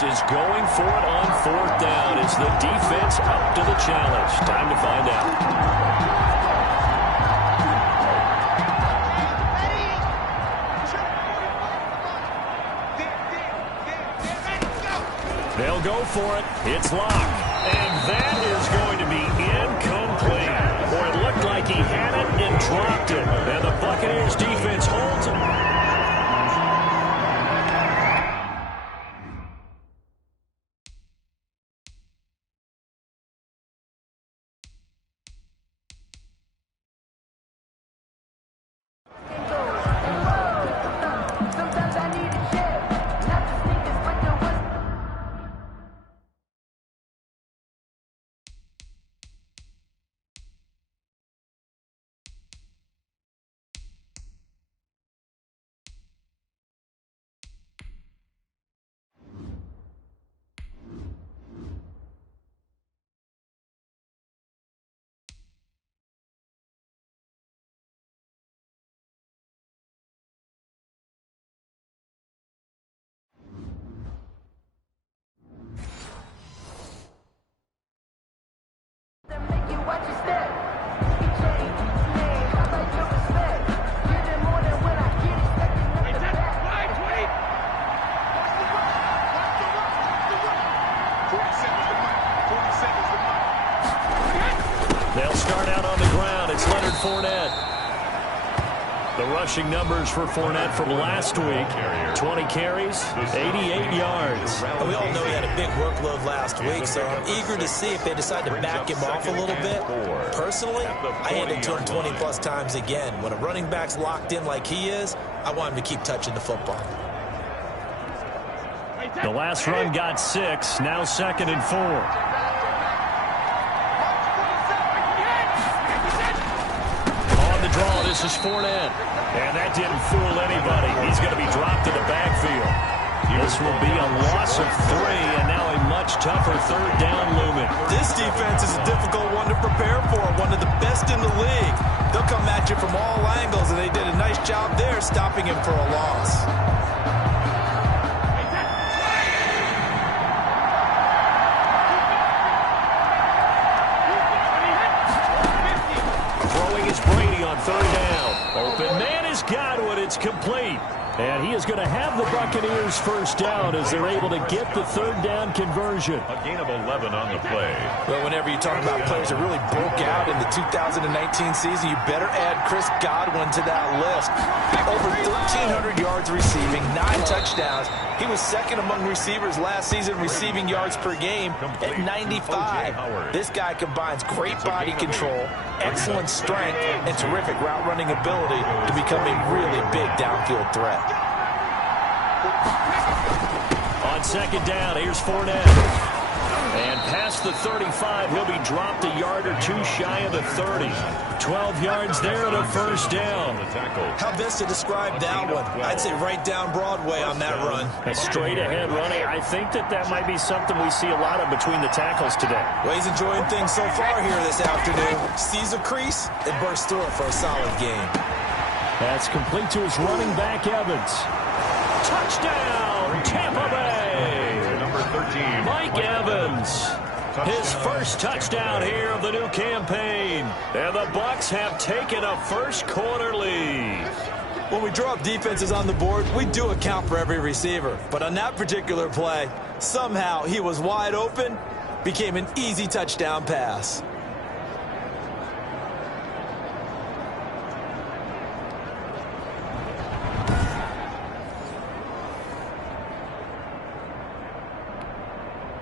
offense is going for it on 4th down. Is the defense up to the challenge? Time to find out. They'll go for it. It's locked. And that is going to be incomplete. Or it looked like he had it and dropped it. And the Buccaneers defense holds it. They'll start out on the ground. It's Leonard Fournette. The rushing numbers for Fournette from last week: 20 carries, 88 yards. We all know he had a big workload last week, so I'm eager to see if they decide to back him off a little bit. Personally, I hand it to him 20-plus times again. When a running back's locked in like he is, I want him to keep touching the football. The last run got 6, now 2nd and 4. This is Fournette, and that didn't fool anybody. He's going to be dropped in the backfield. This will be a loss of 3, and now a much tougher 3rd down looming. This defense is a difficult one to prepare for, one of the best in the league. They'll come at you from all angles, and they did a nice job there stopping him for a loss. On 3rd down. Open man is Godwin. It's complete. And he is going to have the Buccaneers 1st down as they're able to get the 3rd down conversion. A gain of 11 on the play. Well, whenever you talk about players that really broke out in the 2019 season, you better add Chris Godwin to that list. Over 1,300 yards receiving, 9 touchdowns. He was 2nd among receivers last season receiving yards per game at 95. This guy combines great body control, excellent strength, and terrific route running ability to become a really big downfield threat. On 2nd down, here's Fournette. And past the 35, he'll be dropped a yard or 2 shy of the 30. 12 yards there and a 1st down. How best to describe that one? I'd say right down Broadway on that run. A straight ahead running. I think that might be something we see a lot of between the tackles today. Well, he's enjoying things so far here this afternoon. Sees a crease and bursts through it for a solid game. That's complete to his running back, Evans. Touchdown, Tampa Bay. Number 13, Mike Evans. His first touchdown here of the new campaign. And the Bucs have taken a first-quarter lead. When we draw up defenses on the board, we do account for every receiver. But on that particular play, somehow he was wide open, became an easy touchdown pass.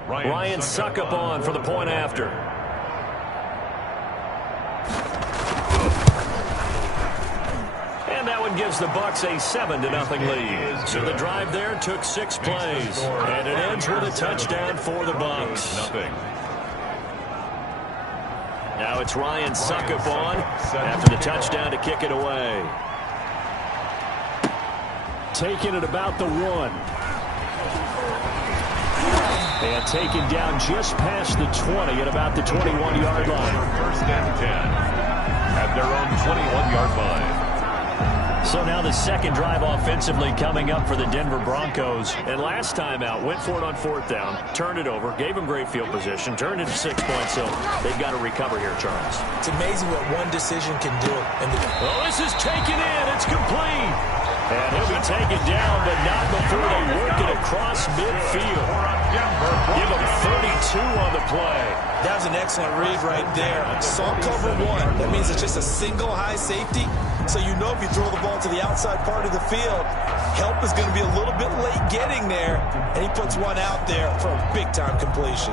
Ryan Suckup on for the point after. And that one gives the Bucs a 7-0 lead. So the drive there took 6 plays. And it ends with a touchdown for the Bucs. Now it's Ryan Suckup on after the touchdown to kick it away. Taking it about the 1. And taken down just past the 20 at about the 21-yard line. 1st and 10 at their own 21-yard line. So now the second drive offensively coming up for the Denver Broncos. And last time out, went for it on 4th down, turned it over, gave them great field position, turned it into 6 points. So they've got to recover here, Charles. It's amazing what one decision can do. Oh, this is taken in. It's complete. And he'll be taken down, but not before they work it across midfield. Give him 32 on the play. That was an excellent read right there. Saw cover 1. That means it's just a single high safety. So you know if you throw the ball to the outside part of the field, help is going to be a little bit late getting there. And he puts one out there for a big-time completion.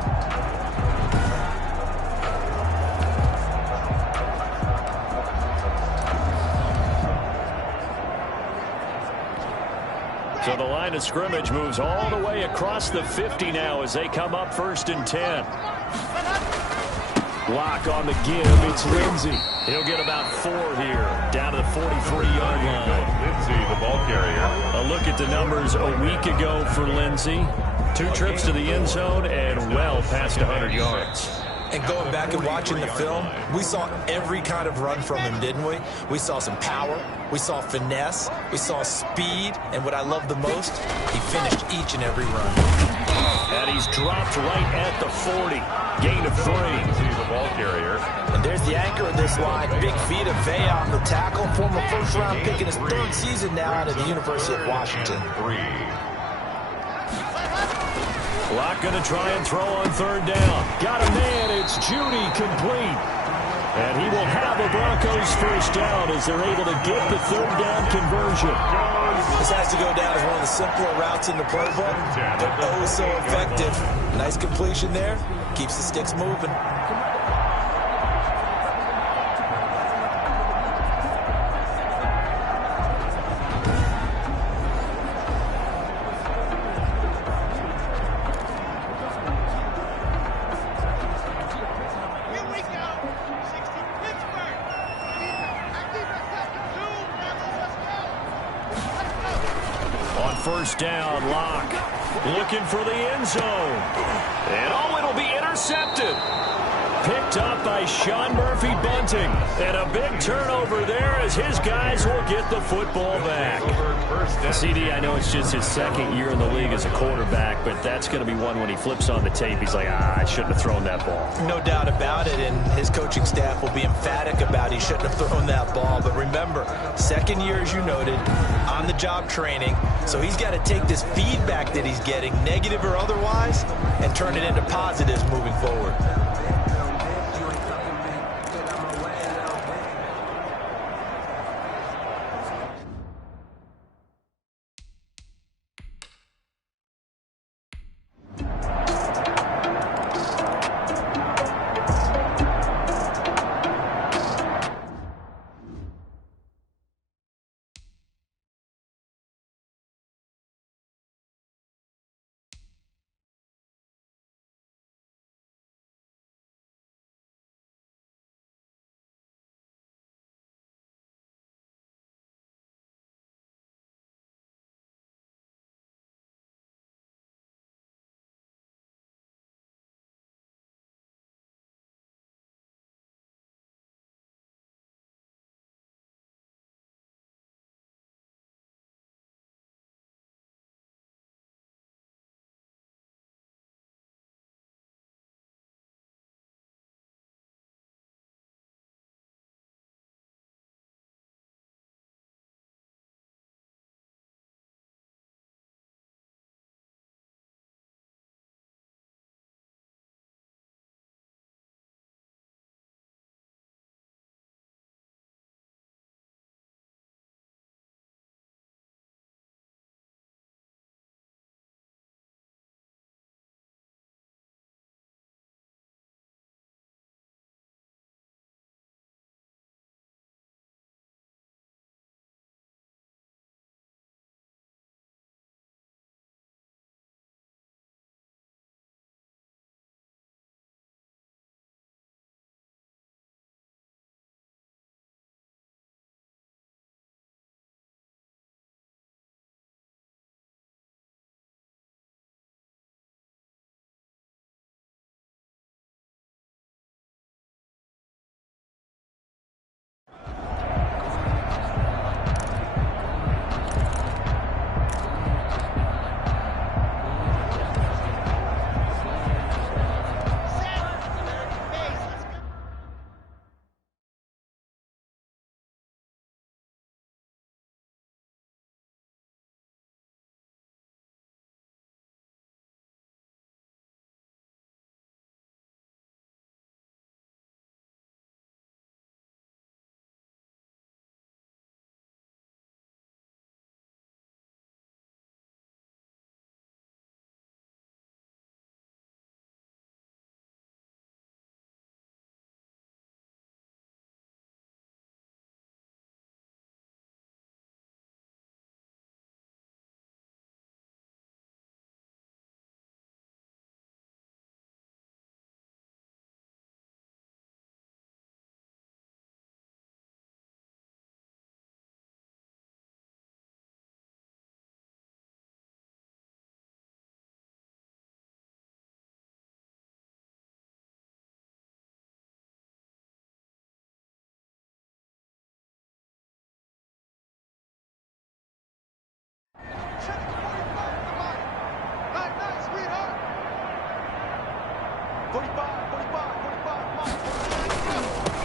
So the line of scrimmage moves all the way across the 50 now as they come up 1st and 10. Lock on the give. It's Lindsey. He'll get about 4 here, down to the 43-yard line. Lindsey, the ball carrier. A look at the numbers a week ago for Lindsey. 2 trips to the end zone and well past 100 yards. And going back and watching the film, we saw every kind of run from him, didn't we? We saw some power, we saw finesse, we saw speed, and what I love the most, he finished each and every run. And he's dropped right at the 40. Gain of 3. Lindsey, the ball carrier. And there's the anchor of this line, big feet of Vea on the tackle, former first-round pick in his 3rd season now out of the University of Washington. 3. Lock going to try and throw on 3rd down. Got a man. It's Judy complete. And he will have the Broncos 1st down as they're able to get the 3rd down conversion. This has to go down as one of the simpler routes in the playbook, but oh so effective. Nice completion there. Keeps the sticks moving. On 1st down, Lock looking for the end zone. And oh, it'll be intercepted. Picked up by Sean Murphy Bunting. And a big turnover there as his guys will get the football back. CD, I know it's just his 2nd year in the league as a quarterback, but that's going to be one when he flips on the tape. He's like, I shouldn't have thrown that ball. No doubt about it, and his coaching staff will be emphatic about he shouldn't have thrown that ball. But remember, 2nd year, as you noted, on-the-job training. So he's got to take this feedback that he's getting, negative or otherwise, and turn it into positives moving forward.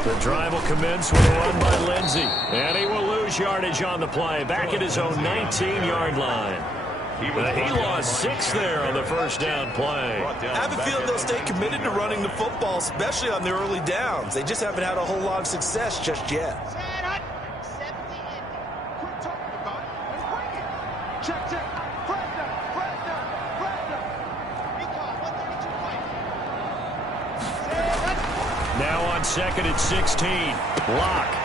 The drive will commence with a run by Lindsey. And he will lose yardage on the play. Back at his own 19-yard line. He lost 6 there on the first down play. I have a feeling they'll stay committed to running the football, especially on the early downs. They just haven't had a whole lot of success just yet. Now on second and 16. Lock.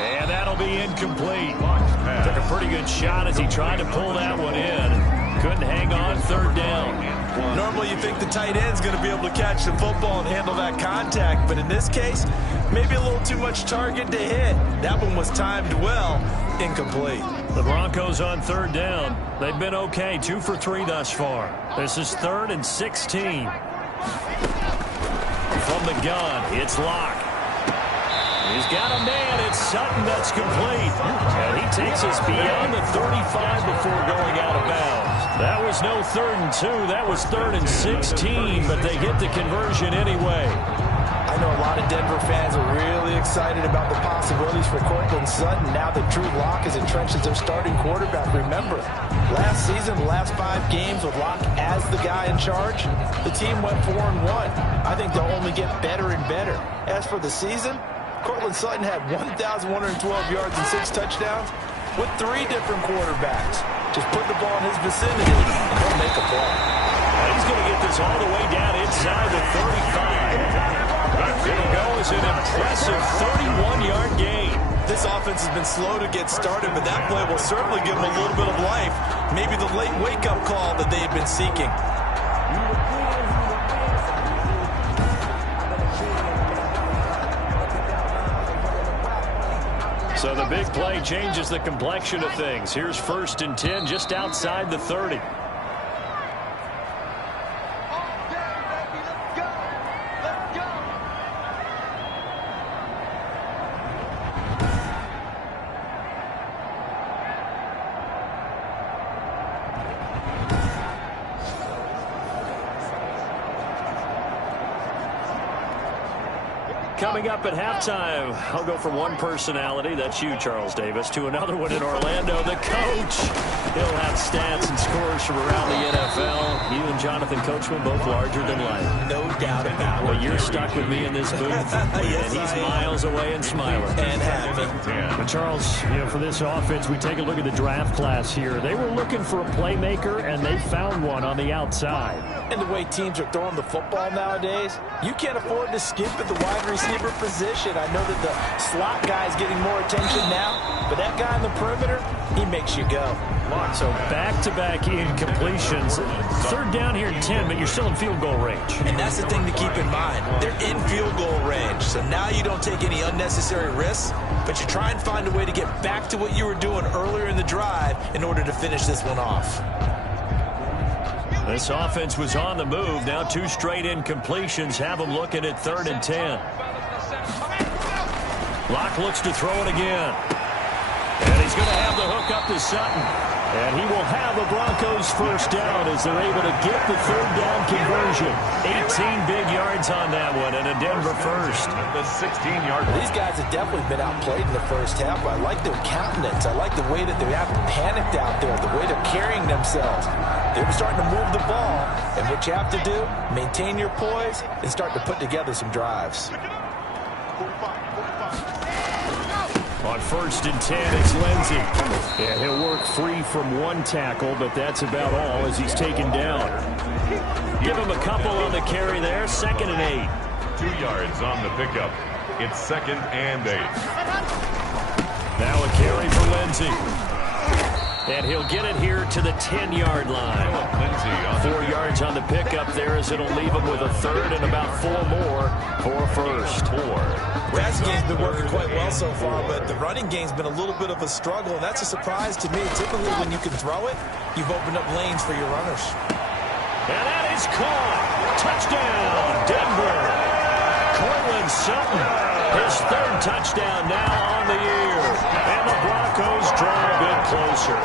And that'll be incomplete. Took a pretty good shot as he tried to pull that one in. Couldn't hang on third down. Normally you think the tight end's going to be able to catch the football and handle that contact, but in this case, maybe a little too much target to hit. That one was timed well. Incomplete. The Broncos on third down. They've been okay, 2 for 3 thus far. This is 3rd and 16. From the gun, it's Locke. He's got a man. It's Sutton that's complete. And he takes us beyond the 35 before going out of bounds. That was no 3rd and 2. That was 3rd and 16, but they get the conversion anyway. I know a lot of Denver fans are really excited about the possibilities for Cortland Sutton now that Drew Lock is entrenched as their starting quarterback. Remember, last season, the last 5 games with Lock as the guy in charge, the team went 4-1. I think they'll only get better and better. As for the season, Cortland Sutton had 1,112 yards and 6 touchdowns with 3 different quarterbacks. Just put the ball in his vicinity, and he'll make a play. He's going to get this all the way down inside the 35. It'll go as an impressive 31-yard gain. This offense has been slow to get started, but that play will certainly give them a little bit of life. Maybe the late wake-up call that they had been seeking. So the big play changes the complexion of things. Here's 1st and 10 just outside the 30. Coming up at halftime, I'll go from one personality, that's you, Charles Davis, to another one in Orlando, the coach. He'll have stats and scores from around the NFL. You and Jonathan Coachman, both larger than life. No doubt about it. Well, you're stuck with me in this booth, Yes, and he's miles away and smiling. And happy. But Charles, for this offense, we take a look at the draft class here. They were looking for a playmaker, and they found one on the outside. And the way teams are throwing the football nowadays, you can't afford to skip at the wide receiver position. I know that the slot guy is getting more attention now, but that guy on the perimeter, he makes you go. So back-to-back incompletions. 3rd down here at 10, but you're still in field goal range. And that's the thing to keep in mind. They're in field goal range, so now you don't take any unnecessary risks, but you try and find a way to get back to what you were doing earlier in the drive in order to finish this one off. This offense was on the move. Now 2 straight incompletions have them looking at 3rd and 10. Locke looks to throw it again. And he's going to have the hook up to Sutton. And he will have the Broncos first down as they're able to get the 3rd down conversion. 18 big yards on that one and a Denver first. The 16-yard. These guys have definitely been outplayed in the first half. I like their countenance. I like the way that they haven't panicked out there, the way they're carrying themselves. They're starting to move the ball. And what you have to do, maintain your poise and start to put together some drives. On 1st and 10, it's Lindsey. And he'll work free from 1 tackle, but that's about all as he's taken down. Give him a couple on the carry there. 2nd and 8. 2 yards on the pickup. It's 2nd and 8. Now a carry for Lindsey. And he'll get it here to the 10-yard line. 4 yards on the pickup there as it'll leave him with a 3rd and about 4 more for a first. Passing game's been working quite well so far, but the running game's been a little bit of a struggle, and that's a surprise to me. Typically, when you can throw it, you've opened up lanes for your runners. And that is caught. Touchdown, Denver. Cortland Sutton, his 3rd touchdown now on the year. And the Broncos draw a bit closer.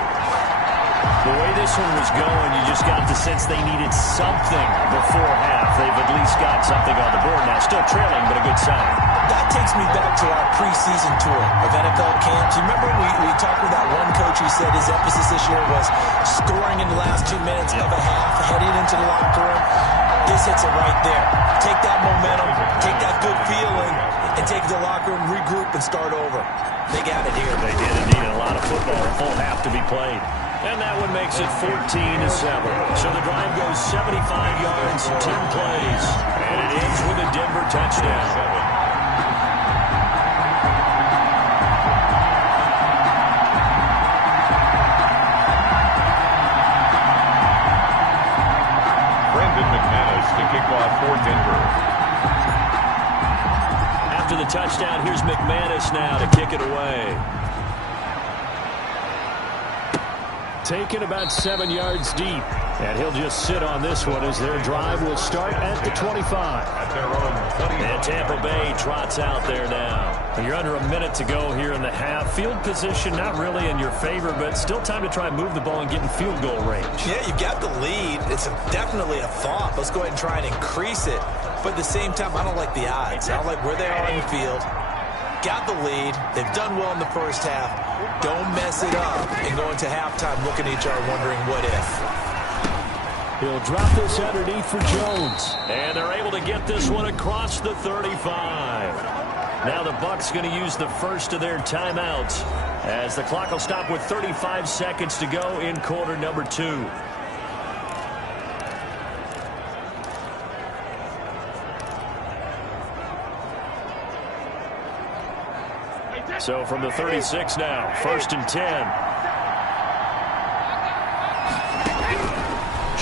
The way this one was going, you just got the sense they needed something before half. They've at least got something on the board now. Still trailing, but a good sign. that takes me back to our preseason tour of NFL camps. You remember we talked with that one coach who said his emphasis this year was scoring in the last 2 minutes of a half, heading into the locker room. This hits it right there. Take that momentum, take that good feeling, and take it to the locker room, regroup, and start over. They got it here. They did indeed. A lot of football, a full half to be played. And that one makes it 14-7. So the drive goes 75 yards, 10 plays. And it ends with a Denver touchdown. For Denver. After the touchdown, here's McManus now to kick it away. Taken about 7 yards deep. And he'll just sit on this one as their drive will start at the 25. At their own 20. And Tampa Bay trots out there now. You're under a minute to go here in the half. Field position not really in your favor, but still time to try and move the ball and get in field goal range. Yeah, you've got the lead. It's definitely a thought. Let's go ahead and try and increase it. But at the same time, I don't like the odds. I don't like where they are in the field. Got the lead. They've done well in the first half. Don't mess it up and go into halftime looking at each other wondering what if. He'll drop this underneath for Jones. And they're able to get this one across the 35. Now the Bucs going to use the first of their timeouts as the clock will stop with 35 seconds to go in quarter number 2. So from the 36 now, 1st and 10.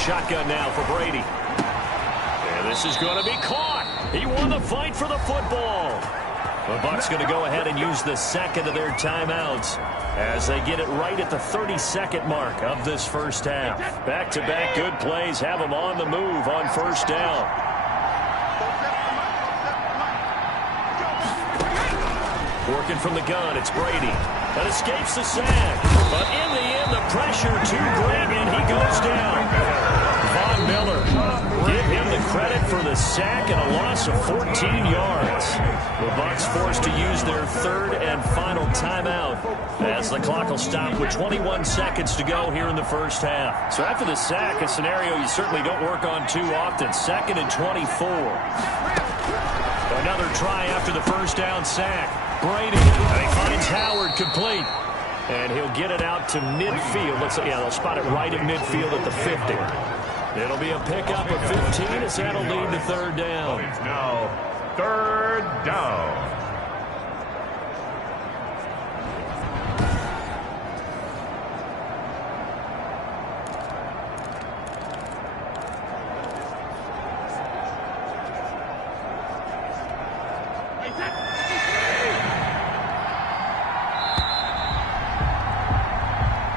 Shotgun now for Brady. And this is going to be caught. He won the fight for the football. The Bucs going to go ahead and use the second of their timeouts as they get it right at the 32nd mark of this first half. Back-to-back good plays have them on the move on first down. Working from the gun, it's Brady. That escapes the sack. But in the end, the pressure too great, and he goes down. Von Miller, give him the credit for the sack and a loss of 14 yards. The Bucs forced to use their third and final timeout as the clock will stop with 21 seconds to go here in the first half. So after the sack, a scenario you certainly don't work on too often. 2nd and 24. Another try after the first down sack. Brady, and he finds Howard complete. And he'll get it out to midfield. They'll spot it right at midfield at the 50. It'll be a pickup of 15 as that'll lead to third down. It's now 3rd down.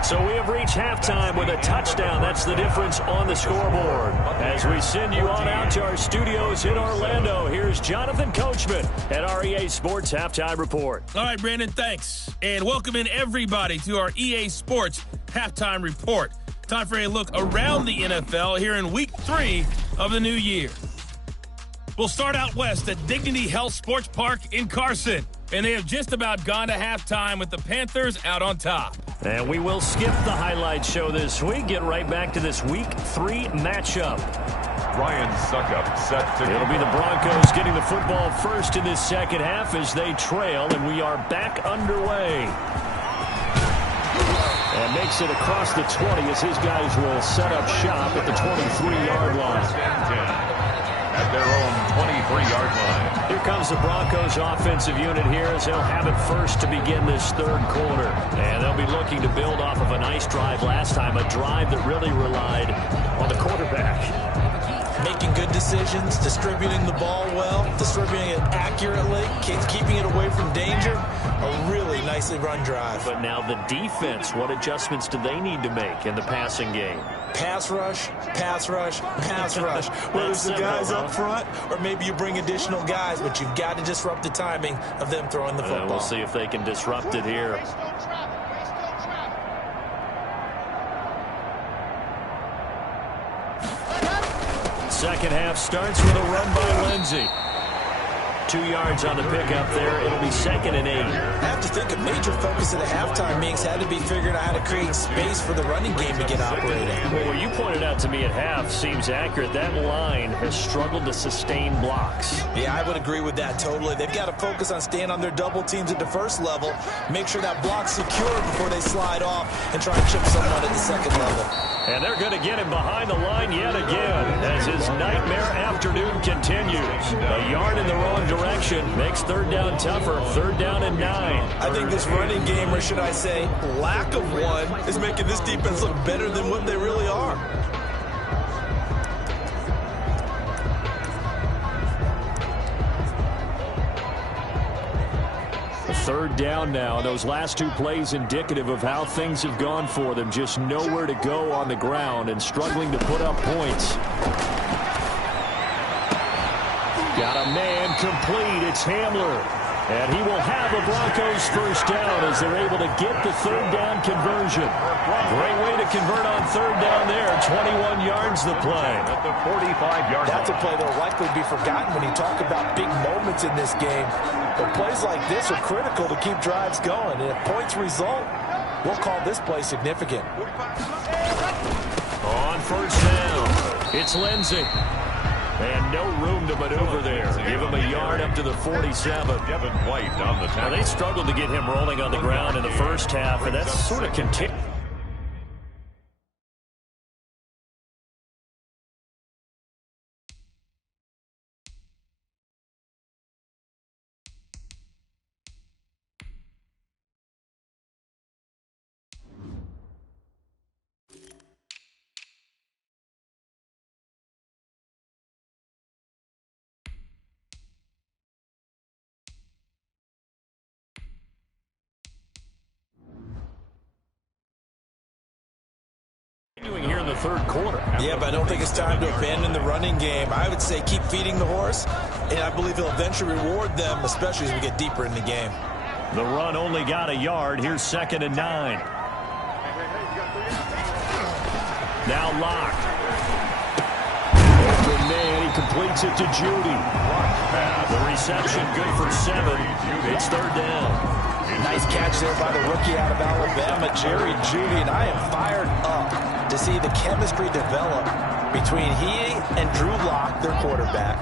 So we have reached halftime with a touchdown. That's the difference on the scoreboard. As we send you on out to our studios in Orlando, here's Jonathan Coachman at our EA Sports Halftime Report. All right, Brandon, thanks. And welcome in everybody to our EA Sports Halftime Report. Time for a look around the NFL here in Week 3 of the new year. We'll start out west at Dignity Health Sports Park in Carson. And they have just about gone to halftime with the Panthers out on top. And we will skip the highlight show this week. Get right back to this Week 3 matchup. Ryan Suckup set to... It'll be the Broncos getting the football first in this second half as they trail, and we are back underway. And makes it across the 20 as his guys will set up shop at the 23-yard line. At their own 23-yard line. Here comes the Broncos offensive unit here as they'll have it first to begin this third quarter. And they'll be looking to build off of a nice drive last time, a drive that really relied on the quarterback. Making good decisions, distributing the ball well, distributing it accurately, keeping it away from danger. A really nicely run drive. But now the defense, what adjustments do they need to make in the passing game? Pass rush, pass rush, pass rush. Whether it's the guys up front or maybe you bring additional guys, but you've got to disrupt the timing of them throwing the football. We'll see if they can disrupt it here. Second half starts with a run by Lindsey. 2 yards on the pickup there. It'll be 2nd and 8. I have to think a major focus of the halftime meetings had to be figuring out how to create space for the running game to get operating. Well, what you pointed out to me at half seems accurate. That line has struggled to sustain blocks. Yeah, I would agree with that totally. They've got to focus on staying on their double teams at the first level, make sure that block's secure before they slide off and try and chip someone at the second level. And they're going to get him behind the line yet again as his nightmare afternoon continues. A yard in the wrong direction makes 3rd down tougher. 3rd down and 9. I think this running game, or should I say lack of one, is making this defense look better than what they really are. A 3rd down now. Those last 2 plays indicative of how things have gone for them. Just nowhere to go on the ground and struggling to put up points. Got a man complete. It's Hamler. And he will have the Broncos 1st down as they're able to get the 3rd down conversion. Great way to convert on 3rd down there. 21 yards the play. At the 45-yard line. That's a play that will likely be forgotten when you talk about big moments in this game. But plays like this are critical to keep drives going. And if points result, we'll call this play significant. On 1st down, it's Lindsey. And no room to maneuver there. Give him a yard up to the 47. Devin White on the tackle. Now, they struggled to get him rolling on the ground in the first half, and that's sort of continued. Here in the 3rd quarter. Yeah, but I don't think it's time to abandon the running game. I would say keep feeding the horse, and I believe he'll eventually reward them, especially as we get deeper in the game. The run only got a yard. Here's 2nd and 9. Now Locke. Open man, he completes it to Judy. The reception good for 7. It's 3rd down. Nice catch there by the rookie out of Alabama, Jerry Jeudy, and I am fired up to see the chemistry develop between he and Drew Lock, their quarterback.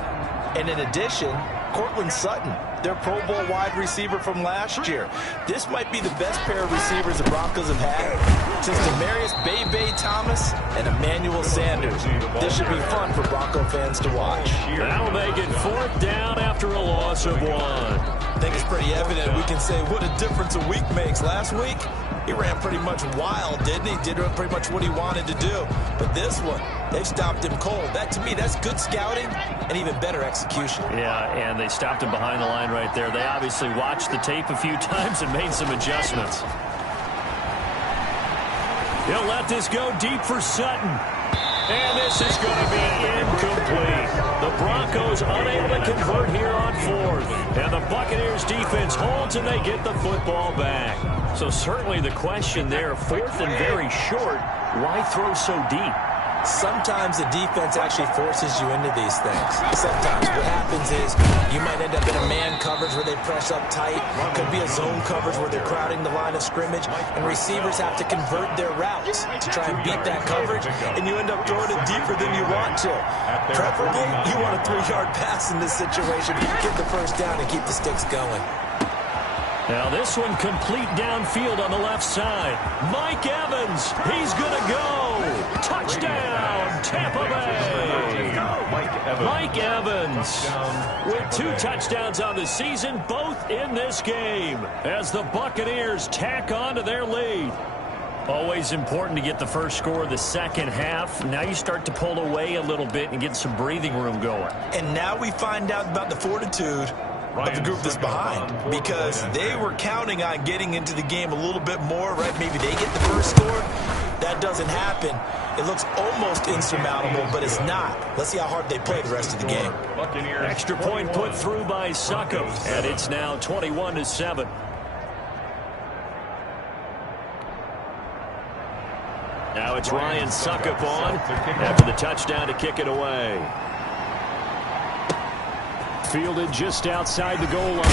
And in addition, Cortland Sutton, their Pro Bowl wide receiver from last year. This might be the best pair of receivers the Broncos have had since Demarius Bebe Thomas and Emmanuel Sanders. This should be fun for Bronco fans to watch. That'll make it 4th down after a loss of 1. I think it's pretty evident. We can say what a difference a week makes. Last week, he ran pretty much wild, didn't he? Did pretty much what he wanted to do. But this one, they stopped him cold. That, to me, that's good scouting and even better execution. Yeah, and they stopped him behind the line right there. They obviously watched the tape a few times and made some adjustments. He'll let this go deep for Sutton. And this is going to be incomplete. The Broncos unable to convert here on 4th. And the Buccaneers defense holds and they get the football back. So certainly the question there, 4th and very short, why throw so deep? Sometimes the defense actually forces you into these things. Sometimes what happens is you might end up in a man coverage where they press up tight. Could be a zone coverage where they're crowding the line of scrimmage, and receivers have to convert their routes to try and beat that coverage, and you end up throwing it deeper than you want to. Preferably, you want a 3-yard pass in this situation. Get the 1st down and keep the sticks going. Now this one complete downfield on the left side. Mike Evans, he's going to go. Touchdown, Tampa Bay. Mike Evans with 2 touchdowns on the season, both in this game, as the Buccaneers tack on to their lead. Always important to get the first score of the second half. Now you start to pull away a little bit and get some breathing room going. And now we find out about the fortitude of the group that's behind, because they were counting on getting into the game a little bit more, right? Maybe they get the first score. That doesn't happen. It looks almost insurmountable, but it's not. Let's see how hard they play the rest of the game. Extra point put through by Succop, and it's now 21-7. Now it's Ryan Succop on after the touchdown to kick it away. fielded just outside the goal line.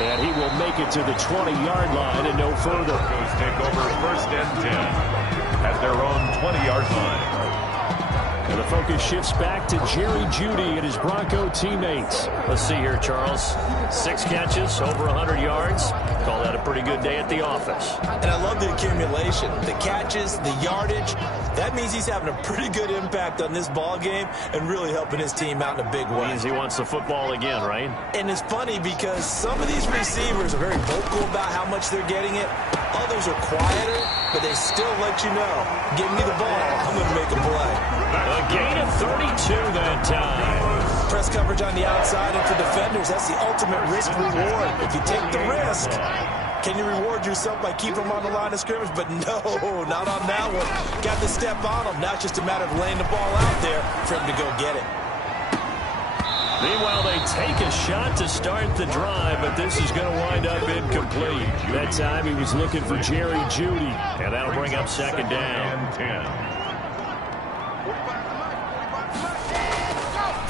And he will make it to the 20-yard line and no further. Broncos take over 1st and 10 at their own 20-yard line. And the focus shifts back to Jerry Jeudy and his Bronco teammates. Let's see here, Charles. 6 catches, over 100 yards. Call that a pretty good day at the office. And I love the accumulation, the catches, the yardage. That means he's having a pretty good impact on this ball game and really helping his team out in a big way. Means he wants the football again, right? And it's funny because some of these receivers are very vocal about how much they're getting it. Others are quieter, but they still let you know, give me the ball, I'm going to make a play. A gain of 32 that time. Press coverage on the outside, and for defenders, that's the ultimate risk reward. If you take the risk, can you reward yourself by keeping them on the line of scrimmage? But no, not on that one. Got to step on them. Now it's just a matter of laying the ball out there for him to go get it. Meanwhile, they take a shot to start the drive, but this is going to wind up incomplete. That time he was looking for Jerry Jeudy. And that'll bring up 2nd down. 10.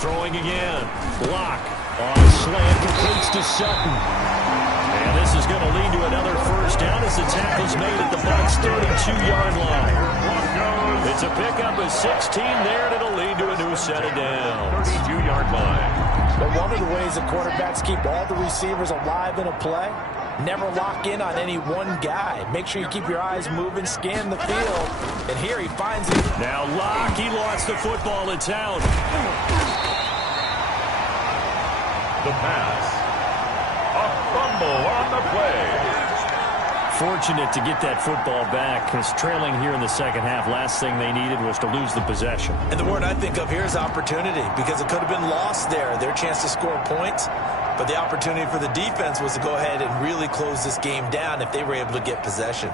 Throwing again. Block. On a slant, completes to Sutton. And this is going to lead to another 1st down as the tackle's made at the Bucs' 32-yard line. It's a pickup of 16 there, and it'll lead to a new set of downs. 32-yard line. But one of the ways that quarterbacks keep all the receivers alive in a play, never lock in on any one guy. Make sure you keep your eyes moving, scan the field, and here he finds it. Now Locke, he lost the football. It's out. The pass. A fumble on the play. Fortunate to get that football back, because trailing here in the 2nd half, last thing they needed was to lose the possession. And the word I think of here is opportunity, because it could have been lost there, their chance to score points. But the opportunity for the defense was to go ahead and really close this game down if they were able to get possession.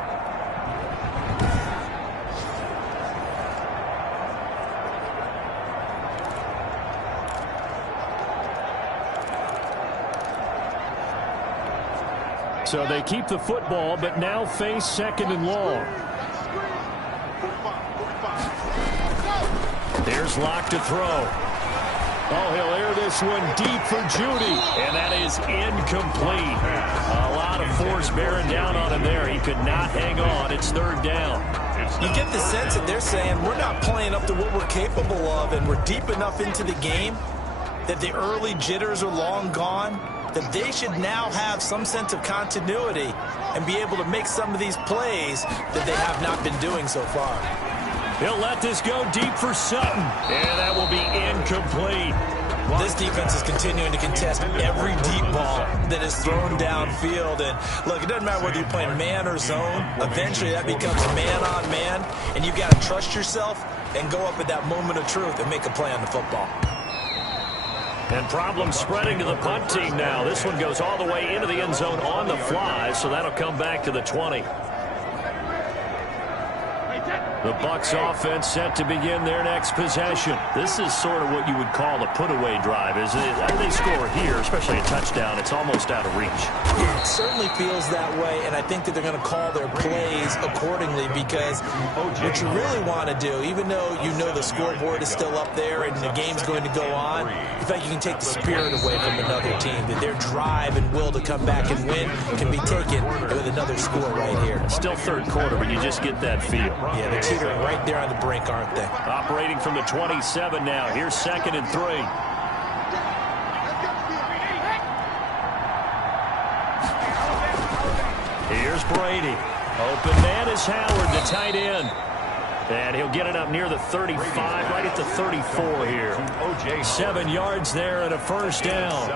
So they keep the football, but now face 2nd and long. There's Locke to throw. Oh, he'll air this one deep for Jeudy. And that is incomplete. A lot of force bearing down on him there. He could not hang on. It's 3rd down. You get the sense that they're saying we're not playing up to what we're capable of, and we're deep enough into the game that the early jitters are long gone, that they should now have some sense of continuity and be able to make some of these plays that they have not been doing so far. He'll let this go deep for Sutton. And that will be incomplete. This defense is continuing to contest every deep ball that is thrown downfield. And look, it doesn't matter whether you're playing man or zone. Eventually that becomes man on man. And you've got to trust yourself and go up at that moment of truth and make a play on the football. And problems spreading to the punt team now. This one goes all the way into the end zone on the fly, so that'll come back to the 20. The Bucs offense set to begin their next possession. This is sort of what you would call a put-away drive, isn't it? After they score here, especially a touchdown, it's almost out of reach. It certainly feels that way, and I think that they're going to call their plays accordingly, because what you really want to do, even though you know the scoreboard is still up there and the game's going to go on, you think you can take the spirit away from another team, that their drive and will to come back and win can be taken with another score right here. Still 3rd quarter, but you just get that feel. Yeah, they're teetering right there on the brink, aren't they? Operating from the 27 now. Here's 2nd and 3. Here's Brady. Open man is Howard, the tight end. And he'll get it up near the 35, right at the 34 here. 7 yards there and a 1st down.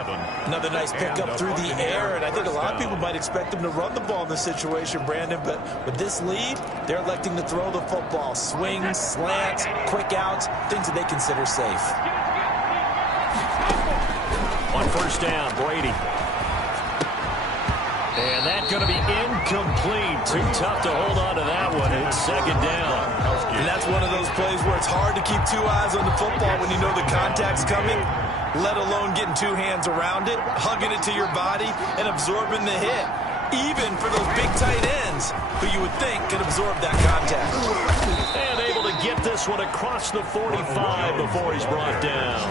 Another nice pickup through the air, and I think a lot of people might expect them to run the ball in this situation, Brandon, but with this lead, they're electing to throw the football. Swings, slants, quick outs, things that they consider safe. On 1st down, Brady. And that's going to be incomplete. Too tough to hold on to that one. It's 2nd down. And that's one of those plays where it's hard to keep 2 eyes on the football when you know the contact's coming, let alone getting 2 hands around it, hugging it to your body, and absorbing the hit. Even for those big tight ends who you would think could absorb that contact. And able to get this one across the 45 before he's brought down.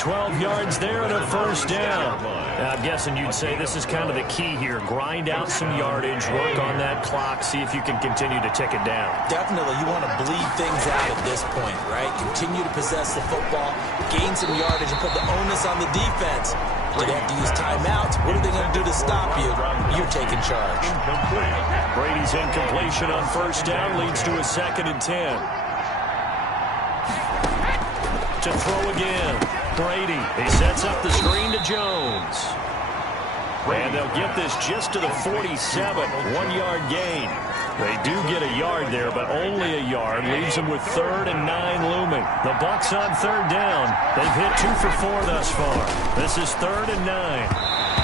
12 yards there and a first down. Now, I'm guessing you'd say this is kind of the key here. Grind out some yardage, work on that clock, see if you can continue to tick it down. Definitely, you want to bleed things out at this point, right? Continue to possess the football, gain some yardage, and put the onus on the defense. Do they have to use timeouts? What are they going to do to stop you? You're taking charge. Brady's incompletion on first down leads to a 2nd and 10. To throw again. Brady. He sets up the screen to Jones. And they'll get this just to the 47. 1-yard gain. They do get a yard there, but only a yard. Leaves them with 3rd and 9 looming. The Bucs on 3rd down. They've hit 2 for 4 thus far. This is 3rd and 9.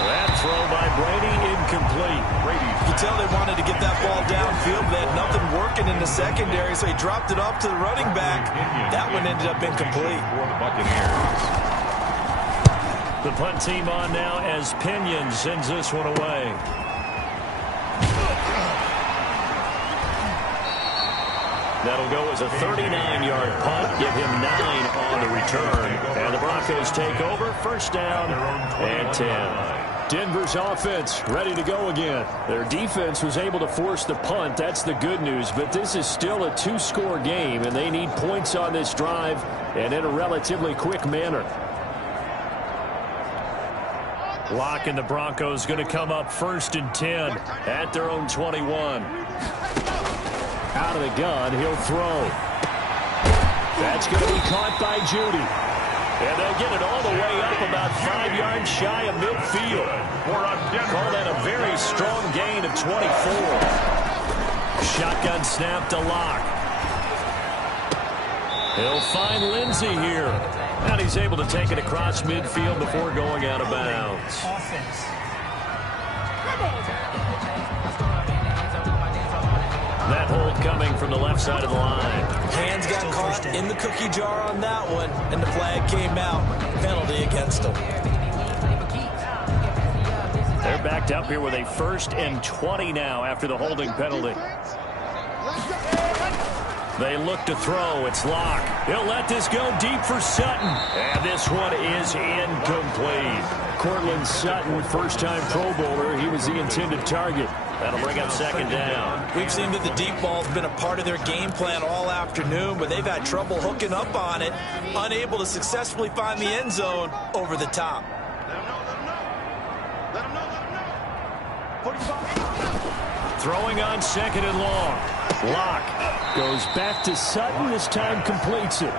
That throw by Brady incomplete. You can tell they wanted to get that ball downfield. They had nothing working in the secondary, so he dropped it off to the running back. That one ended up incomplete. For the Buccaneers. The punt team on now as Pinion sends this one away. That'll go as a 39-yard punt. Give him 9 on the return. And the Broncos take over. First down and 10. Denver's offense ready to go again. Their defense was able to force the punt. That's the good news. But this is still a 2-score game, and they need points on this drive and in a relatively quick manner. Locke and the Broncos going to come up 1st and 10 at their own 21. Out of the gun, he'll throw. That's going to be caught by Judy. And they'll get it all the way up about 5 yards shy of midfield. Call that a very strong gain of 24. Shotgun snap to Locke. He'll find Lindsey here. And he's able to take it across midfield before going out of bounds. That hold coming from the left side of the line. Hands got caught in the cookie jar on that one, and the flag came out. Penalty against them. They're backed up here with a 1st and 20 now after the holding penalty. They look to throw. It's Locke. He'll let this go deep for Sutton. And this one is incomplete. Cortland Sutton, first-time Pro Bowler. He was the intended target. That'll bring up 2nd down. We've seen that the deep ball's been a part of their game plan all afternoon, but they've had trouble hooking up on it, unable to successfully find the end zone over the top. Throwing on 2nd and long. Locke goes back to Sutton. This time completes it.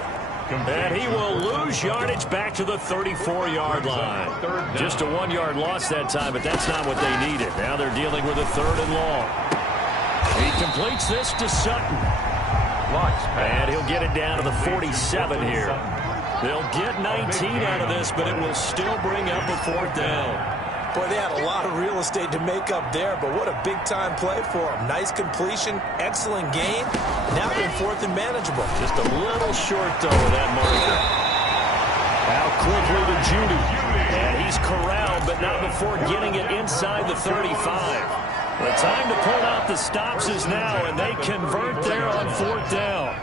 And he will lose yardage back to the 34-yard line. Just a 1-yard loss that time, but that's not what they needed. Now they're dealing with a 3rd and long. He completes this to Sutton. And he'll get it down to the 47 here. They'll get 19 out of this, but it will still bring up a 4th down. Boy, they had a lot of real estate to make up there, but what a big-time play for them. Nice completion, excellent gain. Now they're 4th and manageable. Just a little short, though, of that marker. Now quickly to Judy. And he's corralled, but not before getting it inside the 35. The time to pull out the stops is now, and they convert there on 4th down.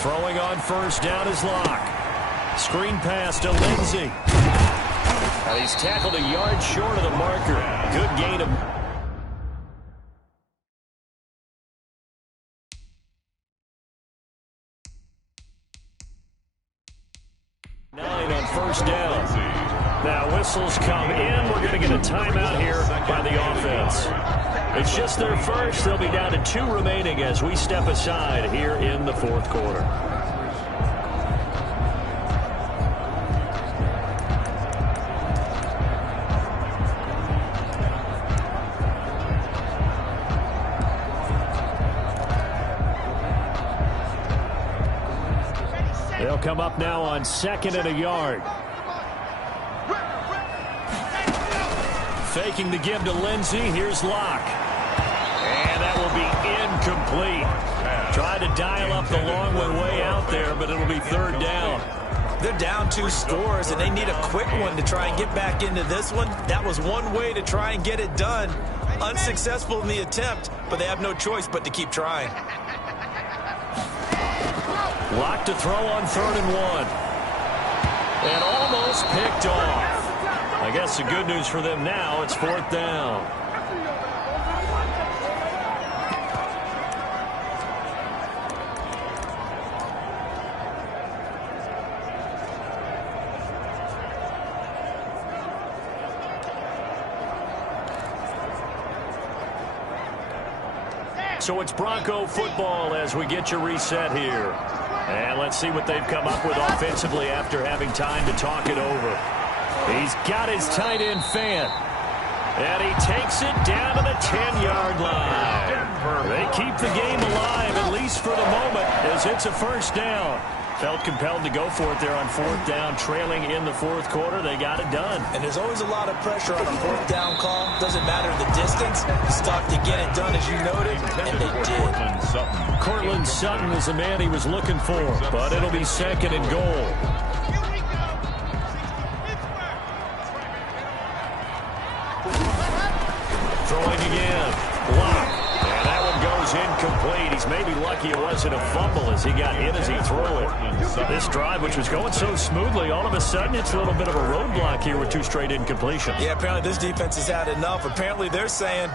Throwing on 1st down is Locke. Screen pass to Lindsey. And he's tackled a yard short of the marker. Good gain of... Nine on 1st down. Now whistles come in. We're going to get a timeout here by the offense. It's just their first. They'll be down to 2 remaining as we step aside here in the 4th quarter. They'll come up now on 2nd and a yard. Faking the give to Lindsey. Here's Locke. And that will be incomplete. Tried to dial up the long one way out there, but it'll be 3rd down. They're down 2 scores, and they need a quick one to try and get back into this one. That was one way to try and get it done. Unsuccessful in the attempt, but they have no choice but to keep trying. Lock to throw on 3rd and 1. And almost picked off. I guess the good news for them now, it's 4th down. So it's Bronco football as we get you reset here. And let's see what they've come up with offensively after having time to talk it over. He's got his tight end fan. And he takes it down to the 10-yard line. They keep the game alive, at least for the moment, as it's a 1st down. Felt compelled to go for it there on 4th down, trailing in the 4th quarter. They got it done. And there's always a lot of pressure on a 4th down call. Doesn't matter the distance. Stuck to get it done, as you noted, and they did. Cortland Sutton is the man he was looking for, but it'll be 2nd and goal. Throwing again. Block. And that one goes incomplete. He's maybe lucky it wasn't a fumble as he got hit as he threw it. This drive, which was going so smoothly, all of a sudden it's a little bit of a roadblock here with 2 straight incompletions. Yeah, apparently this defense has had enough. Apparently they're saying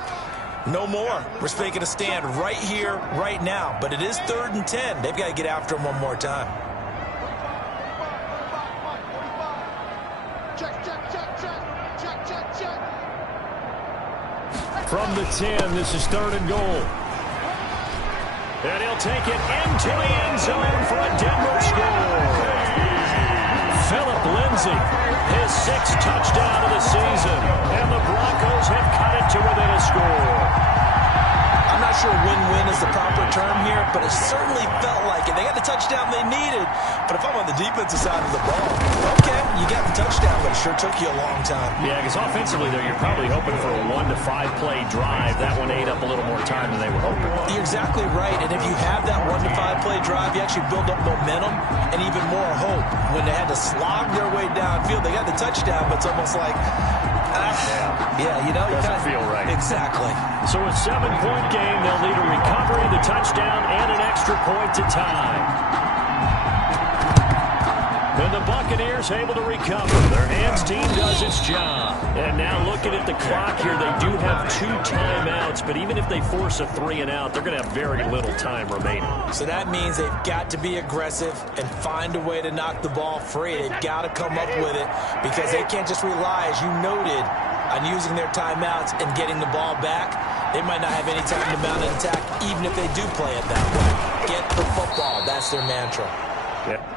no more. We're making a stand right here, right now. But it is 3rd and 10. They've got to get after him one more time. From the 10, this is 3rd and goal. And he'll take it into the end zone for a Denver score. Phillip Lindsay, his 6th touchdown of the season. And the Broncos have cut it to within a score. I'm not sure win-win is the proper term here, but it certainly felt like it. They got the touchdown they needed, but if I'm on the defensive side of the ball, okay, you got the touchdown, but it sure took you a long time. Yeah, because offensively there, you're probably hoping for a 1 to 5 play drive. That one ate up a little more time than they were hoping. You're exactly right, and if you have that 1 to 5 play drive, you actually build up momentum and even more hope. When they had to slog their way downfield, they got the touchdown, but it's almost like, yeah, you know, doesn't feel right. Exactly. So a 7-point game, they'll need a recovery, the touchdown, and an extra point to tie. And the Buccaneers able to recover. Their hands team does its job. And now looking at the clock here, they do have 2 timeouts, but even if they force a 3 and out, they're going to have very little time remaining. So that means they've got to be aggressive and find a way to knock the ball free. They've got to come up with it because they can't just rely, as you noted, on using their timeouts and getting the ball back. They might not have any time to mount an attack, even if they do play it that way. Get the football. That's their mantra. Yep.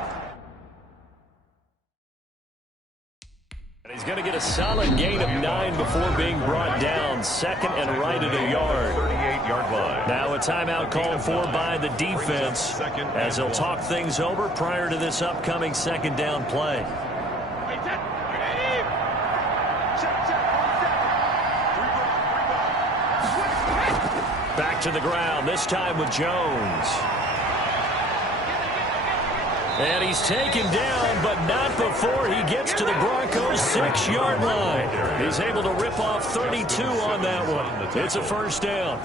And he's going to get a solid gain of 9 before being brought down. 2nd and right at a yard. 38-yard line. Now a timeout called for by the defense as they'll talk things over prior to this upcoming 2nd down play. Back to the ground, this time with Jones. And he's taken down, but not before he gets to the Broncos' 6-yard line. He's able to rip off 32 on that one. It's a 1st down.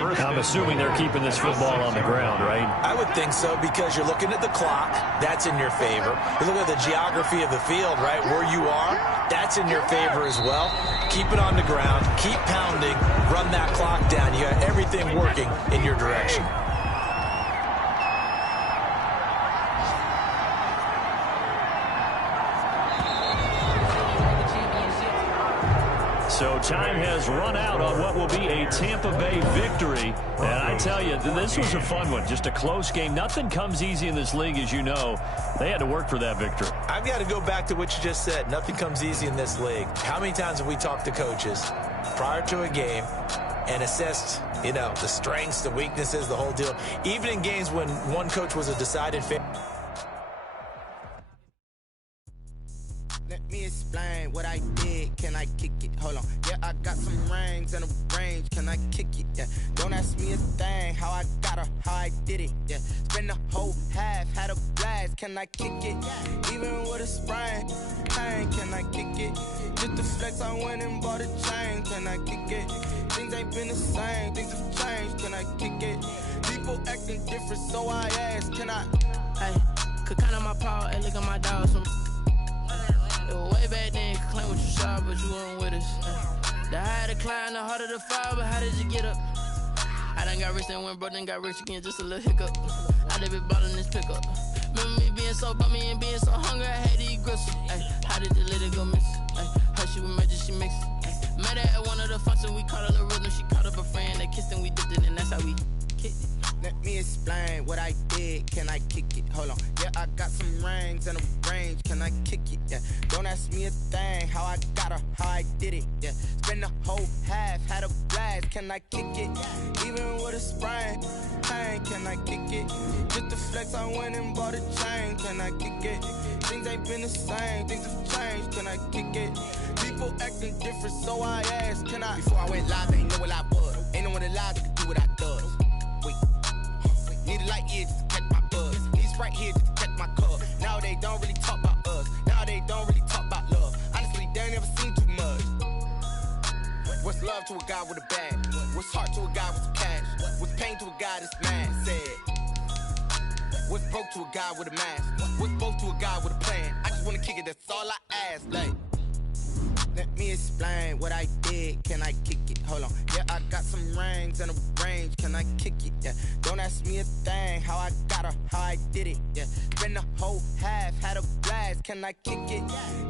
I'm assuming they're keeping this football on the ground, right? I would think so because you're looking at the clock. That's in your favor. You look at the geography of the field, right, where you are. That's in your favor as well. Keep it on the ground. Keep pounding. Run that clock down. You got everything working in your direction. So time has run out on what will be a Tampa Bay victory. And I tell you, this was a fun one. Just a close game. Nothing comes easy in this league, as you know. They had to work for that victory. I've got to go back to what you just said. Nothing comes easy in this league. How many times have we talked to coaches prior to a game and assessed, you know, the strengths, the weaknesses, the whole deal? Even in games when one coach was a decided favorite. Let me explain what I did. Can I kick it? Hold on. Yeah, I got some rings and a range. Can I kick it? Yeah. Don't ask me a thing. How I got her, how I did it. Yeah. Spend the whole half, had a blast. Can I kick it? Even with a sprain. Pain, can I kick it? Just the flex, I went and bought a chain. Can I kick it? Things ain't been the same. Things have changed. Can I kick it? People acting different, so I ask. Can I? Hey, could count on my paw, hey, look at my dog. It was way back then, could claim what you saw, but you weren't with us. The higher the climb, the harder the fall, but how did you get up? I done got rich and went broke, then got rich again, just a little hiccup. I done been bought in this pickup. Remember me being so bummy and being so hungry, I had to eat gristle. Ay, how did you let it go miss? Ay, her she was major, she mixed. Met her at one of the functions, we caught a little rhythm. She caught up a friend, they kissed and we dipped it, and that's how we kicked it. Let me explain what I did, can I kick it? Hold on, yeah, I got some rings and a range, can I kick it? Yeah, don't ask me a thing, how I got her, how I did it. Yeah, spend the whole half, had a blast, can I kick it? Even with a sprain, pain, can I kick it? Just the flex, I went and bought a chain, can I kick it? Things ain't been the same, things have changed, can I kick it? People acting different, so I asked, can I? Before I went live, they ain't know what I was. Ain't no one alive that could do what I does. Wait, need a light here just to catch my buzz. Need Sprite here just to catch my cup. Now they don't really talk about us. Now they don't really talk about love. Honestly, they ain't never seen too much. What's love to a guy with a bag? What's heart to a guy with some cash? What's pain to a guy that's mad? Said. What's broke to a guy with a mask? What's broke to a guy with a plan? I just wanna kick it, that's all I ask. Like, let me explain what I did, can I kick it? Hold on, yeah, I got some rings and a range, can I kick it? Yeah, don't ask me a thing, how I got her, how I did it. Yeah, spend the whole half, had a blast, can I kick it?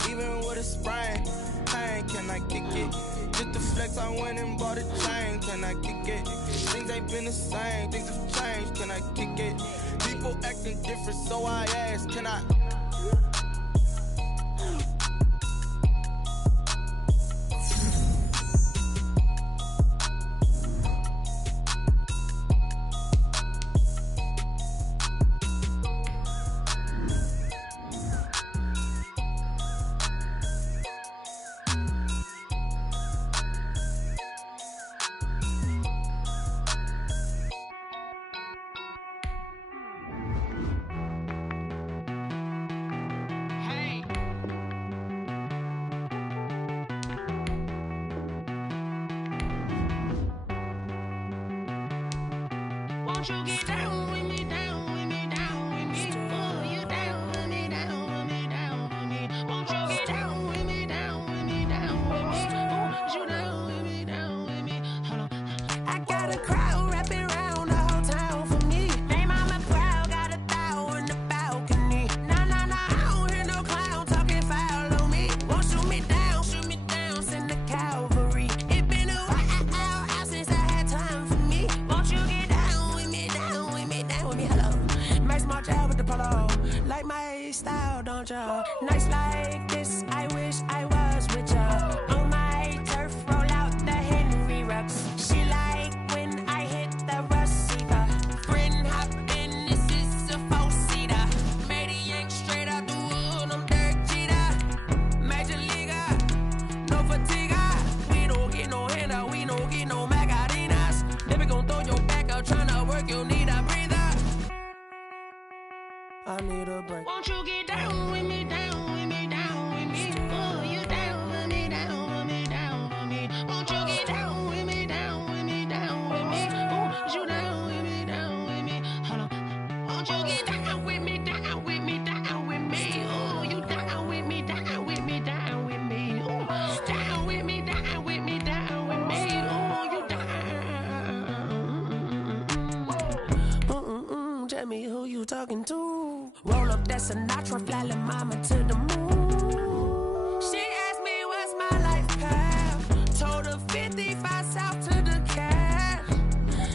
Even with a sprain, pain, can I kick it? Just the flex, I went and bought a chain, can I kick it? Things ain't been the same, things have changed, can I kick it? People acting different, so I ask, can I? Won't you get down with me, down with me, down with me? Oh, you down with me, down with me, down with me. Won't you get down with me, down with me, down with me? Oh, you down with me, down with me? Hold on. I got a crowd wrapping around the whole town for me. They mama proud, got a thou in the balcony. Nah, nah, nah, I don't hear no clown talking foul on me. Won't shoot me down, send the cavalry. It been a while since I had time for me. Won't you get down with me, down with me, down with me? Hello. Max March out with the polo. Like my style, don't ya? Nights like this, I wish I was with ya. On my turf, roll out the Henry Rux. She like when I hit the receiver. Friend hop in, this is a four-seater. Made a yank straight out the wood, I'm Derek Jeter. Major leaguer, no fatigue. We don't get no handout, we don't get no Magarinas. Never gon' throw your back out, tryna work, you need a breather. I need a break. Won't you get down with me, down with me, down with me? Oh, you down with me, down with me, down with me? Won't you get down with me, down with me, down with me? Oh, you down with me, down with me? Hold on. Won't you get down with me, down with me, down with me? Oh, you down with me, down with me, down with me? Oh, down with me, down with me, down with me? Oh, you down. Tell me who you talking to. Roll up that Sinatra, fly la mama to the moon. She asked me what's my life path. Told her 55 south to the cat.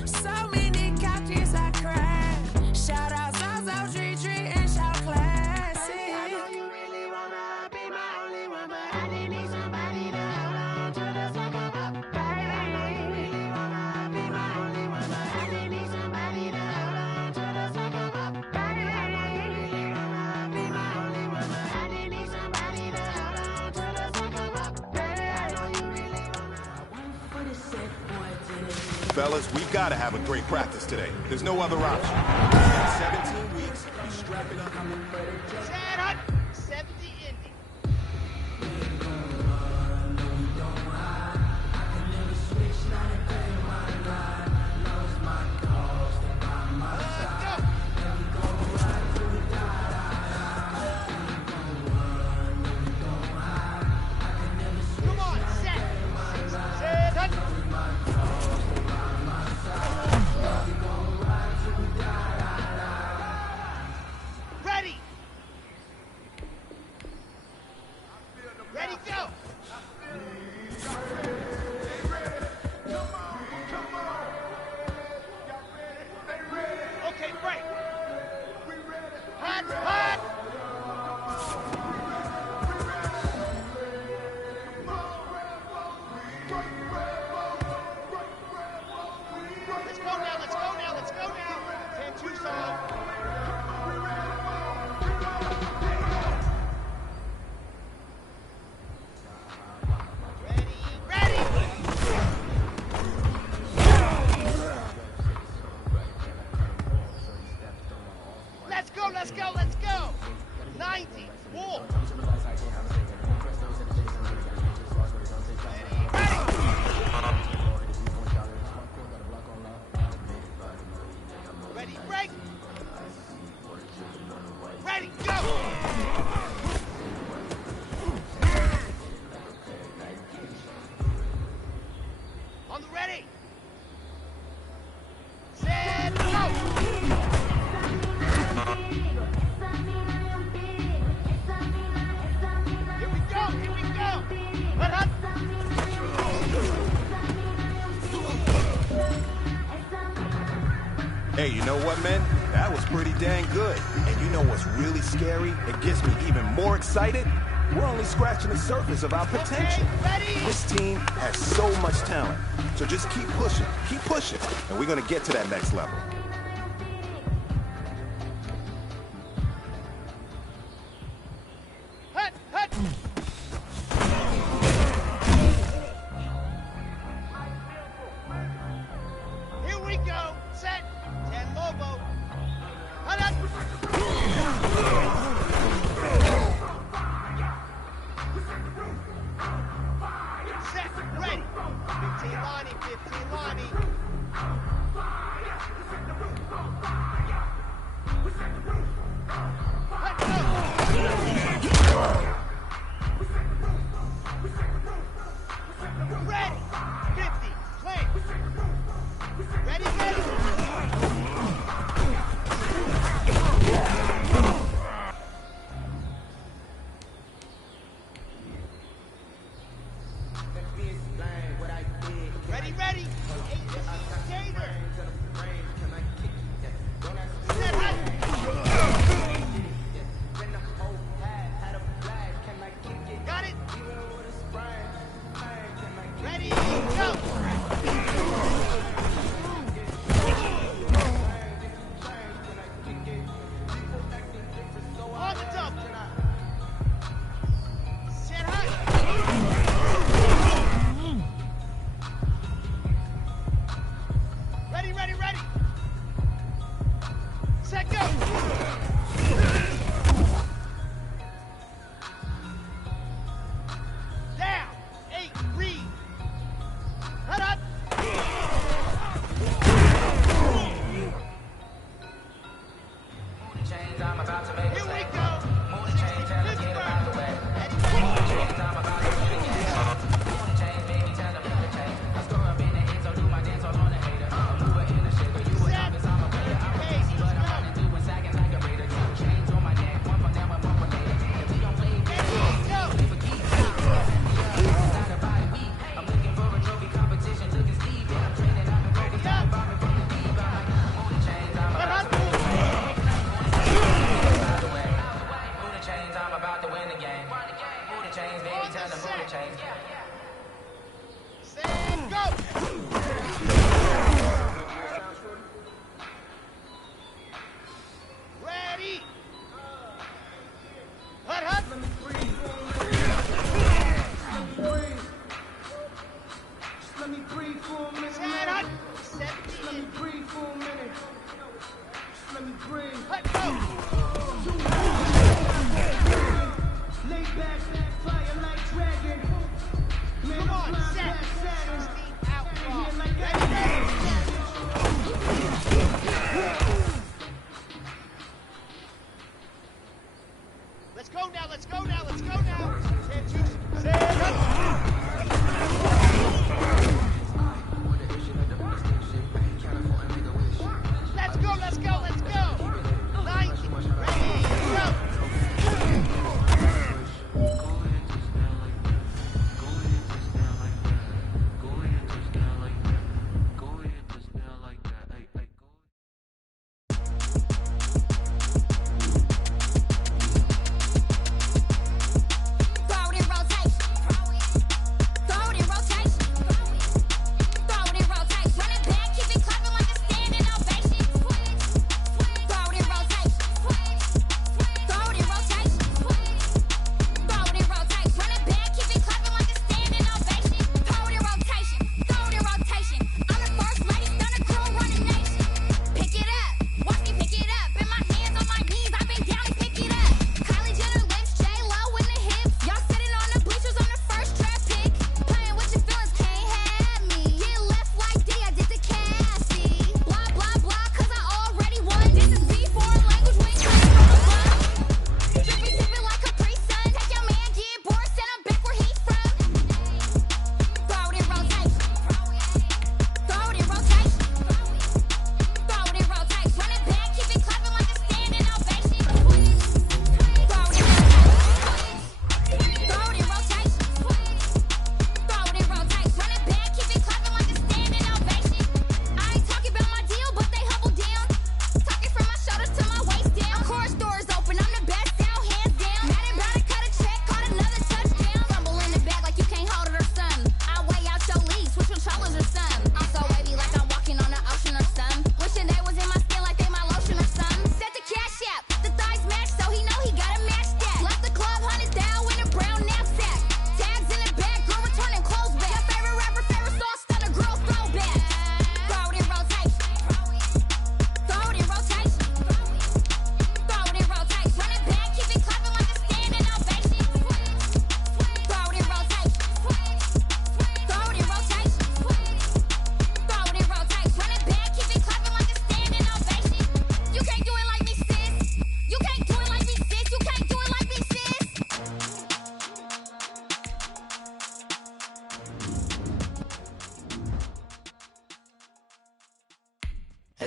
So many couches I cried. Shout out South Street and shout classic. I know you really wanna be my only one, but I didn't need somebody to hold on to the second up. Baby, I know you really wanna be my only one, but I didn't need somebody to hold on to the second up. Baby, I know you really wanna be my only one, but I didn't need somebody to hold on to the second up. Baby, I know you really wanna. One for the set, boy, to the Fellas, we gotta have a great practice today. There's no other option. In 17 weeks, you strap it up. Chad Hunt, 70 Indy. On the ready. Set, go. Here we go, here we go. Hut, hut. Hey, you know what, man? That was pretty dang good. And you know what's really scary? It gets me even more excited. We're only scratching the surface of our potential. This team has so much talent. So just keep pushing, and we're going to get to that next level. Hut, hut. Here we go. Set. 10 Lobo. Hut, hut. Set. Ready. 15 Lonnie. 15 Lonnie. Hut, go. Ready. 50. Play. Ready, ready. Ready, ready. Gator. Set, hut.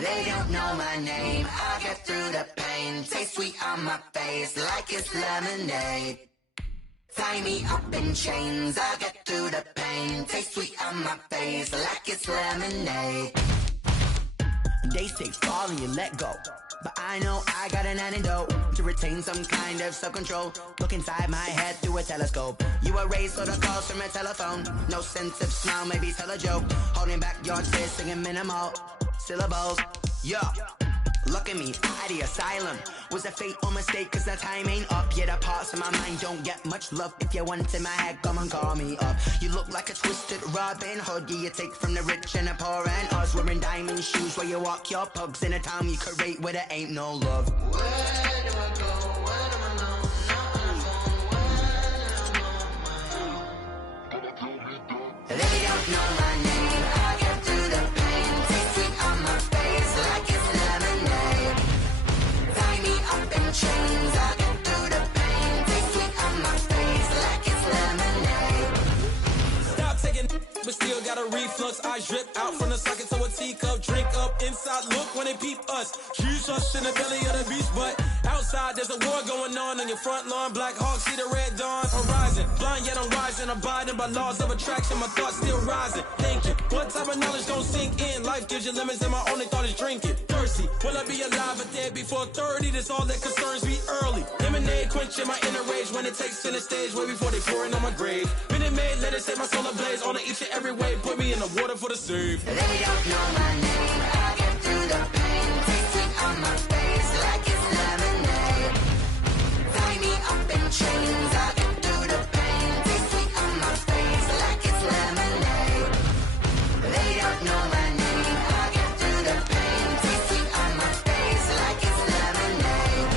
They don't know my name. I get through the pain. Taste sweet on my face like it's lemonade. Tie me up in chains. I get through the pain. Taste sweet on my face like it's lemonade. They say fall and you let go, but I know I got an antidote to retain some kind of self-control. Look inside my head through a telescope. You erase all the calls from a telephone. No sense of smile, maybe tell a joke. Holding back your tears, singing minimal syllables. Yeah, look at me, at the asylum. Was a fate or mistake, cause the time ain't up. Yet the parts of my mind don't get much love. If you want in my head, come and call me up. You look like a twisted Robin Hood. You take from the rich and the poor and us. Wearing diamond shoes where you walk your pugs in a town you create where there ain't no love. Where do I go? Where do I know? They don't know my name. I get through the pain. Taste sweet on my face like it's lemonade. Tie me up in chains. I get through the pain. Taste sweet on my face like it's lemonade. Stop taking, but still got a reflux. I drip out from the socket to a teacup. Drink up inside. Look when they peep us. Choose us in the belly of the beast, but outside there's a war going on your front lawn. Black Hawks see the red dawn horizon. Blind yet I'm rising, abiding by laws of attraction. My thoughts still rising. Thank you. What type of knowledge don't sink in? Life gives you lemons and my only thought is drinking. Thirsty. Will I be alive or dead before 30? That's all that concerns me early. Lemonade quenching my inner rage when it takes center stage way before they pour it on my grave. Minute Maid, let it set my soul ablaze on each and every way. Put me in the water for the save. They don't know my name. I get through the pain. Taste sweet on my face like it's lemonade. Tie me up in chains. I get through the pain. Taste sweet on my face like it's lemonade. They don't know my name. I get through the pain. Taste sweet on my face like it's lemonade.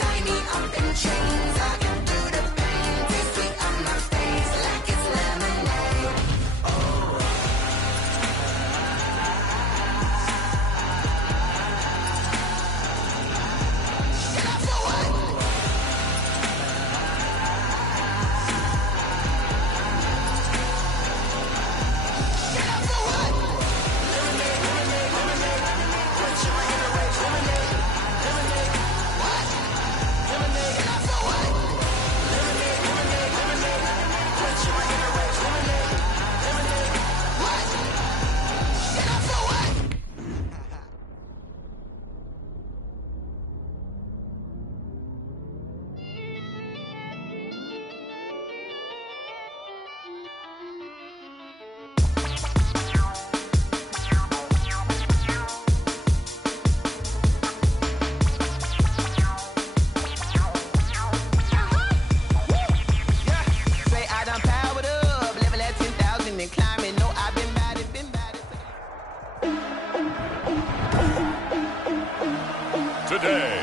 Tie me up in chains. I get through the pain. Taste sweet on my face like it's lemonade. Oh. Today,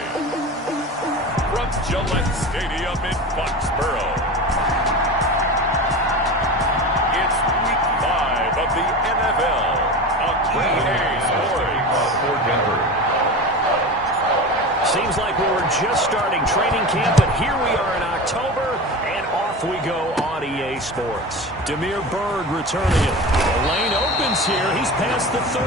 from Gillette Stadium in Foxborough, it's week 5 of the NFL on EA Sports for Denver. Seems like we were just starting training camp, but here we are in October, and off we go on EA Sports. Demir Bird returning it. The lane opens here. He's past the 30.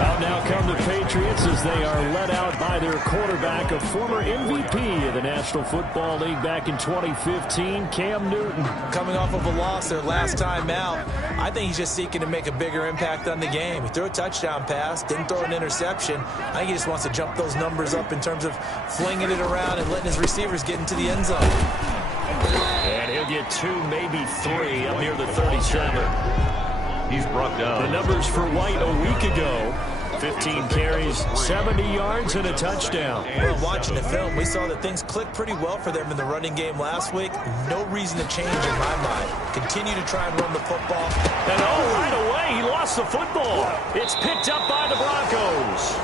Out now come the Patriots as they are led out by their quarterback, a former MVP of the National Football League back in 2015, Cam Newton. Coming off of a loss their last time out, I think he's just seeking to make a bigger impact on the game. He threw a touchdown pass, didn't throw an interception. I think he just wants to jump those numbers up in terms of flinging it around and letting his receivers get into the end zone. And he'll get 2, maybe 3 up near the 37. He's brought down. The numbers for White a week ago. 15 carries, 70 yards, and a touchdown. Well, watching the film, we saw that things clicked pretty well for them in the running game last week. No reason to change in my mind. Continue to try and run the football. And right away, he lost the football. It's picked up by the Broncos.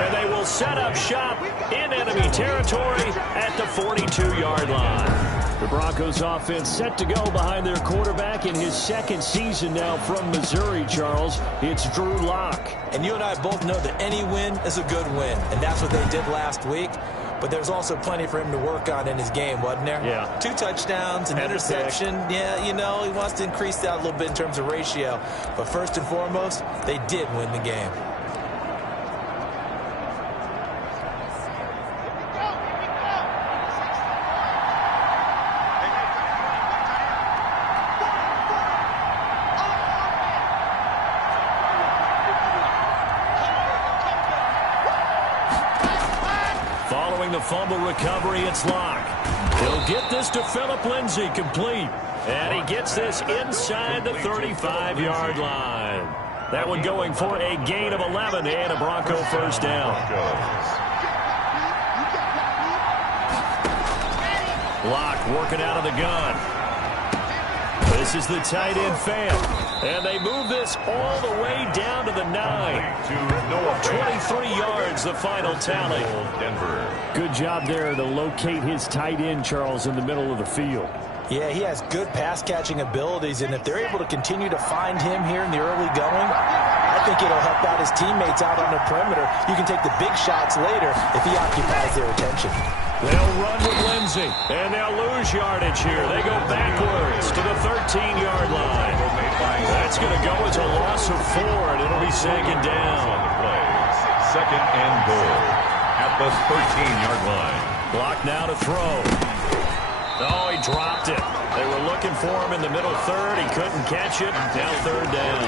And they will set up shop in enemy territory at the 42-yard line. The Broncos offense set to go behind their quarterback in his second season now from Missouri, Charles. It's Drew Lock. And you and I both know that any win is a good win, and that's what they did last week. but there's also plenty for him to work on in his game, wasn't there? Yeah. 2 touchdowns, an interception. Yeah, you know, he wants to increase that a little bit in terms of ratio. But first and foremost, they did win the game. Following the fumble recovery, it's Locke. He'll get this to Phillip Lindsay, complete. And he gets this inside the 35-yard line. That one going for a gain of 11 and a Bronco first down. Locke working out of the gun. This is the tight end fan. And they move this all the way down to the 9. 23 yards, the final tally. Denver. Good job there to locate his tight end, Charles, in the middle of the field. Yeah, he has good pass-catching abilities, and if they're able to continue to find him here in the early going, I think it'll help out his teammates out on the perimeter. You can take the big shots later if he occupies their attention. They'll run with Lindsay, and they'll lose yardage here. They go backwards to the 13-yard line. That's going to go as a loss of 4, and it'll be second down. Second and goal at the 13-yard line. Block now to throw. Oh, he dropped it. They were looking for him in the middle third. He couldn't catch it. Now third down.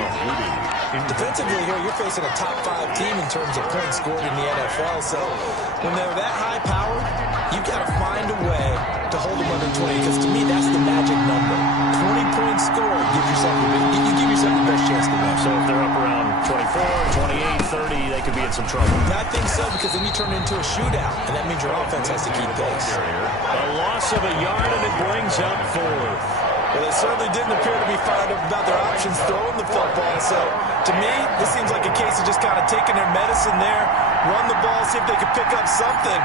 Defensively here, you're facing a top 5 team in terms of points scored in the NFL. So when they're that high powered, you've got to find a way to hold them under 20. Because to me, that's the magic number. 20 points scored gives yourself the best chance to win. So if they're up around 24, 28, 30, they could be in some trouble. I think so, because then you turn it into a shootout, and that means your offense has to keep pace. A loss of a yard, and it brings up 4th. Well, they certainly didn't appear to be fired up about their options throwing the football. So, to me, this seems like a case of just kind of taking their medicine there, run the ball, see if they could pick up something.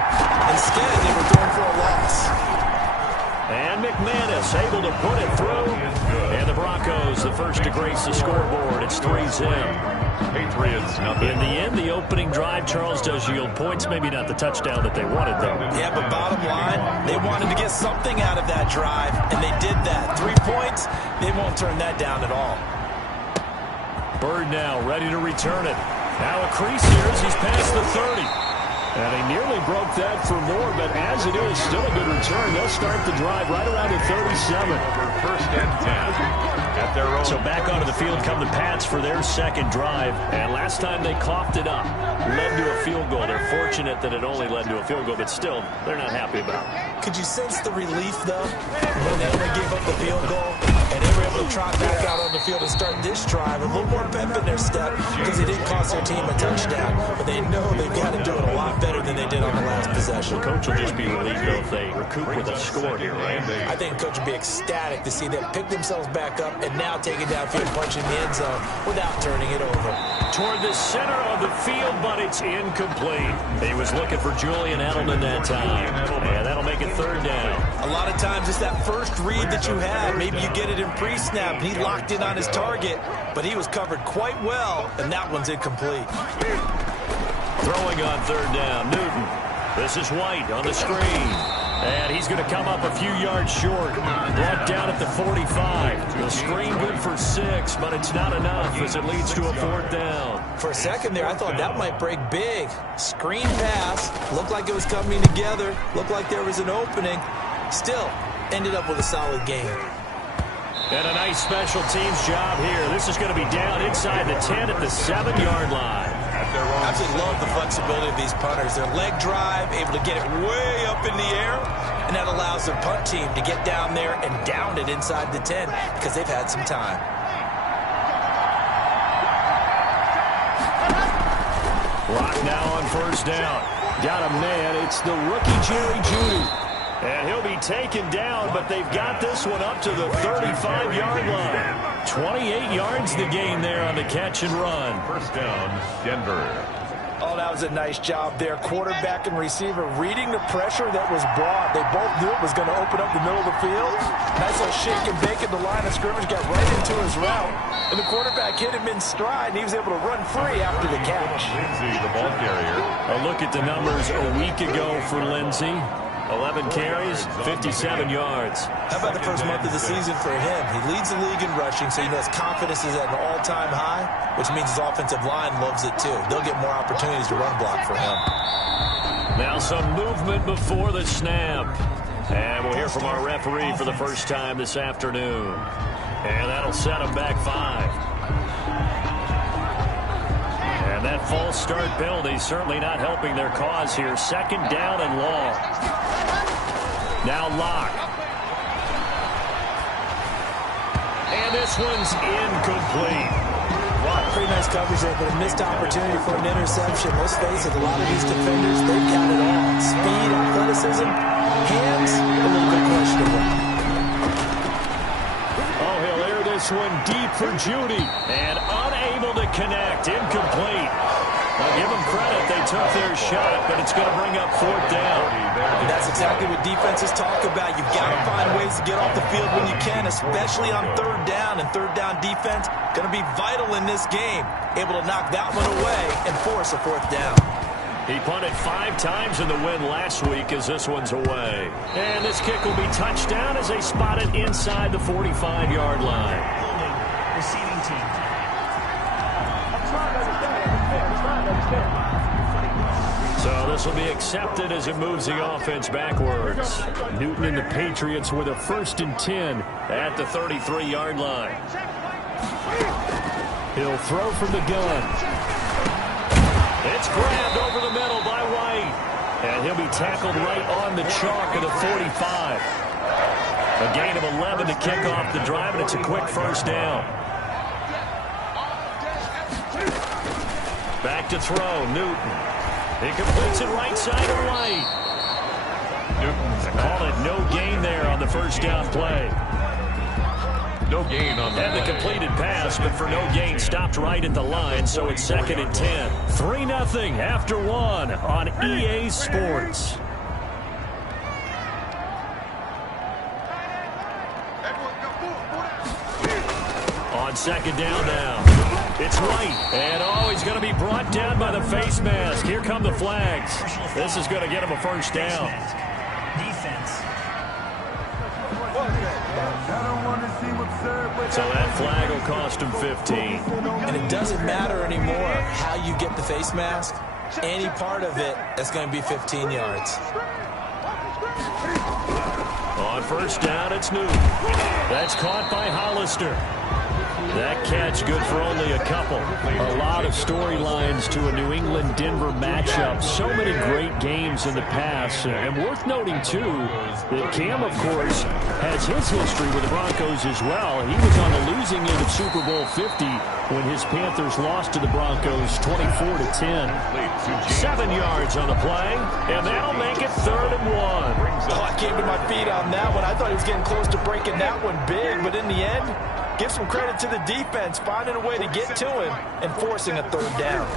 Instead, they were throwing for a loss. And McManus able to put it through. And the Broncos, the first to grace the scoreboard. It's 3-0. Patriots nothing. In the end, the opening drive, Charles, does yield points. Maybe not the touchdown that they wanted, though. Yeah, but bottom line, they wanted to get something out of that drive, and they did that. 3 points, they won't turn that down at all. Bird now ready to return it. Now a crease here as he's past the 30. And he nearly broke that for more, but as it is, still a good return. They'll start the drive right around the 37. First and 10 at their own. So back onto the field come the Pats for their second drive. And last time they coughed it up, led to a field goal. They're fortunate that it only led to a field goal, but still, they're not happy about it. Could you sense the relief, though, when they only gave up the field goal? And they were able to trot back out on the field and start this drive. A little more pep in their step because it didn't cost their team a touchdown. But they know they've got to do it a lot better than they did on the last possession. The coach will just be relieved if they recoup with a score here, right? I think the coach would be ecstatic to see them pick themselves back up and now take it downfield, punching the end zone without turning it over. Toward the center of the field, but it's incomplete. He was looking for Julian Edelman that time. And that'll make it third down. A lot of times it's that first read that you have. Maybe you get it in pre-snap, and he locked in on his target, but he was covered quite well, and that one's incomplete. Throwing on third down, Newton. This is White on the screen. And he's going to come up a few yards short. Brought down at the 45. The screen good for 6, but it's not enough as it leads to a fourth down. For a second there, I thought that might break big. Screen pass. Looked like it was coming together. Looked like there was an opening. Still, ended up with a solid game. And a nice special teams job here. This is going to be down inside the 10 at the 7-yard line. I absolutely love the flexibility of these punters. Their leg drive, able to get it way up in the air, and that allows the punt team to get down there and down it inside the 10 because they've had some time. Rock now on first down. Got a man. It's the rookie Jerry Jeudy. And he'll be taken down, but they've got this one up to the 35-yard line. 28 yards the gain there on the catch and run. First down, Denver. Oh, that was a nice job there. Quarterback and receiver reading the pressure that was brought. They both knew it was going to open up the middle of the field. Nice little shake and bake at the line of scrimmage. Got right into his route. and the quarterback hit him in stride, and he was able to run free after the catch. Lindsey, the ball carrier. A look at the numbers a week ago for Lindsey. 11 carries, 57 yards. How about the first month of the season for him? He leads the league in rushing, so you know his confidence is at an all-time high, which means his offensive line loves it too. They'll get more opportunities to run block for him. Now some movement before the snap. And we'll hear from our referee for the first time this afternoon. And that'll set him back 5. And that false start penalty certainly not helping their cause here. Second down and long. Now Locke. And this one's incomplete. Pretty nice coverage there, but a missed opportunity for an interception. Let's face it, a lot of these defenders, they've got it all. Speed, athleticism, hands, a little bit questionable. Oh, he'll air this one deep for Judy. And unable to connect. Incomplete. I'll give them credit. They took their shot, but it's going to bring up 4th down. And that's exactly what defenses talk about. You've got to find ways to get off the field when you can, especially on 3rd down. And 3rd down defense going to be vital in this game. Able to knock that one away and force a 4th down. He punted 5 times in the win last week as this one's away. And this kick will be touchdown as they spot it inside the 45-yard line. Receiving team. So this will be accepted as it moves the offense backwards. Newton and the Patriots with a 1st and 10 at the 33-yard line. He'll throw from the gun. It's grabbed over the middle by White. And he'll be tackled right on the chalk of the 45. A gain of 11 to kick off the drive, and it's a quick 1st down. Back to throw, Newton. He completes it right side of White. Newton called it no gain there on the 1st down play. No gain on that. And the completed pass, but for no gain, stopped right at the line, so it's 2nd and 10. 3-0 after 1 on EA Sports. On 2nd down now. It's White, and he's going to be brought down by the face mask. Here come the flags. This is going to get him a 1st down. Defense. So that flag will cost him 15. And it doesn't matter anymore how you get the face mask. Any part of it, that's going to be 15 yards. On 1st down, it's Newton. That's caught by Hollister. That catch good for only a couple. A lot of storylines to a New England-Denver matchup. So many great games in the past. And worth noting, too, that Cam, of course, has his history with the Broncos as well. He was on the losing end of Super Bowl 50 when his Panthers lost to the Broncos 24-10. 7 yards on the play, and that'll make it 3rd and 1. Oh, I came to my feet on that one. I thought he was getting close to breaking that one big, but in the end, give some credit to the defense, finding a way to get to him and forcing a 3rd down.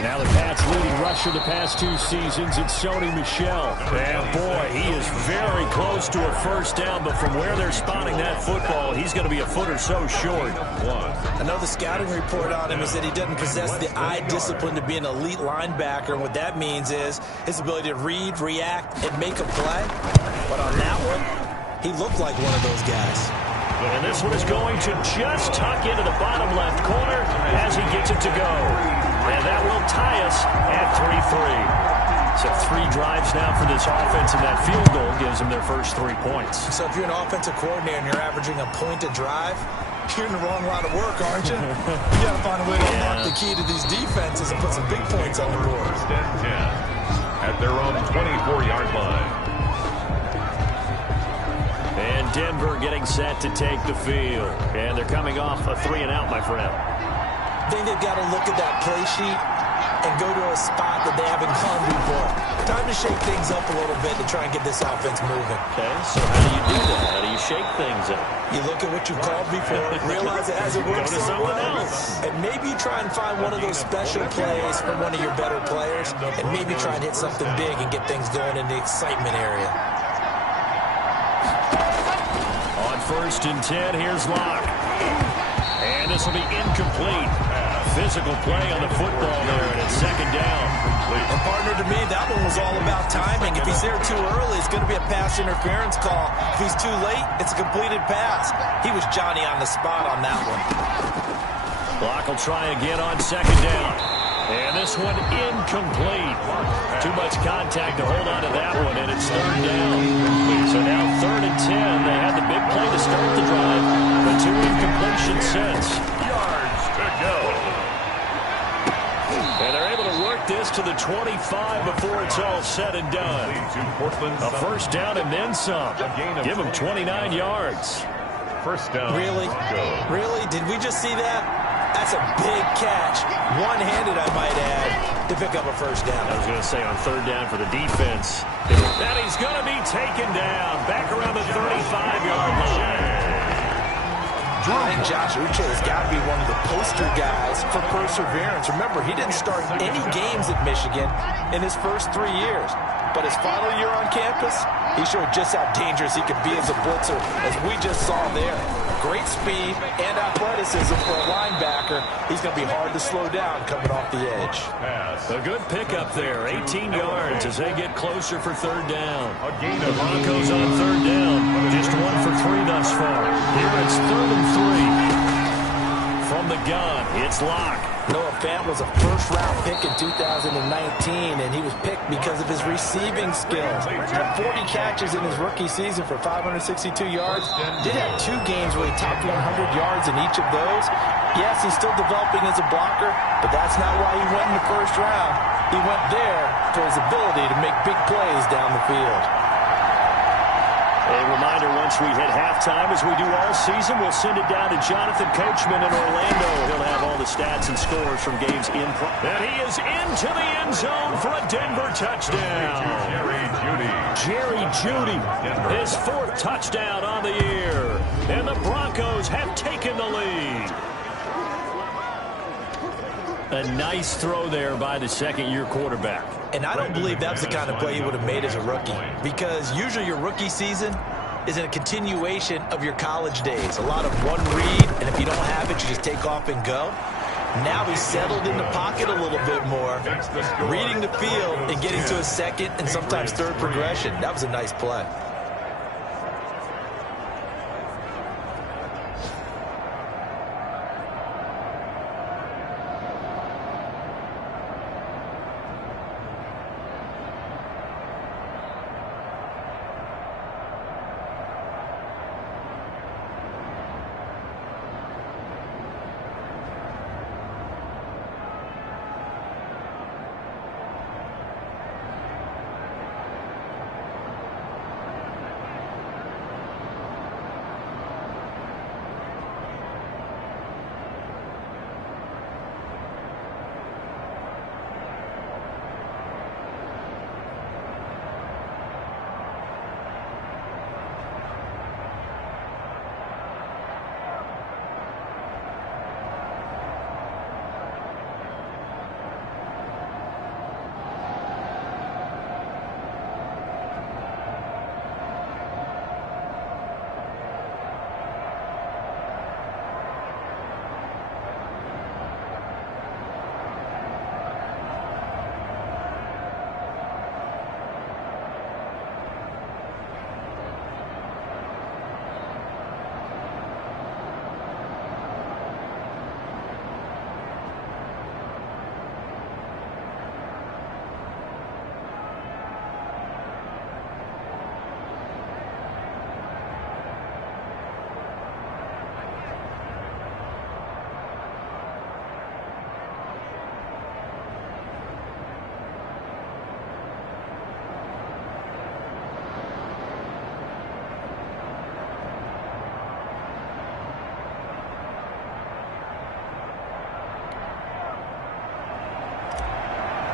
Now the Pats' leading rusher the past 2 seasons, it's Sony Michel. And boy, he is very close to a 1st down, but from where they're spotting that football, he's going to be a foot or so short. I know the scouting report on him is that he doesn't possess the eye discipline to be an elite linebacker, and what that means is his ability to read, react, and make a play. But on that one, he looked like one of those guys. And this one is going to just tuck into the bottom left corner as he gets it to go. And that will tie us at 3-3. So 3 drives now for this offense, and that field goal gives them their first 3 points. So if you're an offensive coordinator and you're averaging a point a drive, you're in the wrong line of work, aren't you? You got to find a way to unlock the key to these defenses and put some big points on the board. 10 at their own 24-yard line. And Denver getting set to take the field. And they're coming off a 3-and-out, my friend. I think they've got to look at that play sheet and go to a spot that they haven't gone before. Time to shake things up a little bit to try and get this offense moving. Okay, so how do you do that? How do you shake things up? You look at what you called before, realize it hasn't worked Go to so someone well, else. and maybe try and find one of those special plays from one of your better players, and maybe try and hit something big and get things going in the excitement area. On 1st and 10, here's Locke. And this will be incomplete. Physical play on the football there, and it's second down. And partner, to me, that one was all about timing. If he's there too early, it's going to be a pass interference call. If he's too late, it's a completed pass. He was Johnny on the spot on that one. Block will try again on second down. And this one incomplete. Too much contact to hold on to that one, and it's third down. So now 3rd and 10. They had the big play to start the drive, but 2 incompletions since. Yards to go. And they're able to work this to the 25 before it's all said and done. A first down and then some. Give them 29 yards. First down. Really? Really? Did we just see that? That's a big catch. One-handed, I might add, to pick up a first down. I was going to say on third down for the defense. And he's going to be taken down. Back around the 35-yard line. I think Josh Uche has got to be one of the poster guys for perseverance. Remember, he didn't start any games at Michigan in his first 3 years. But his final year on campus, he showed just how dangerous he could be as a blitzer, as we just saw there. Great speed and athleticism for a linebacker. He's going to be hard to slow down coming off the edge. A good pickup there, 18 yards as they get closer for third down. The Broncos on third down, just 1 for 3 thus far. Here it's 3rd and 3. From the gun, it's Locke. Noah Fant was a first-round pick in 2019, and he was picked because of his receiving skills. Had 40 catches in his rookie season for 562 yards. Did have 2 games where he topped 100 yards in each of those. Yes, he's still developing as a blocker, but that's not why he went in the first round. He went there for his ability to make big plays down the field. A reminder, once we hit halftime, as we do all season, we'll send it down to Jonathan Coachman in Orlando. He'll have all the stats and scores from games in. And he is into the end zone for a Denver touchdown. Jerry Jeudy, his 4th touchdown on the year. And the Broncos have taken the lead. A nice throw there by the second-year quarterback. And I don't believe that's the kind of play he would have made as a rookie, because usually your rookie season is a continuation of your college days. A lot of one read, and if you don't have it, you just take off and go. Now he's settled in the pocket a little bit more, reading the field and getting to a second and sometimes third progression. That was a nice play.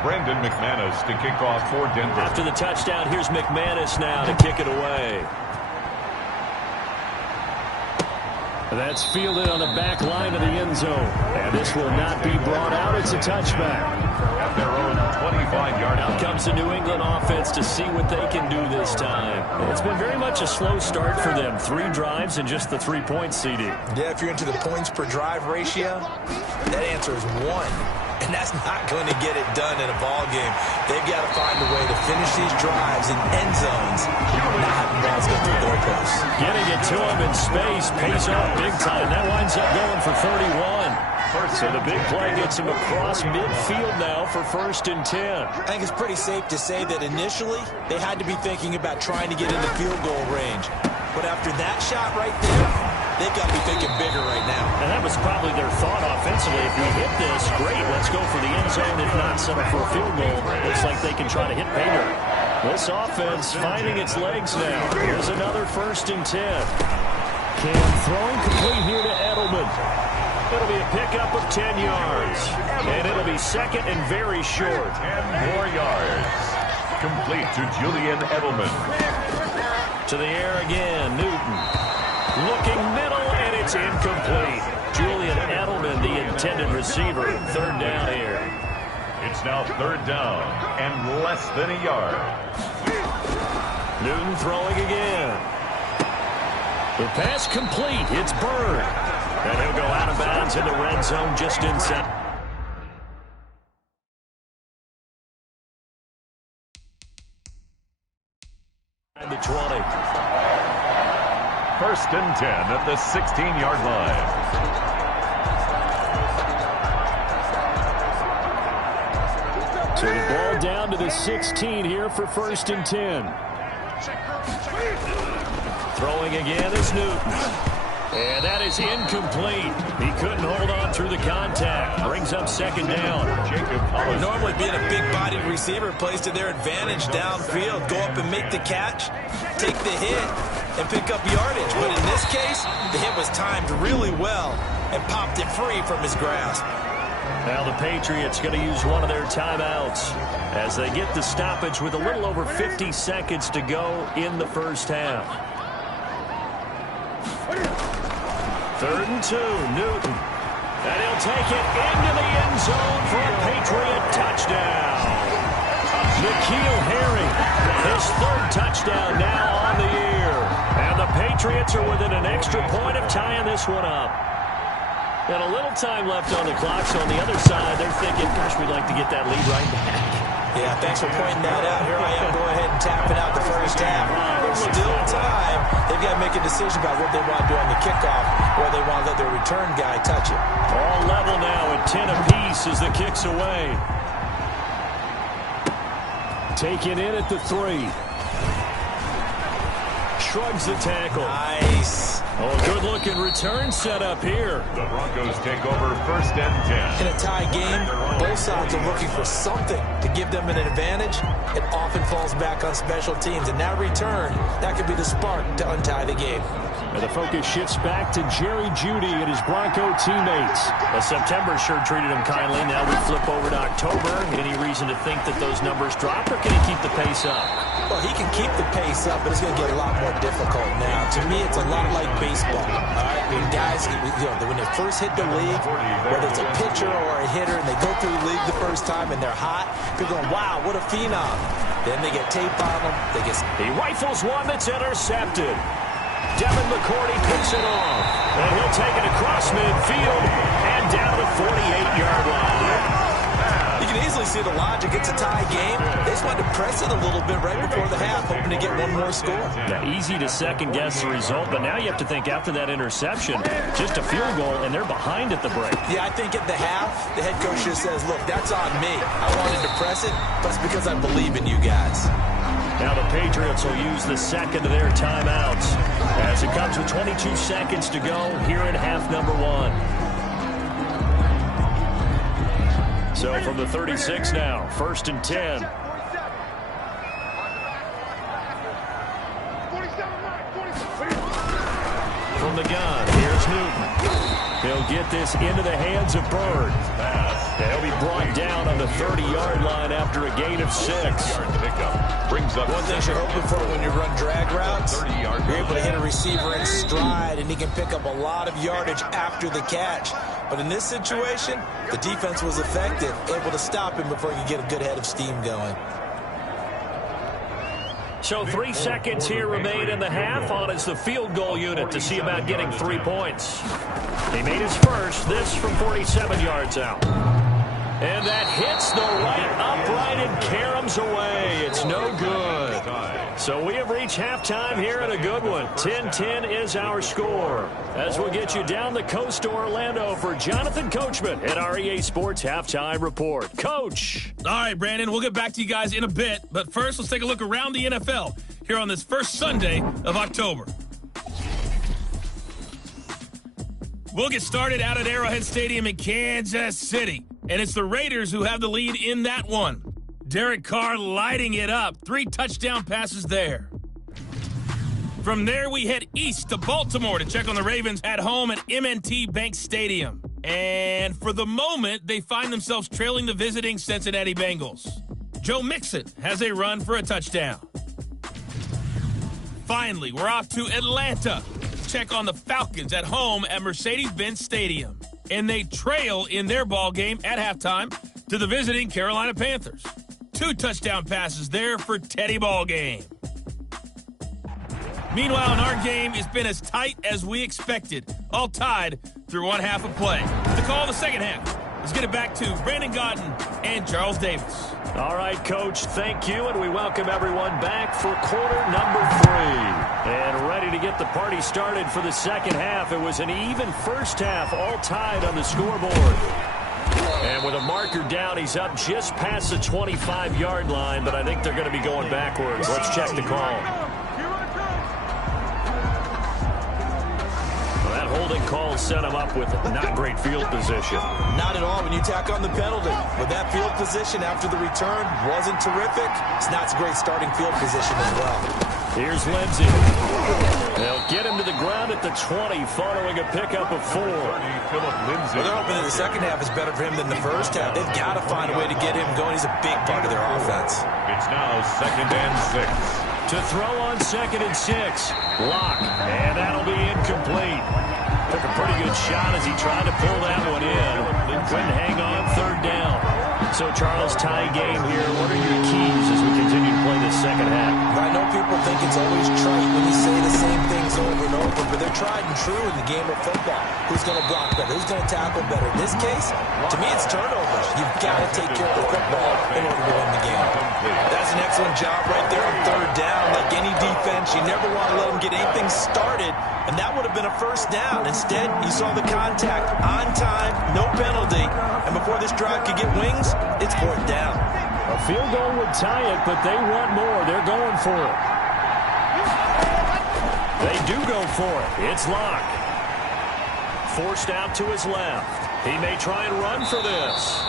Brandon McManus to kick off for Denver. After the touchdown, here's McManus now to kick it away. That's fielded on the back line of the end zone. And this will not be brought out. It's a touchback. at their own 25-yard line. Now comes the New England offense to see what they can do this time. It's been very much a slow start for them. 3 drives and just the 3 points, CD. Yeah, if you're into the points per drive ratio, that answer is 1. And that's not going to get it done in a ball game. They've got to find a way to finish these drives in end zones, not having balls go through goalposts. Getting it to him in space pays off big time. That winds up going for 31. So the big play gets him across midfield now for 1st and 10. I think it's pretty safe to say that initially they had to be thinking about trying to get into field goal range. But after that shot right there, they've got to be thinking bigger right now. And that was probably their thought offensively. If we hit this, great, let's go for the end zone. If not, settle for a field goal. Looks like they can try to hit pay dirt. This offense finding its legs now. Here's another 1st and 10. Cam throwing complete here to Edelman. It'll be a pickup of 10 yards. And it'll be 2nd and very short. 10 more yards. Complete to Julian Edelman. To the air again, Newton. Looking middle, and it's incomplete. Julian Edelman, the intended receiver. 3rd down here. It's now 3rd down and less than a yard. Newton throwing again. The pass complete. It's Bird. And he'll go out of bounds in the red zone just inside. The 20. 1st and 10 at the 16-yard line. So the ball down to the 16 here for 1st and 10. Throwing again is Newton. And that is incomplete. He couldn't hold on through the contact. Brings up 2nd down. Normally being a big-bodied receiver plays to their advantage downfield. Go up and make the catch, take the hit, and pick up yardage. But in this case, the hit was timed really well and popped it free from his grasp. Now the Patriots going to use one of their timeouts as they get the stoppage with a little over 50 seconds to go in the 1st half. 3rd and 2, Newton. And he'll take it into the end zone for a Patriot touchdown. N'Keal Harry, his 3rd touchdown now on the year. And the Patriots are within an extra point of tying this one up. And a little time left on the clock, so on the other side, they're thinking, gosh, we'd like to get that lead right back. Yeah, thanks for pointing that out. Here I am going ahead and tapping out the 1st half. There's still time. They've got to make a decision about what they want to do on the kickoff, or they want to let their return guy touch it. All level now at 10 apiece as the kick's away. Taken in at the 3. Shrugs the tackle. Nice. Oh, good-looking return set up here. The Broncos take over 1st and 10. In a tie game, both sides are looking for something to give them an advantage. It often falls back on special teams, and that return, that could be the spark to untie the game. And the focus shifts back to Jerry Jeudy and his Bronco teammates. Well, September sure treated him kindly. Now we flip over to October. Any reason to think that those numbers drop, or can he keep the pace up? Well, he can keep the pace up, but it's going to get a lot more difficult now. To me, it's a lot like baseball. All right, when guys, when they first hit the league, whether it's a pitcher or a hitter, and they go through the league the first time and they're hot, people going, wow, what a phenom. Then they get tape on them. He rifles one that's intercepted. Devin McCourty picks it off. And he'll take it across midfield and down to the 48-yard line. You can easily see the logic. It's a tie game. They just wanted to press it a little bit right before the half, hoping to get one more score. Yeah, easy to second-guess the result, but now you have to think after that interception, just a field goal, and they're behind at the break. Yeah, I think at the half, the head coach just says, look, that's on me. I wanted to press it, but it's because I believe in you guys. Now the Patriots will use the 2nd of their timeouts as it comes with 22 seconds to go here in half number 1. So from the 36 now, 1st and 10. From the gun, here's Newton. He'll get this into the hands of Bird. He'll be brought down on the 30-yard line after a gain of 6. Brings up one thing you're hoping for when you run drag routes, you're able to hit a receiver in stride, and he can pick up a lot of yardage after the catch. But in this situation, the defense was effective, able to stop him before he could get a good head of steam going. So 3 seconds here remain in the half. On is the field goal unit to see about getting 3 points. He made his first, this from 47 yards out. And that hits the right upright and caroms away. It's no good. So we have reached halftime here in a good one. 10-10 is our score. As we'll get you down the coast to Orlando for Jonathan Coachman at our EA Sports Halftime Report. Coach. All right, Brandon, we'll get back to you guys in a bit. But first, let's take a look around the NFL here on this first Sunday of October. We'll get started out at Arrowhead Stadium in Kansas City. And it's the Raiders who have the lead in that one. Derek Carr lighting it up. 3 touchdown passes there. From there, we head east to Baltimore to check on the Ravens at home at M&T Bank Stadium. And for the moment, they find themselves trailing the visiting Cincinnati Bengals. Joe Mixon has a run for a touchdown. Finally, we're off to Atlanta to check on the Falcons at home at Mercedes-Benz Stadium. And they trail in their ball game at halftime to the visiting Carolina Panthers. 2 touchdown passes there for Teddy Ballgame. Meanwhile, in our game, it's been as tight as we expected, all tied through one half of play. The call of the second half. Let's get it back to Brandon Gaudin and Charles Davis. All right, Coach, thank you, and we welcome everyone back for quarter number 3. And ready to get the party started for the second half. It was an even first half, all tied on the scoreboard. And with a marker down, he's up just past the 25-yard line, but I think they're going to be going backwards. Let's check the call. Holding call set him up with not great field position. Not at all when you tack on the penalty. With that field position after the return wasn't terrific. It's not a great starting field position as well. Here's Lindsey. They'll get him to the ground at the 20 following a pickup of 4. Well, they're hoping that the second half is better for him than the first half. They've got to find a way to get him going. He's a big part of their offense. It's now 2nd and 6. To throw on 2nd and 6. Lock. And that'll be incomplete. Took a pretty good shot as he tried to pull that one in. Couldn't hang on 3rd down. So, Charles, tie game here. What are your keys as we continue to play this second half? I know people think it's always trite when you say the same things over and over, but they're tried and true in the game of football. Who's going to block better? Who's going to tackle better? In this case, to me, it's turnovers. You've got to take care of the football in order to win the game. That's an excellent job right there on 3rd down. Like any defense, you never want to let them get anything started, and that would have been a first down. Instead, you saw the contact on time, no penalty, and before this drive could get wings, it's 4th down. A field goal would tie it, but they want more. They're going for it. They do go for it. It's Locke. Forced out to his left. He may try and run for this.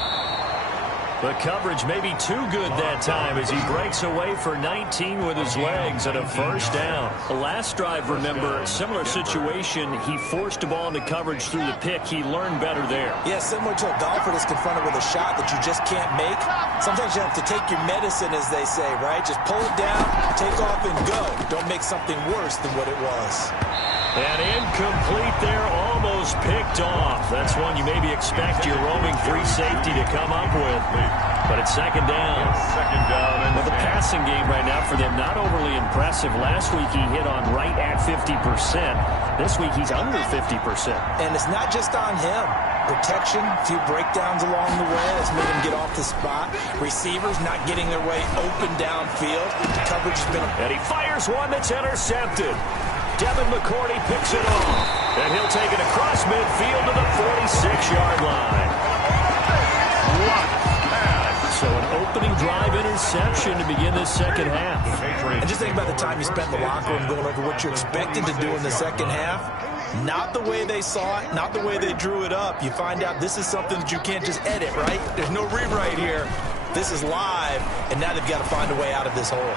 The coverage may be too good that time as he breaks away for 19 with his legs and a first down. The last drive, remember, similar situation. He forced the ball into coverage through the pick. He learned better there. Yeah, similar to a golfer that's confronted with a shot that you just can't make. Sometimes you have to take your medicine, as they say, right? Just pull it down, take off, and go. Don't make something worse than what it was. And incomplete there, almost picked off. That's one you maybe expect your roaming free safety to come up with. But it's 2nd down. Well, the passing game right now for them, not overly impressive. Last week he hit on right at 50%. This week he's under 50%. And it's not just on him. Protection, a few breakdowns along the way. That's made him get off the spot. Receivers not getting their way open downfield. The coverage has been... And he fires one that's intercepted. Devin McCourty picks it off. And he'll take it across midfield to the 46-yard line. So an opening drive interception to begin this second half. And just think about the time you spent in the locker room going over what you're expected to do in the second half. Not the way they saw it, not the way they drew it up. You find out this is something that you can't just edit, right? There's no rewrite here. This is live, and now they've got to find a way out of this hole.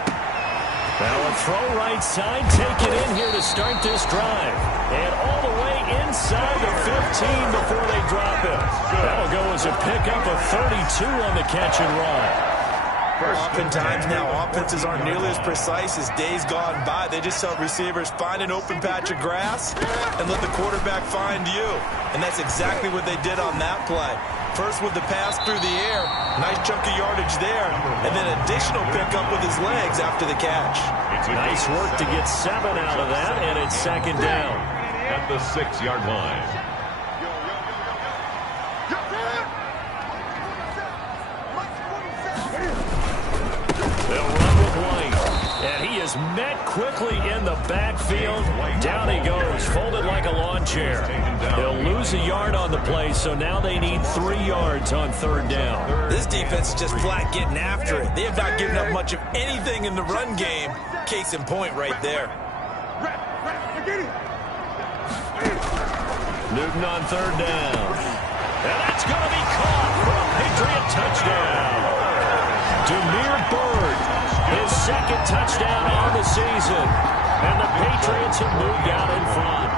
Now a throw right side, take it in here to start this drive. And all the way inside the 15 before they drop it. That'll go as a pickup of 32 on the catch and run. Oftentimes now, offenses aren't nearly as precise as days gone by. They just tell receivers, find an open patch of grass and let the quarterback find you. And that's exactly what they did on that play. First with the pass through the air, nice chunk of yardage there, and then additional pickup with his legs after the catch. Nice work to get 7 out of that, and it's second down. At the 6-yard line. They'll run with White, and he is met quickly in the backfield. Down he goes, folded like a lawn chair. They'll lose a yard on the play, so now they need 3 yards on third down. This defense is just flat getting after it. They have not given up much of anything in the run game. Case in point right there. Newton on third down. And that's going to be caught for a Patriot touchdown. Demir Bird, his second touchdown on the season. And the Patriots have moved out in front.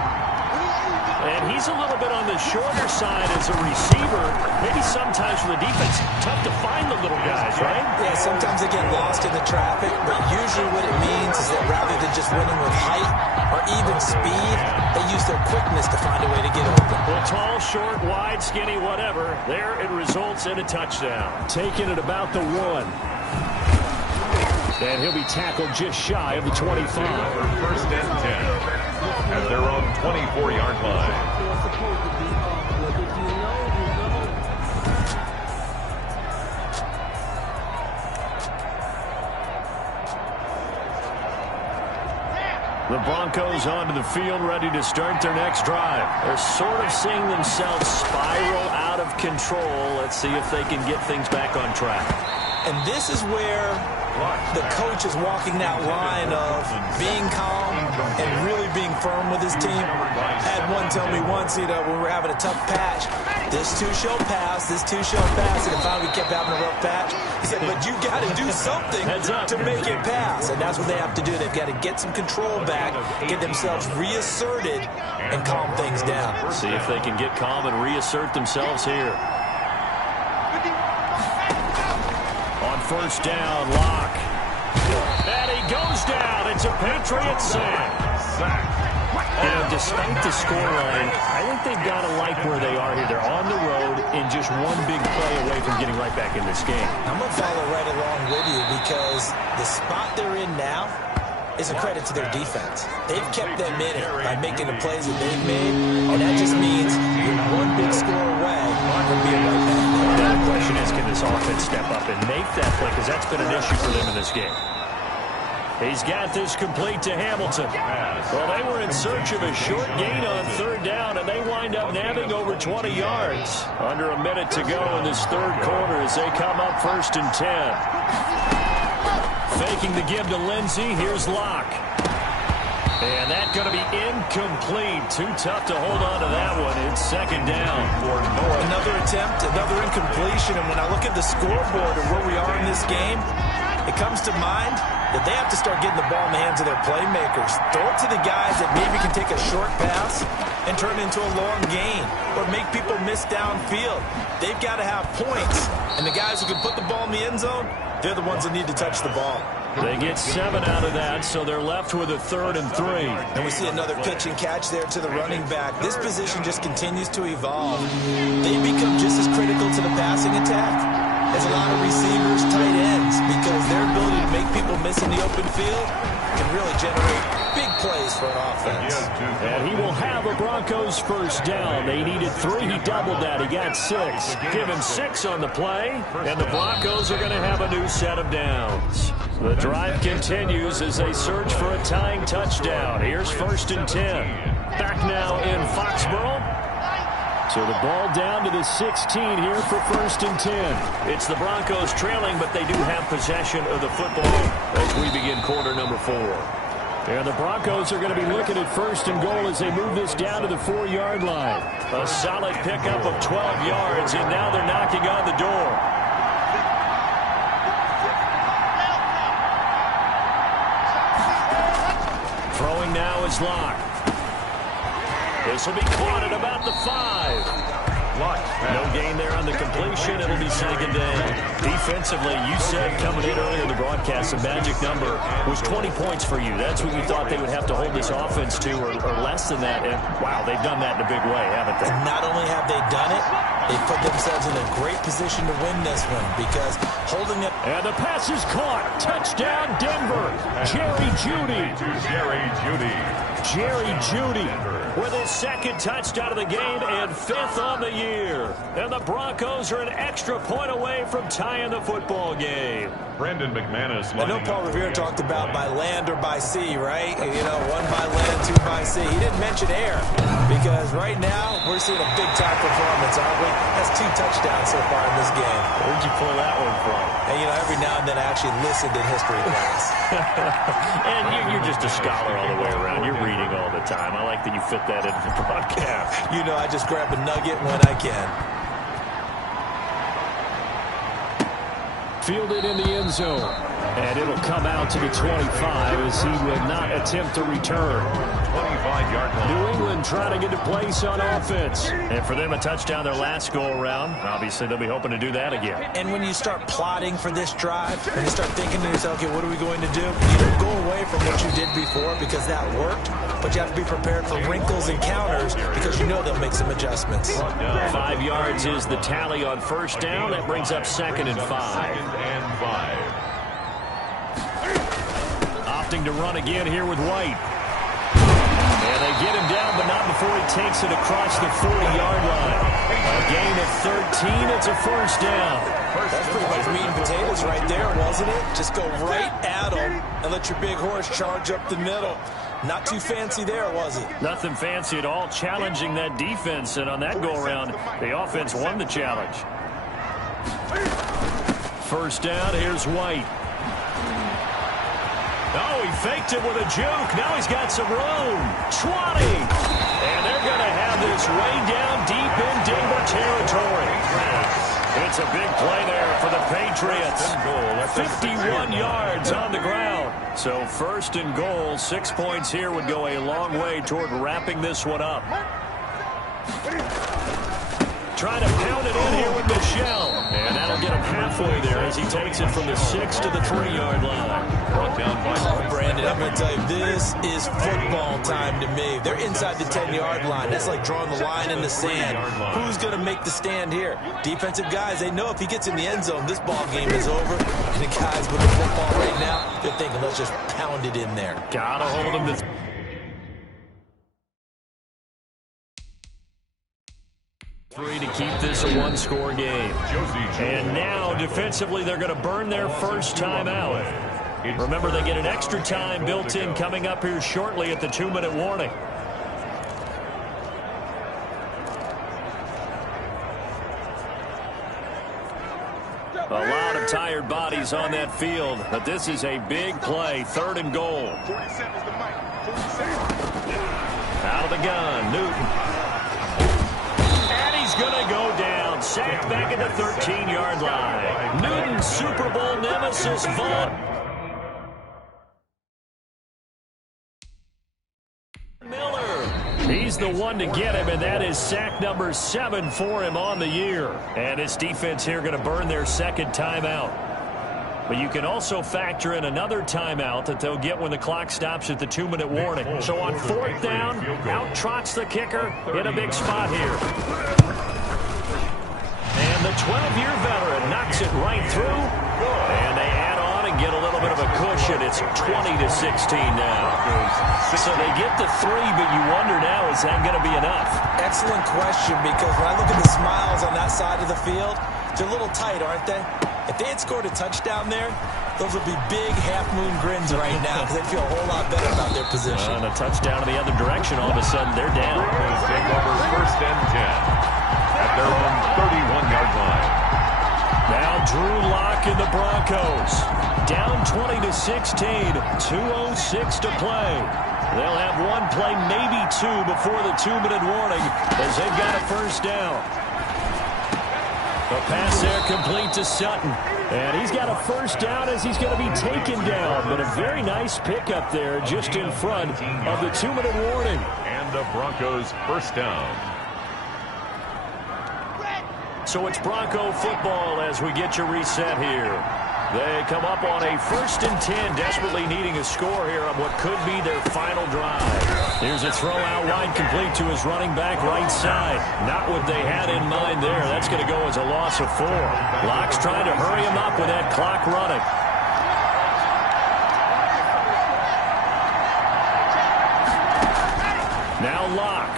And he's a little bit on the shorter side as a receiver. Maybe sometimes for the defense, tough to find the little guys, right? Yeah, sometimes they get lost in the traffic, but usually what it means is that rather than just winning with height or even speed, they use their quickness to find a way to get open. Well, tall, short, wide, skinny, whatever. There it results in a touchdown. Taking it about the 1. And he'll be tackled just shy of the 25. First and 10 at their own 24-yard line. The Broncos onto the field, ready to start their next drive. They're sort of seeing themselves spiral out of control. Let's see if they can get things back on track. And this is where the coach is walking that line of being calm and really being firm with his team. I had one tell me once, when we were having a tough patch, this too shall pass, this too shall pass, and finally we kept having a rough patch. He said, but you got to do something to make it pass, and that's what they have to do. They've got to get some control back, get themselves reasserted, and calm things down. See if they can get calm and reassert themselves here. On first down, Locke. And he goes down. It's a Patriot sack. And despite the scoreline, I think they've got to like where they are here. They're on the road and just one big play away from getting right back in this game. I'm going to follow right along with you because the spot they're in now is a credit to their defense. They've kept them in it by making the plays that they've made, and that just means you're one big score away from being right back there. Now the question is, can this offense step up and make that play? Because that's been an issue for them in this game. He's got this complete to Hamilton. Well, they were in search of a short gain on third down, and they wind up nabbing over 20 yards. Under a minute to go in this third quarter as they come up first and 10. Faking the give to Lindsey. Here's Locke. And that's going to be incomplete. Too tough to hold on to that one. It's second down. Another attempt, another incompletion. And when I look at the scoreboard and where we are in this game, it comes to mind that they have to start getting the ball in the hands of their playmakers. Throw it to the guys that maybe can take a short pass and turn it into a long gain or make people miss downfield. They've got to have points. And the guys who can put the ball in the end zone, they're the ones that need to touch the ball. They get 7 out of that, so they're left with a 3rd and 3. And we see another pitch and catch there to the running back. This position just continues to evolve. They become just as critical to the passing attack as a lot of receivers, tight ends, because their ability to make people miss in the open field can really generate big plays for an offense. And he will have a Broncos first down. They needed 3. He doubled that. He got 6. Give him 6 on the play, and the Broncos are going to have a new set of downs. The drive continues as they search for a tying touchdown. Here's first and 10. Back now in Foxborough. So the ball down to the 16 here for first and 10. It's the Broncos trailing, but they do have possession of the football as we begin quarter number 4. And the Broncos are going to be looking at first and goal as they move this down to the 4-yard line. A solid pickup of 12 yards, and now they're knocking on the door. Throwing now is Locke. This will be caught at about the 5. No gain there on the completion. It'll be second down. Defensively, you said coming in earlier in the broadcast, the magic number was 20 points for you. That's what you thought they would have to hold this offense to, or less than that. And, wow, they've done that in a big way, haven't they? Not only have they done it, they put themselves in a great position to win this one because holding it. And the pass is caught. Touchdown, Denver. Jerry Jeudy. Jerry Jeudy with his second touchdown of the game and 5th on the year. And the Broncos are an extra point away from tying the football game. Brandon McManus. I know Paul Revere talked about by land or by sea, right? You know, 1 by land, 2 by sea. He didn't mention air because right now we're seeing a big-time performance, aren't we? That's 2 touchdowns so far in this game. Where'd you pull that one from? And, you know, every now and then I actually listened in history class. And you're just a scholar all the way around. You're reading all the time. I like that you fit that into the broadcast. You know, I just grab a nugget when I can. Fielded in the end zone. And it'll come out to the 25 as he will not attempt to return. 25-yard line. New England trying to get a place on offense. And for them, a touchdown their last go-around. Obviously, they'll be hoping to do that again. And when you start plotting for this drive, and you start thinking to yourself, okay, what are we going to do? You don't go away from what you did before because that worked, but you have to be prepared for wrinkles and counters because you know they'll make some adjustments. 5 yards is the tally on first down. That brings up 2nd and 5. Opting to run again here with White. And they get him down, but not before he takes it across the 40-yard line. A gain of 13. It's a first down. That's pretty much meat and potatoes right there, wasn't it? Just go right at him and let your big horse charge up the middle. Not too fancy there, was it? Nothing fancy at all. Challenging that defense, and on that go-around, the offense won the challenge. First down, here's White. Oh, he faked it with a juke. Now he's got some room. 20. And they're going to have this way down deep in Denver territory. It's a big play there for the Patriots. 51 yards on the ground. So 1st and goal, 6 points here would go a long way toward wrapping this one up. Trying to pound it in here with Michelle. And that'll get him halfway there as he takes it from the 6 to the 3-yard line. Brought down by Brandon, I'm going to tell you, this is football time to me. They're inside the 10-yard line. That's like drawing the line in the sand. Who's going to make the stand here? Defensive guys, they know if he gets in the end zone, this ball game is over. And the guys with the football right now, they're thinking, let's just pound it in there. Gotta hold him to... to keep this a 1-score game. And now, defensively, they're going to burn their first time out. Remember, they get an extra time built in coming up here shortly at the 2-minute warning. A lot of tired bodies on that field, but this is a big play. 3rd and goal. Out of the gun, Newton. Going to go down. Sacked back at the 13-yard line. Newton's Super Bowl nemesis, Von Miller. He's the one to get him, and that is sack number 7 for him on the year. And his defense here going to burn their 2nd timeout. But you can also factor in another timeout that they'll get when the clock stops at the 2-minute warning. So on 4th down, out trots the kicker in a big spot here. And the 12-year veteran knocks it right through. And they add on and get a little bit of a cushion. It's 20-16 now. So they get the 3, but you wonder now, is that going to be enough? Excellent question, because when I look at the smiles on that side of the field, they're a little tight, aren't they? If they had scored a touchdown there, those would be big half-moon grins right now because they feel a whole lot better about their position. And a touchdown in the other direction, all of a sudden they're down. Take over 1st and 10 at their own 31-yard line. Now Drew Lock and the Broncos down 20-16, 2:06 to play. They'll have one play, maybe 2 before the 2-minute warning as they've got a first down. The pass there complete to Sutton. And he's got a first down as he's going to be taken down. But a very nice pickup there just in front of the 2-minute warning. And the Broncos first down. So it's Bronco football as we get you reset here. They come up on a 1st and 10, desperately needing a score here on what could be their final drive. Here's a throw out wide, complete to his running back right side. Not what they had in mind there. That's going to go as a loss of 4. Locke's trying to hurry him up with that clock running. Now Locke.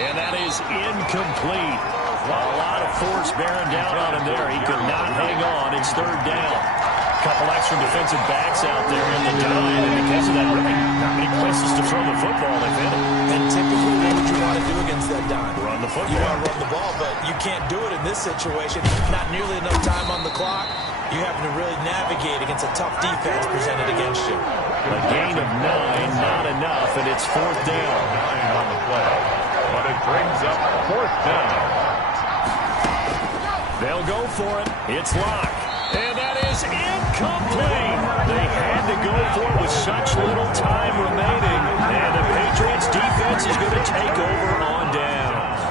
And that is incomplete. A lot of force bearing down on him there. He could not hang on. It's 3rd down. A couple extra defensive backs out there in the dime. And because of that, really not many places to throw the football. They've hit it. And typically, what would you want to do against that dime? Run the football. You want to run the ball, but you can't do it in this situation. Not nearly enough time on the clock. You have to really navigate against a tough defense presented against you. A gain of 9, not enough, and it's 4th down. 9 on the play, but it brings up 4th down. They'll go for it. It's Locke. And that is incomplete. They had to go for it with such little time remaining. And the Patriots defense is going to take over on downs.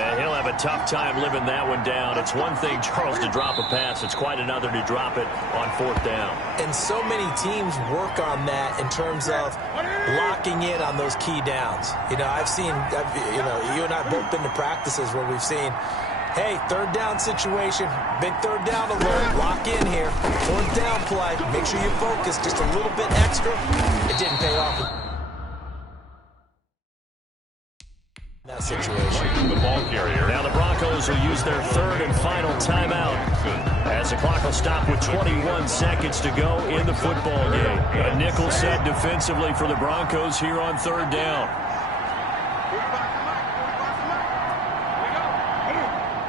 And he'll have a tough time living that one down. It's one thing, Charles, to drop a pass. It's quite another to drop it on 4th down. And so many teams work on that in terms of locking in on those key downs. You know, you and I both been to practices where we've seen, hey, 3rd down situation, big 3rd down alert, lock in here, 4th down play, make sure you focus just a little bit extra. It didn't pay off in that situation. The ball carrier. Now the Broncos will use their 3rd and final timeout as the clock will stop with 21 seconds to go in the football game. A nickel set defensively for the Broncos here on 3rd down.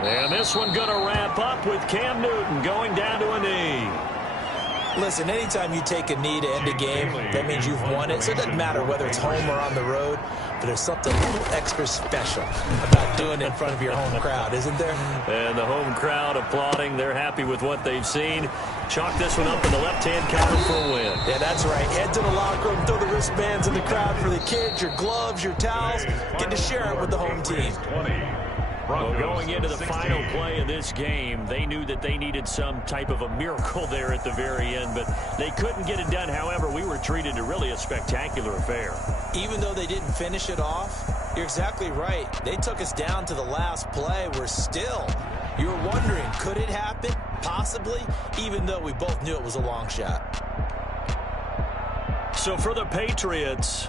And this one going to wrap up with Cam Newton going down to a knee. Listen, anytime you take a knee to end a game, that means you've won it. So it doesn't matter whether it's home or on the road, but there's something a little extra special about doing it in front of your home crowd, isn't there? And the home crowd applauding. They're happy with what they've seen. Chalk this one up in the left-hand column for a win. Yeah, that's right. Head to the locker room, throw the wristbands in the crowd for the kids, your gloves, your towels. Get to share it with the home team. Well, going into the final play of this game, they knew that they needed some type of a miracle there at the very end, but they couldn't get it done. However, we were treated to really a spectacular affair. Even though they didn't finish it off, you're exactly right. They took us down to the last play. We're still, you were wondering, could it happen? Possibly, even though we both knew it was a long shot. So for the Patriots,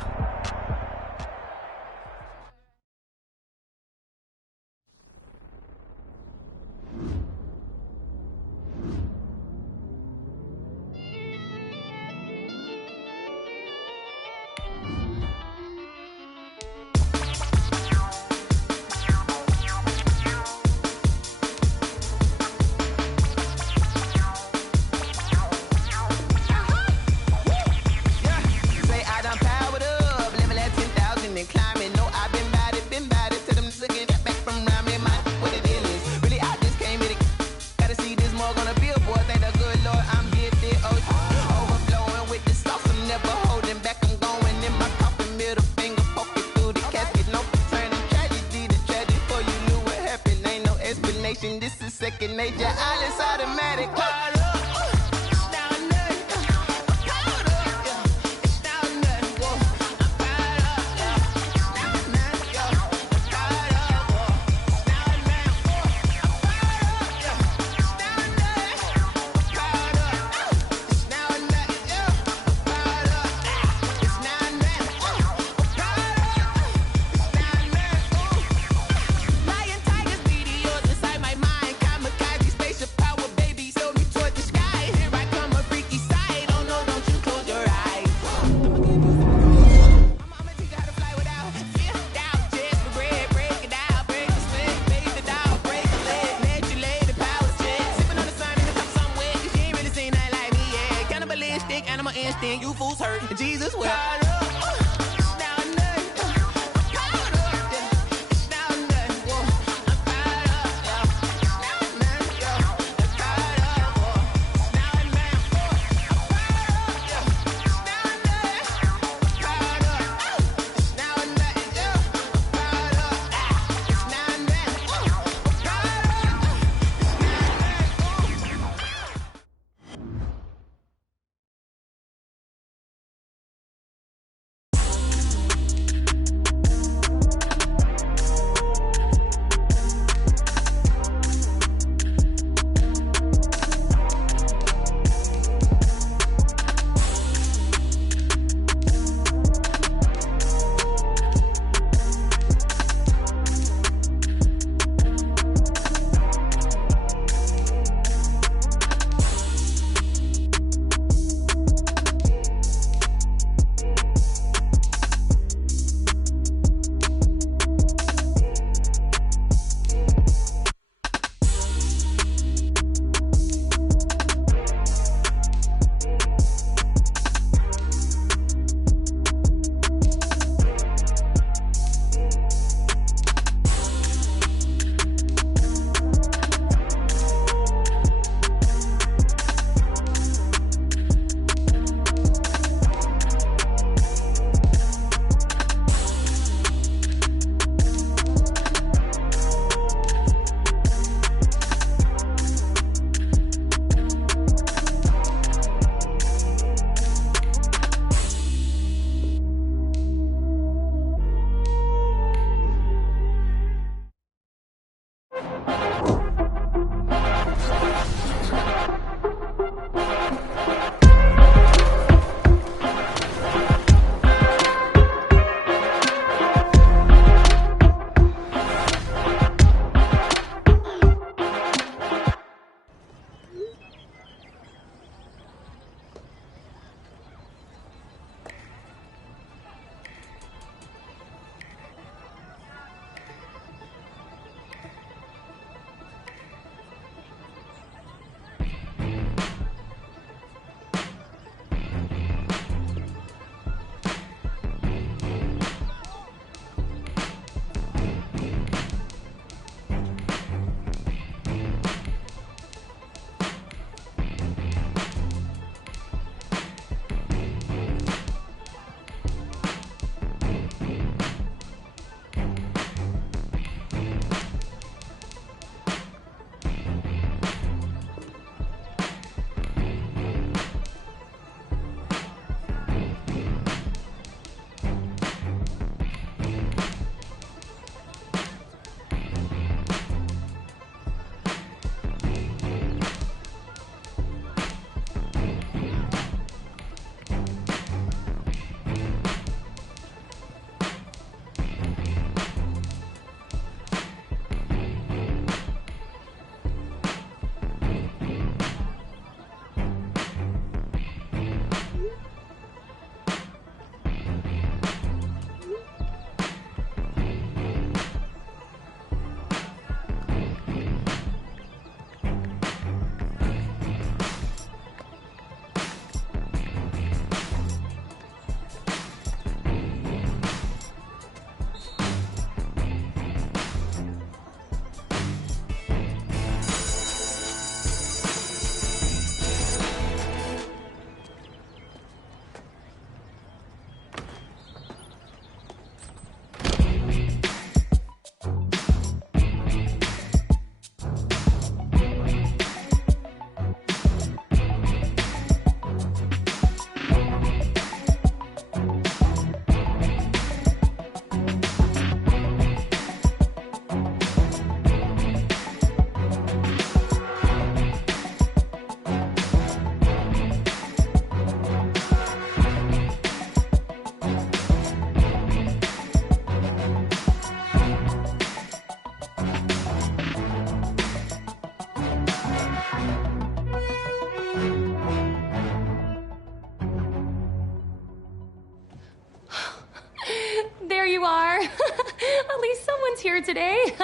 Everyone's here today.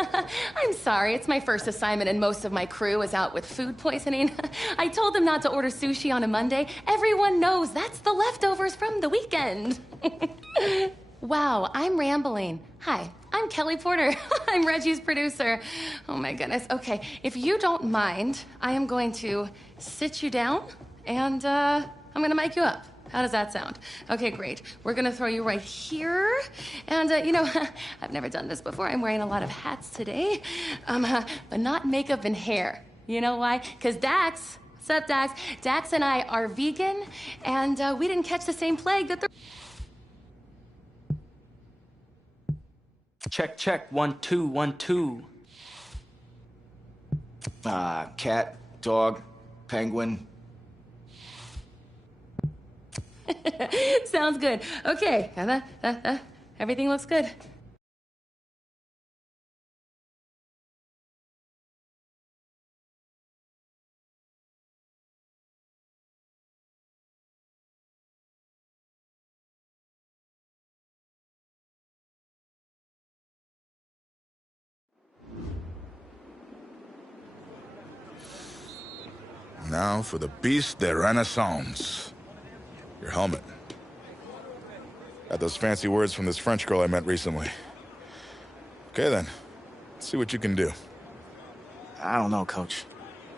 I'm sorry, it's my first assignment and most of my crew is out with food poisoning. I told them not to order sushi on a Monday. Everyone knows that's the leftovers from the weekend. Wow, I'm rambling. Hi, I'm Kelly Porter. I'm Reggie's producer. Oh my goodness. Okay, if you don't mind, I am going to sit you down and I'm gonna mic you up. How does that sound? Okay, great. We're gonna throw you right here. And you know, I've never done this before. I'm wearing a lot of hats today, but not makeup and hair. You know why? Because Dax, what's up, Dax? Dax and I are vegan, and we didn't catch the same plague that the... Check, check, 1 2 1 2. Cat, dog, penguin. Sounds good. Okay, everything looks good. Now for the Beast de Renaissance. Your helmet. Got those fancy words from this French girl I met recently. Okay then, let's see what you can do. I don't know, Coach.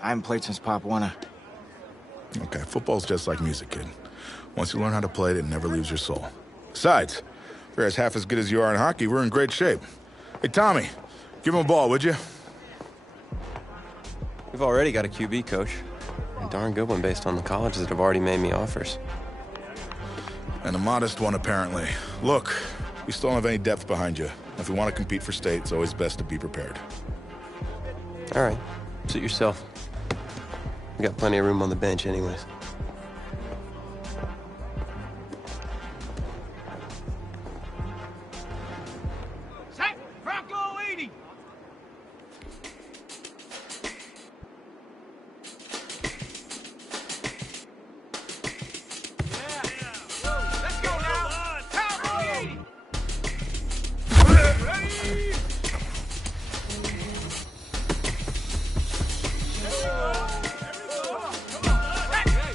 I haven't played since Pop Warner. Okay, football's just like music, kid. Once you learn how to play it never leaves your soul. Besides, if you're half as good as you are in hockey, we're in great shape. Hey, Tommy, give him a ball, would you? We've already got a QB, Coach. A darn good one based on the colleges that have already made me offers. And a modest one, apparently. Look, we still don't have any depth behind you. If we want to compete for state, it's always best to be prepared. All right, suit yourself. We got plenty of room on the bench anyways. Set Bronco 80. Let's go now. Cowboy 80. Ready?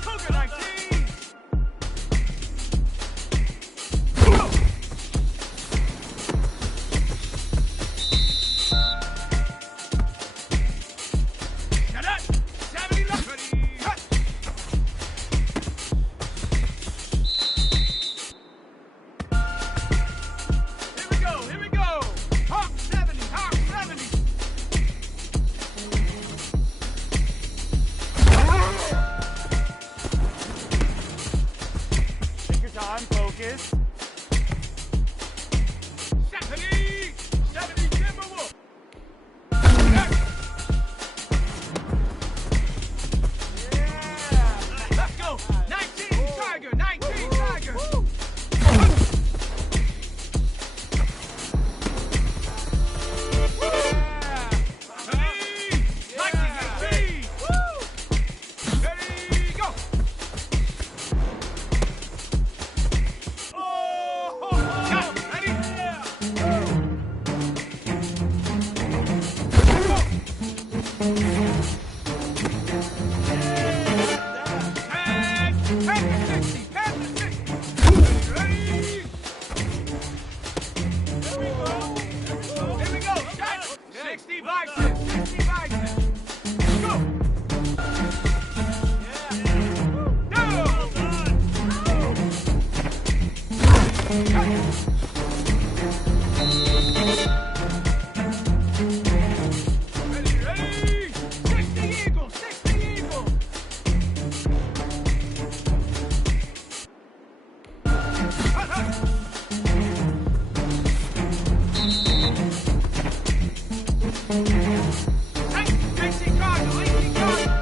Cougar 19. Shut up. 70 left. Ready. Cut. Here we go. Hawk 70, Hawk 70. Take your time, focus. 70, 70 Timberwolf. Yeah, let's go. 19 Tiger, 19 Tiger. Ready, go! Oh, ready? Hey, 60, pass the 60. Ready? Here we go. Shot. 60 bicep, 60 bicep. Go. Ready? 60 eagle, 60 eagle. Hey, 18 Cardinal, 18 Cardinal.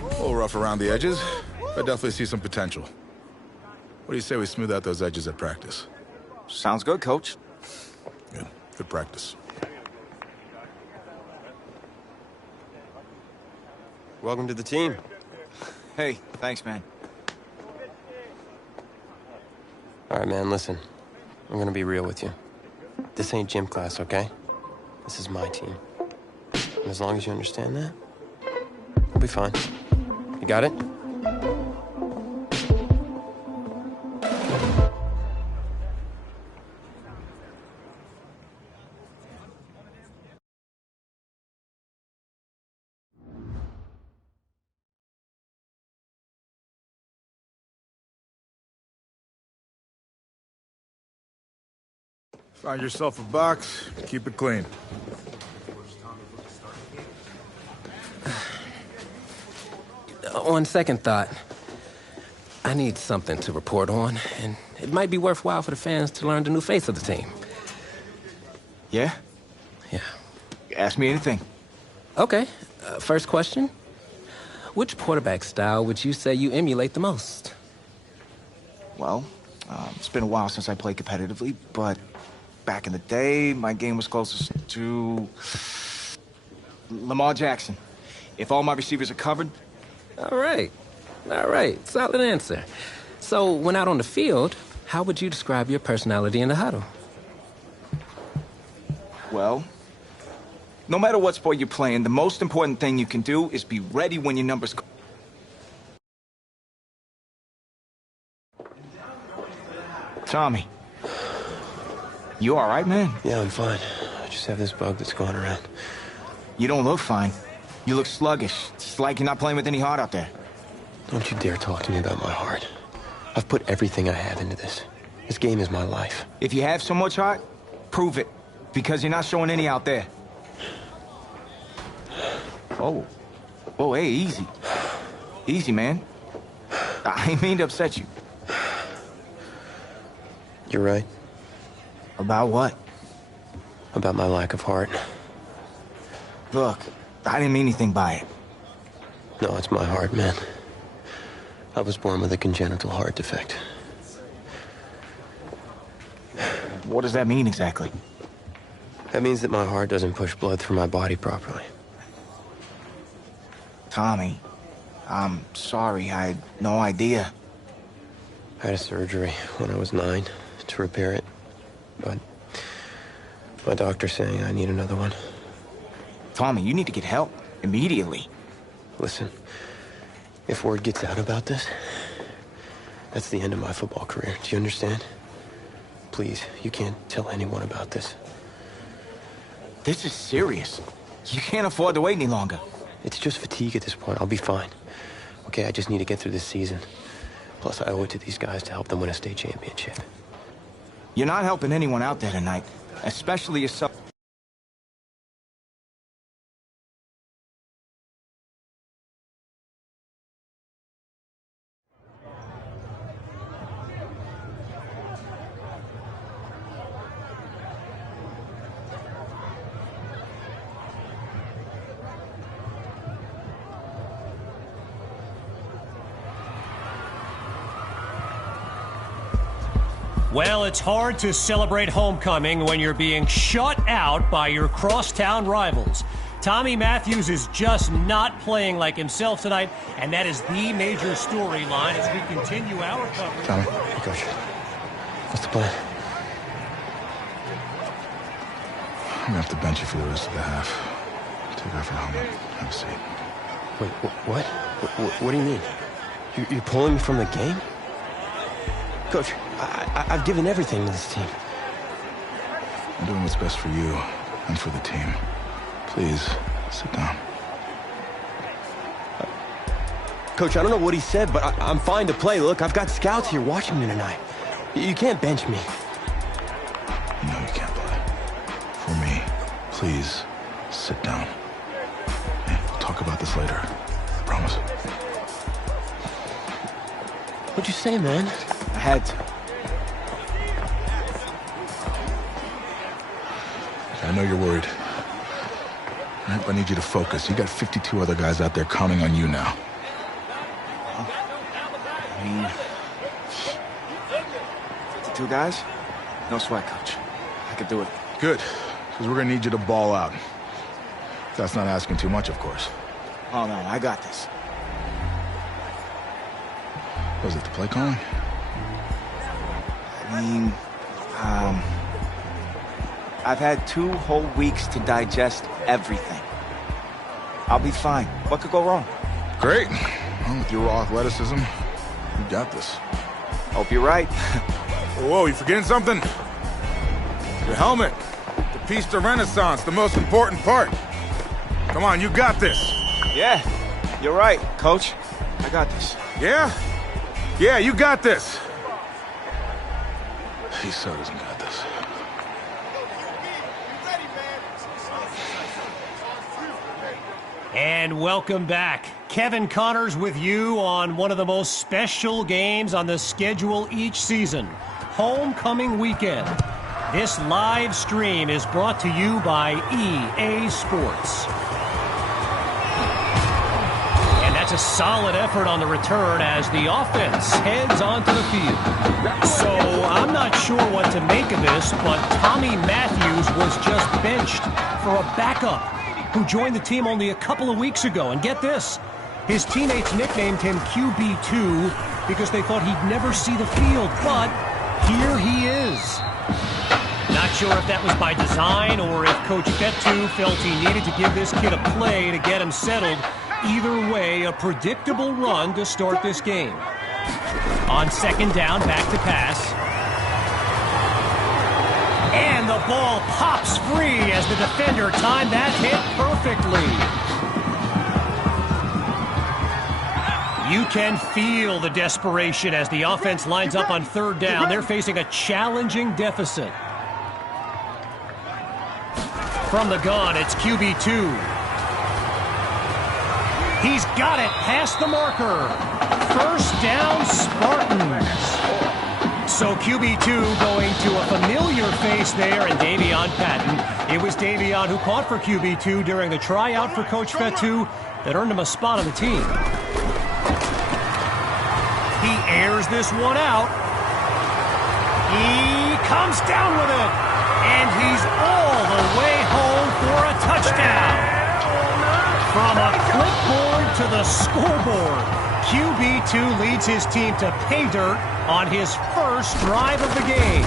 A little rough around the edges, but I definitely see some potential. What do you say we smooth out those edges at practice? Sounds good, Coach. Good. Good practice. Welcome to the team. Hey, thanks, man. All right, man, listen. I'm gonna be real with you. This ain't gym class, okay? This is my team. And as long as you understand that, we'll be fine. You got it? Find yourself a box, keep it clean. On second thought, I need something to report on, and it might be worthwhile for the fans to learn the new face of the team. Yeah? Yeah. Ask me anything. Okay. First question. Which quarterback style would you say you emulate the most? Well, it's been a while since I played competitively, but back in the day, my game was closest to Lamar Jackson. If all my receivers are covered. All right. Solid answer. So, when out on the field, how would you describe your personality in the huddle? Well, no matter what sport you're playing, the most important thing you can do is be ready when your numbers go. Tommy. You all right, man? Yeah, I'm fine. I just have this bug that's going around. You don't look fine. You look sluggish. It's like you're not playing with any heart out there. Don't you dare talk to me about my heart. I've put everything I have into this. This game is my life. If you have so much heart, prove it. Because you're not showing any out there. Oh, hey, easy. Easy, man. I ain't mean to upset you. You're right. About what? About my lack of heart. Look, I didn't mean anything by it. No, it's my heart, man. I was born with a congenital heart defect. What does that mean exactly? That means that my heart doesn't push blood through my body properly. Tommy, I'm sorry. I had no idea. I had a surgery when I was 9 to repair it. But my doctor's saying I need another one. Tommy, you need to get help immediately. Listen, if word gets out about this, that's the end of my football career. Do you understand? Please, you can't tell anyone about this. This is serious. You can't afford to wait any longer. It's just fatigue at this point. I'll be fine. Okay, I just need to get through this season. Plus, I owe it to these guys to help them win a state championship. You're not helping anyone out there tonight, especially yourself. Well, it's hard to celebrate homecoming when you're being shut out by your crosstown rivals. Tommy Matthews is just not playing like himself tonight, and that is the major storyline as we continue our coverage. Tommy. Hey, Coach. What's the plan? I'm gonna have to bench you for the rest of the half. Take off your helmet. Have a seat. Wait, what? What do you mean? You're pulling me from the game? Coach, I've given everything to this team. I'm doing what's best for you and for the team. Please, sit down. Coach, I don't know what he said, but I'm fine to play. Look, I've got scouts here watching me tonight. You can't bench me. You know you can't play. For me, please, sit down. Hey, we'll talk about this later. I promise. What'd you say, man? I had to. I know you're worried. I need you to focus. You got 52 other guys out there counting on you now. I mean, 52 guys? No sweat, Coach. I could do it. Good, because we're going to need you to ball out. That's not asking too much, of course. Oh, no, I got this. Was it the play calling? I mean, I've had 2 whole weeks to digest everything. I'll be fine. What could go wrong? Great. Well, with your raw athleticism, you got this. Hope you're right. Whoa, you forgetting something? Your helmet. The piece de renaissance, the most important part. Come on, you got this. Yeah, you're right, Coach. I got this. Yeah? Yeah, you got this. He so doesn't got this. And welcome back. Kevin Connors with you on one of the most special games on the schedule each season, Homecoming Weekend. This live stream is brought to you by EA Sports. And that's a solid effort on the return as the offense heads onto the field. So I'm not sure what to make of this, but Tommy Matthews was just benched for a backup who joined the team only a couple of weeks ago. And get this, his teammates nicknamed him QB2 because they thought he'd never see the field, but here he is. Not sure if that was by design or if Coach Fetu felt he needed to give this kid a play to get him settled. Either way, a predictable run to start this game. On second down, back to pass. And the ball pops free as the defender timed that hit perfectly. You can feel the desperation as the offense lines up on third down. They're facing a challenging deficit. From the gun, it's QB2. He's got it past the marker. First down, Spartans. So QB2 going to a familiar face there in Davion Patton. It was Davion who caught for QB2 during the tryout for Coach Fetu that earned him a spot on the team. He airs this one out. He comes down with it. And he's all the way home for a touchdown. From a clipboard to the scoreboard, QB2 leads his team to pay dirt on his first drive of the game.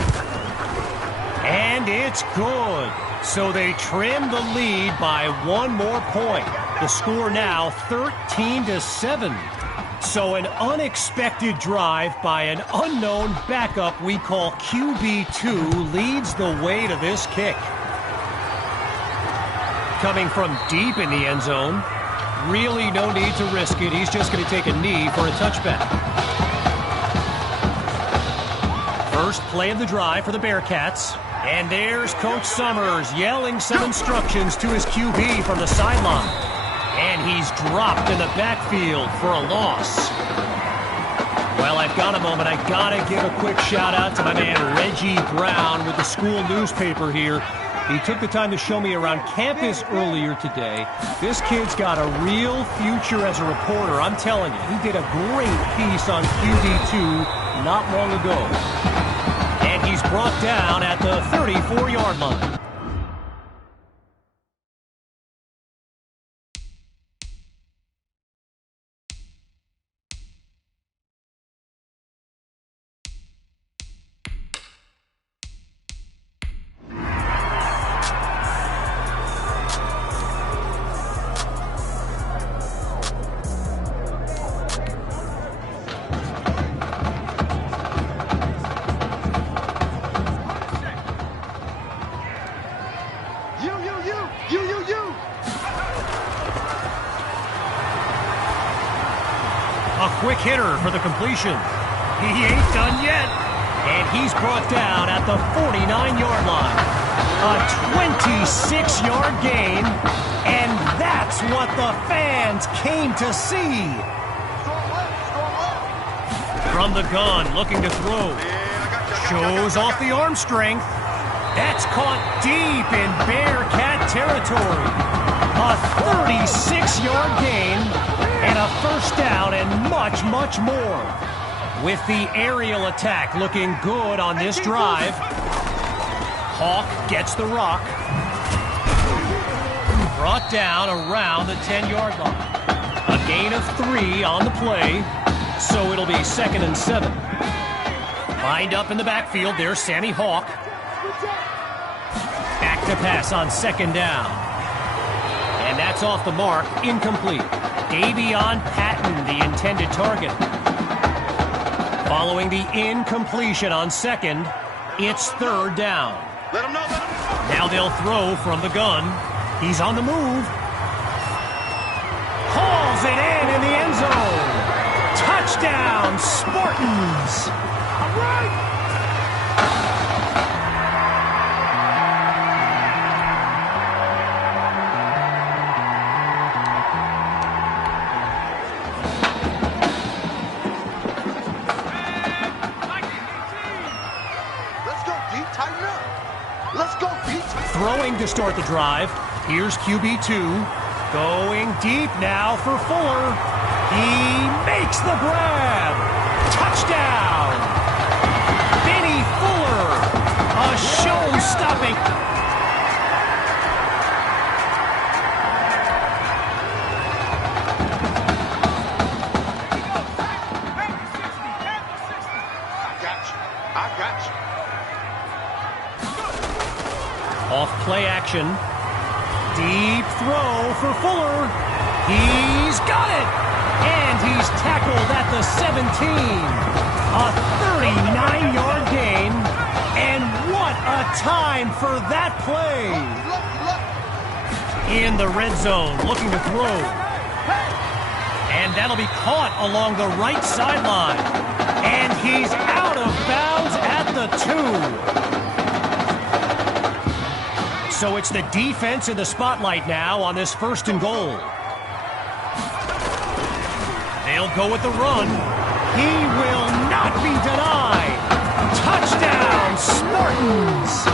And it's good. So they trim the lead by 1 more point. The score now 13-7. So an unexpected drive by an unknown backup we call QB2 leads the way to this kick. Coming from deep in the end zone, really no need to risk it. He's just going to take a knee for a touchback. First play of the drive for the Bearcats. And there's Coach Summers yelling some instructions to his QB from the sideline. And he's dropped in the backfield for a loss. Well, I've got a moment. I gotta give a quick shout out to my man Reggie Brown with the school newspaper here. He took the time to show me around campus earlier today. This kid's got a real future as a reporter. I'm telling you, he did a great piece on QB2 not long ago. And he's brought down at the 34-yard line. Quick hitter for the completion. He ain't done yet. And he's brought down at the 49-yard line. A 26-yard gain. And that's what the fans came to see. From the gun, looking to throw. Shows off the arm strength. That's caught deep in Bearcat territory. A 36-yard gain. And a first down and much, much more. With the aerial attack looking good on this drive. Hawk gets the rock. Brought down around the 10-yard line. Gain of 3 on the play, so it'll be 2nd and 7. Lined up in the backfield, there's Sammy Hawk. Back to pass on 2nd down. And that's off the mark, incomplete. Davion Patton, the intended target. Following the incompletion on 2nd, it's 3rd down. Now they'll throw from the gun. He's on the move. Hauls it in the end zone. Touchdown, Spartans. All right. Throwing to start the drive. Here's QB2. Going deep now for Fuller. He makes the grab. Touchdown. Benny Fuller. A show-stopping. I got you. Off play action. Deep throw for Fuller. He's got it. And he's tackled at the 17. A 39-yard gain. And what a time for that play. In the red zone, looking to throw. And that'll be caught along the right sideline. And he's out of bounds at the 2. So it's the defense in the spotlight now on this 1st and goal. They'll go with the run. He will not be denied. Touchdown, Spartans!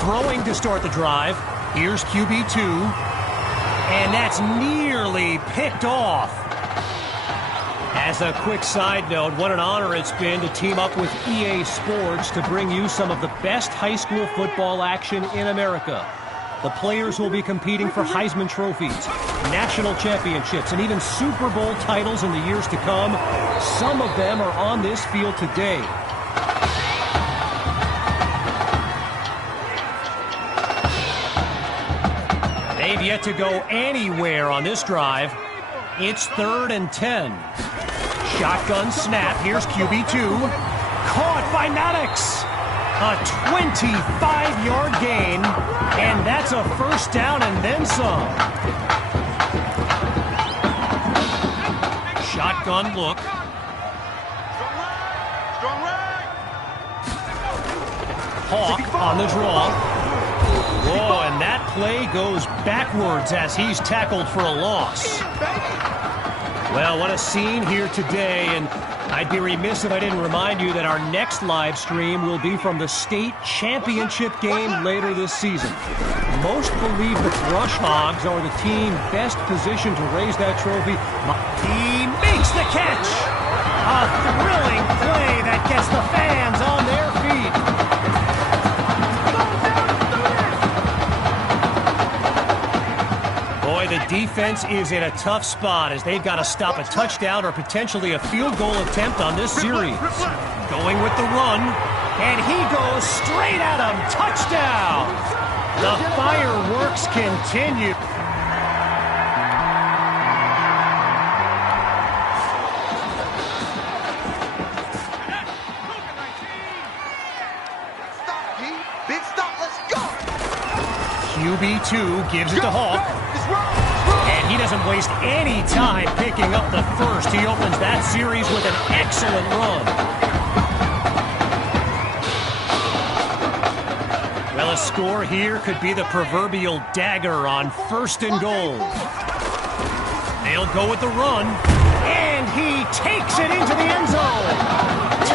Throwing to start the drive. Here's QB2. And that's nearly picked off. As a quick side note, what an honor it's been to team up with EA Sports to bring you some of the best high school football action in America. The players will be competing for Heisman trophies, national championships, and even Super Bowl titles in the years to come. Some of them are on this field today. They've yet to go anywhere on this drive. It's 3rd and 10. Shotgun snap. Here's QB2. Caught by Maddox. A 25-yard gain. And that's a 1st down and then some. Shotgun look. Hawk on the draw. Whoa, and that play goes backwards as he's tackled for a loss. Well, what a scene here today, and I'd be remiss if I didn't remind you that our next live stream will be from the state championship game later this season. Most believe the Brush Hogs are the team best positioned to raise that trophy. He makes the catch! A thrilling play that gets the fans on their feet. The defense is in a tough spot as they've got to stop a touchdown or potentially a field goal attempt on this series. Going with the run, and he goes straight at him. Touchdown! The fireworks continue. Big stop, let's go! QB2 gives it to Hawk. And he doesn't waste any time picking up the 1st. He opens that series with an excellent run. Well, a score here could be the proverbial dagger on 1st and goal. They'll go with the run. And he takes it into the end zone.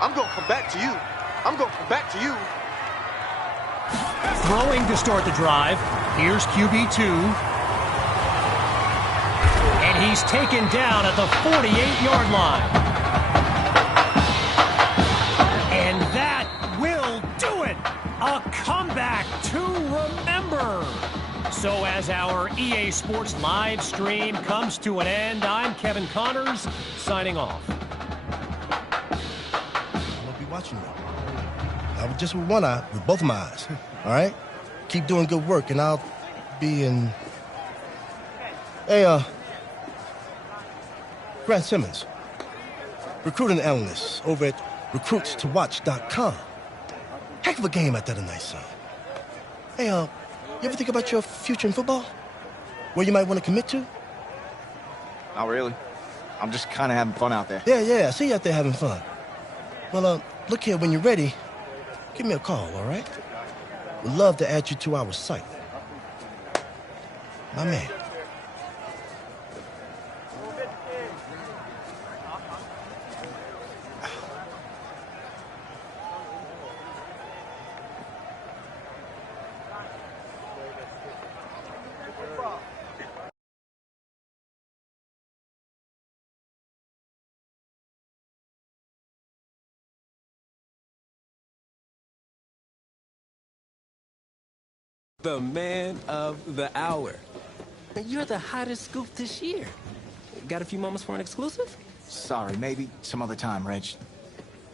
I'm going to come back to you. I'm going to come back to you. Throwing to start the drive. Here's QB2. And he's taken down at the 48-yard line. And that will do it. A comeback to remember. So as our EA Sports live stream comes to an end, I'm Kevin Connors, signing off. I'll be watching you. I was just with one eye, with both of my eyes. All right? Keep doing good work, and I'll be in... Hey, Grant Simmons, recruiting analyst over at recruitstowatch.com. Heck of a game at that tonight, son. Hey, you ever think about your future in football? Where you might want to commit to? Not really. I'm just kind of having fun out there. Yeah, I see you out there having fun. Well, look here, when you're ready, give me a call, all right? We'd love to add you to our site. My man. The man of the hour. You're the hottest scoop this year. Got a few moments for an exclusive? Sorry, maybe some other time, Reg.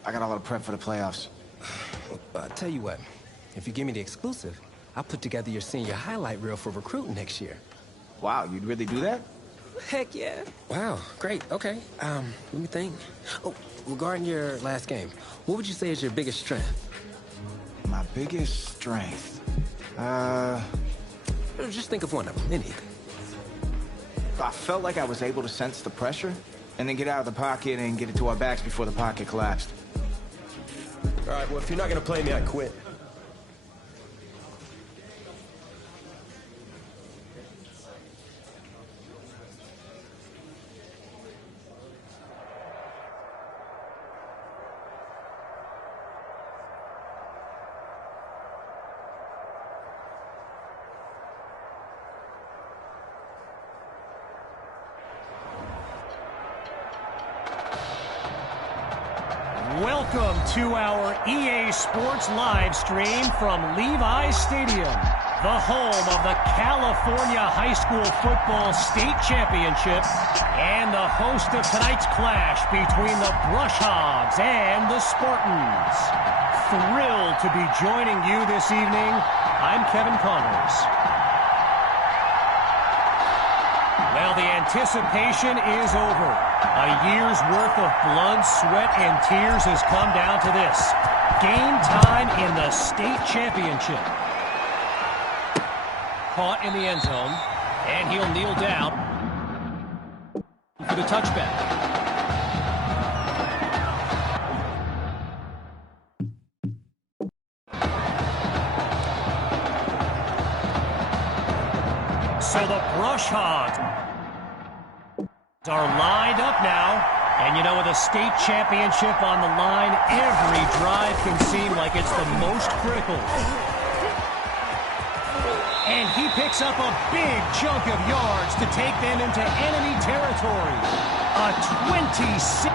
I got a lot of prep for the playoffs. I'll tell you what. If you give me the exclusive, I'll put together your senior highlight reel for recruiting next year. Wow, you'd really do that? Heck yeah. Wow, great. Okay. Let me think. Oh, regarding your last game, what would you say is your biggest strength? My biggest strength? Just think of one of them, anything. I felt like I was able to sense the pressure and then get out of the pocket and get it to our backs before the pocket collapsed. All right, well, if you're not going to play me, I quit. Welcome to our EA Sports live stream from Levi's Stadium, the home of the California High School Football State Championship and the host of tonight's clash between the Brush Hogs and the Spartans. Thrilled to be joining you this evening. I'm Kevin Connors. Well, the anticipation is over. A year's worth of blood, sweat, and tears has come down to this. Game time in the state championship. Caught in the end zone, and he'll kneel down for the touchback. So the Brush Hogs are lined up now. And you know, with a state championship on the line, every drive can seem like it's the most critical. And he picks up a big chunk of yards to take them into enemy territory. A 26.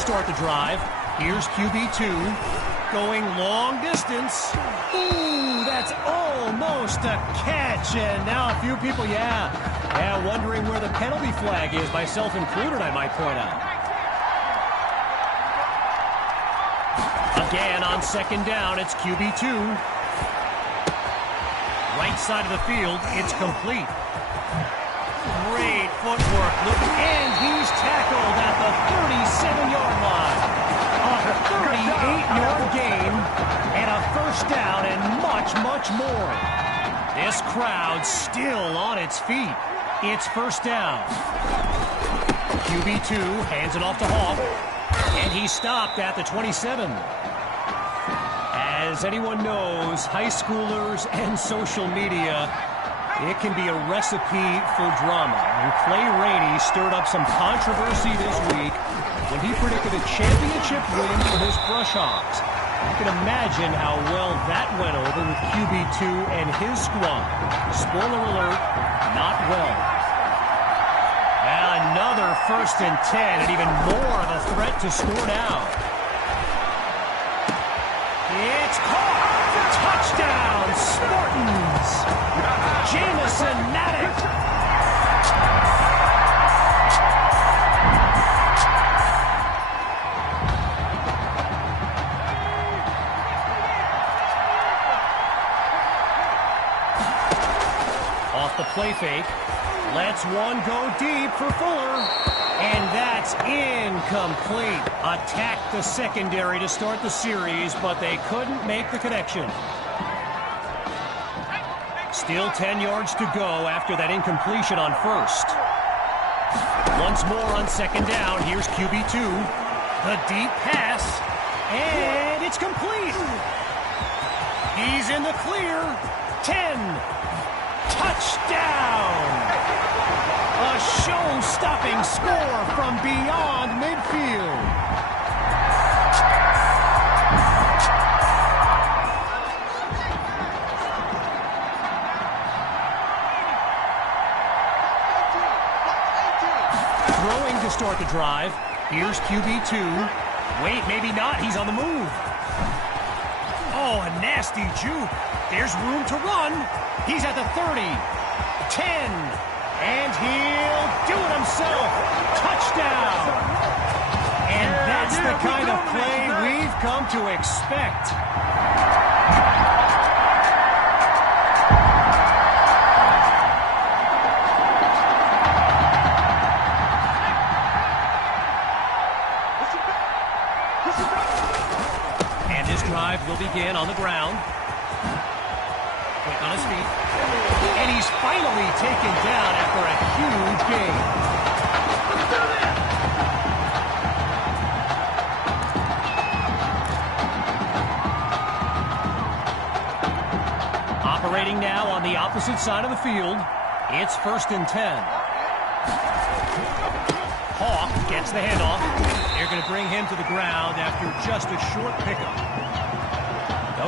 Start the drive. Here's QB2 going long distance. Ooh, that's almost a catch. And now a few people, wondering where the penalty flag is, myself included, I might point out. Again on second down, it's QB2. Right side of the field, it's complete. Great footwork, and he's tackled at the 37-yard line. A 38-yard gain, and a first down, and much, much more. This crowd still on its feet. It's first down. QB2 hands it off to Hawk, and he stopped at the 27. As anyone knows, high schoolers and social media, it can be a recipe for drama. And Clay Rainey stirred up some controversy this week when he predicted a championship win for his Brush Hogs. You can imagine how well that went over with QB2 and his squad. Spoiler alert, not well. And another 1st and 10, and even more of a threat to score now. It's caught! Touchdown, Spartans! Jamison Maddox! Off the play fake. Lets one go deep for Fuller. And that's incomplete. Attacked the secondary to start the series, but they couldn't make the connection. Still 10 yards to go after that incompletion on 1st. Once more on 2nd down. Here's QB2. The deep pass. And it's complete. He's in the clear. 10. Touchdown. A show-stopping score from beyond midfield. Throwing to start the drive. Here's QB2. Wait, maybe not. He's on the move. Oh, a nasty juke. There's room to run. He's at the 30. 10. And he'll do it himself. Touchdown. And that's the kind of play we've come to expect. And this drive will begin on the ground. Quick on his feet. And he's finally taken down after a huge gain. Operating now on the opposite side of the field. It's 1st and 10. Hawk gets the handoff. They're going to bring him to the ground after just a short pickup.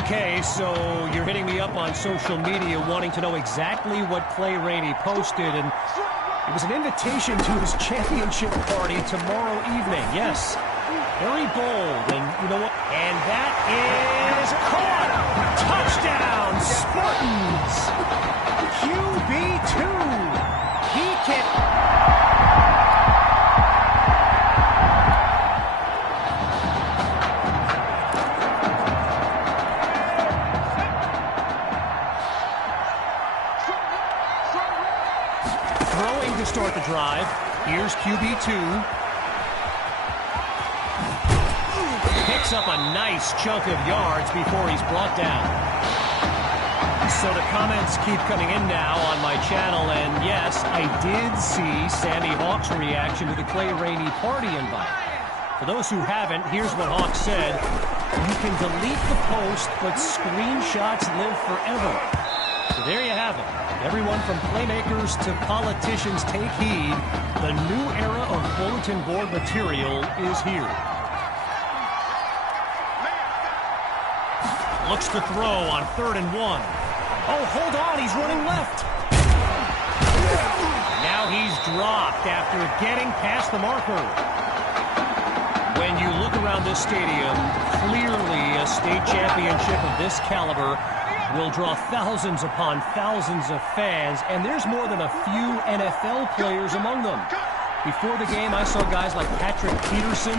Okay, so you're hitting me up on social media wanting to know exactly what Clay Rainey posted, and it was an invitation to his championship party tomorrow evening. Yes, very bold, and you know what? And that is caught! Touchdown, Spartans! QB2! He can... Start the drive. Here's QB2. Picks up a nice chunk of yards before he's brought down. So the comments keep coming in now on my channel, and yes, I did see Sammy Hawk's reaction to the Clay Rainey party invite. For those who haven't, here's what Hawk said. You can delete the post, but screenshots live forever. So there you have it. Everyone from playmakers to politicians, take heed. The new era of bulletin board material is here. Looks to throw on 3rd and 1. Oh, hold on, he's running left. Now he's dropped after getting past the marker. When you look around this stadium, clearly a state championship of this caliber will draw thousands upon thousands of fans, and there's more than a few NFL players among them. Before the game, I saw guys like Patrick Peterson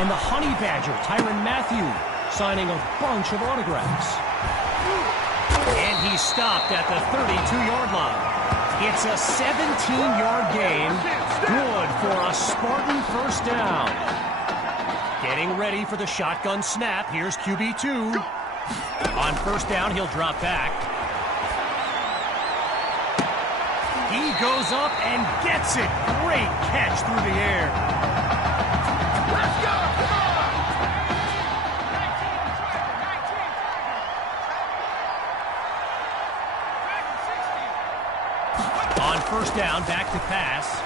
and the Honey Badger, Tyrann Mathieu, signing a bunch of autographs. And he stopped at the 32-yard line. It's a 17-yard gain, good for a Spartan 1st down. Getting ready for the shotgun snap. Here's QB2. On 1st down, he'll drop back. He goes up and gets it. Great catch through the air. Let's go! Come on! On first down, back to pass.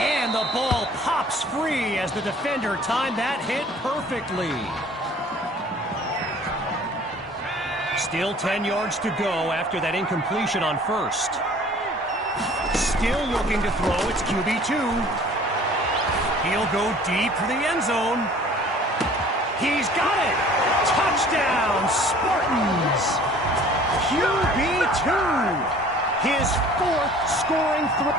And the ball pops free as the defender timed that hit perfectly. Still 10 yards to go after that incompletion on first. Still looking to throw. It's QB2. He'll go deep for the end zone. He's got it. Touchdown, Spartans. QB2. His fourth scoring throw.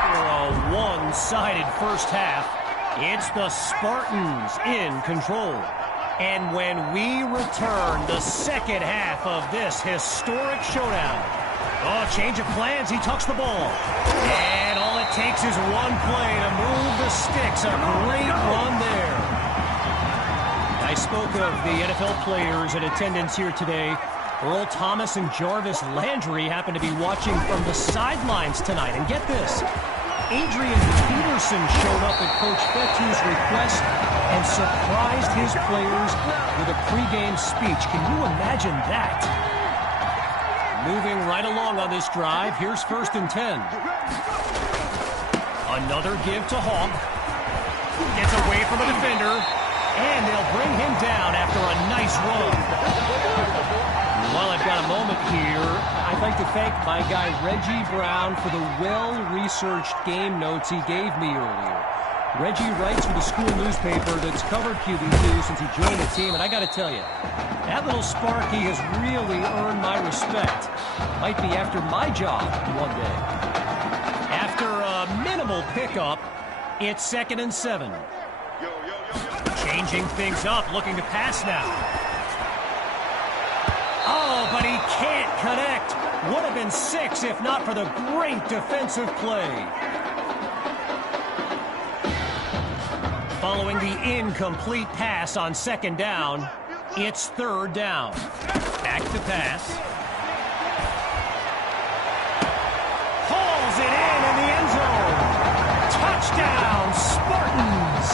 For a one-sided first half, it's the Spartans in control. And when we return, the second half of this historic showdown. Oh, change of plans. He tucks the ball. And all it takes is one play to move the sticks. A great run there. I spoke of the NFL players in attendance here today. Earl Thomas and Jarvis Landry happen to be watching from the sidelines tonight. And get this. Adrian Peterson showed up at Coach Fetu's request and surprised his players with a pregame speech. Can you imagine that? Moving right along on this drive, here's 1st and 10. Another give to Hawk. Gets away from a defender, and they'll bring him down after a nice run. While I've got a moment here, I'd like to thank my guy Reggie Brown for the well-researched game notes he gave me earlier. Reggie writes for the school newspaper that's covered QB2 since he joined the team, and I got to tell you, that little Sparky has really earned my respect. Might be after my job one day. After a minimal pickup, it's 2nd and 7. Changing things up, looking to pass now. Oh, but he can't connect. Would have been 6 if not for the great defensive play. Following the incomplete pass on 2nd down, it's 3rd down. Back to pass. Hauls it in the end zone. Touchdown, Spartans.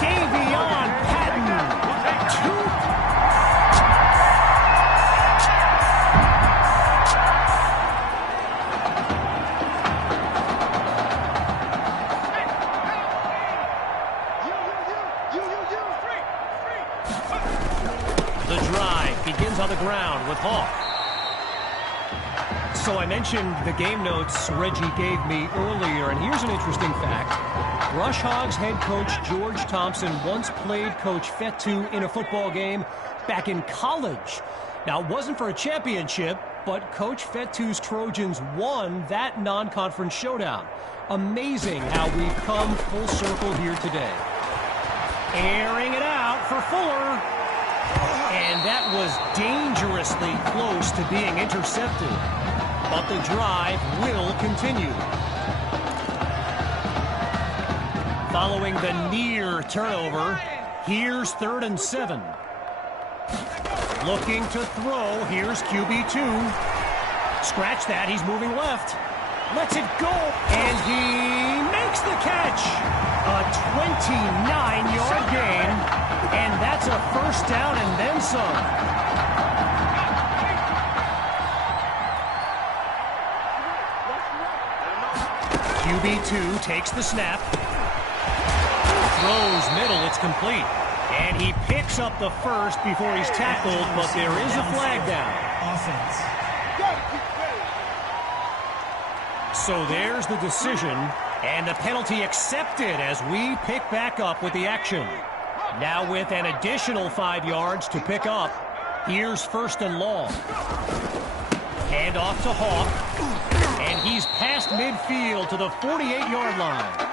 Davion Patton. The drive begins on the ground with Hawk. So I mentioned the game notes Reggie gave me earlier, and here's an interesting fact. Rush Hogs head coach George Thompson once played Coach Fetu in a football game back in college. Now, it wasn't for a championship, but Coach Fetu's Trojans won that non-conference showdown. Amazing how we've come full circle here today. Airing it out for Fuller. And that was dangerously close to being intercepted. But the drive will continue. Following the near turnover, here's 3rd and 7. Looking to throw, here's QB2. Scratch that, he's moving left. Lets it go, and he makes the catch. A 29-yard gain, and that's a 1st down and then some. QB2 takes the snap. Throws middle, it's complete. And he picks up the 1st before he's tackled, but there is a flag down. Offense. So there's the decision, and the penalty accepted as we pick back up with the action. Now with an additional 5 yards to pick up, here's 1st and long. Hand off to Hawk, and he's past midfield to the 48-yard line.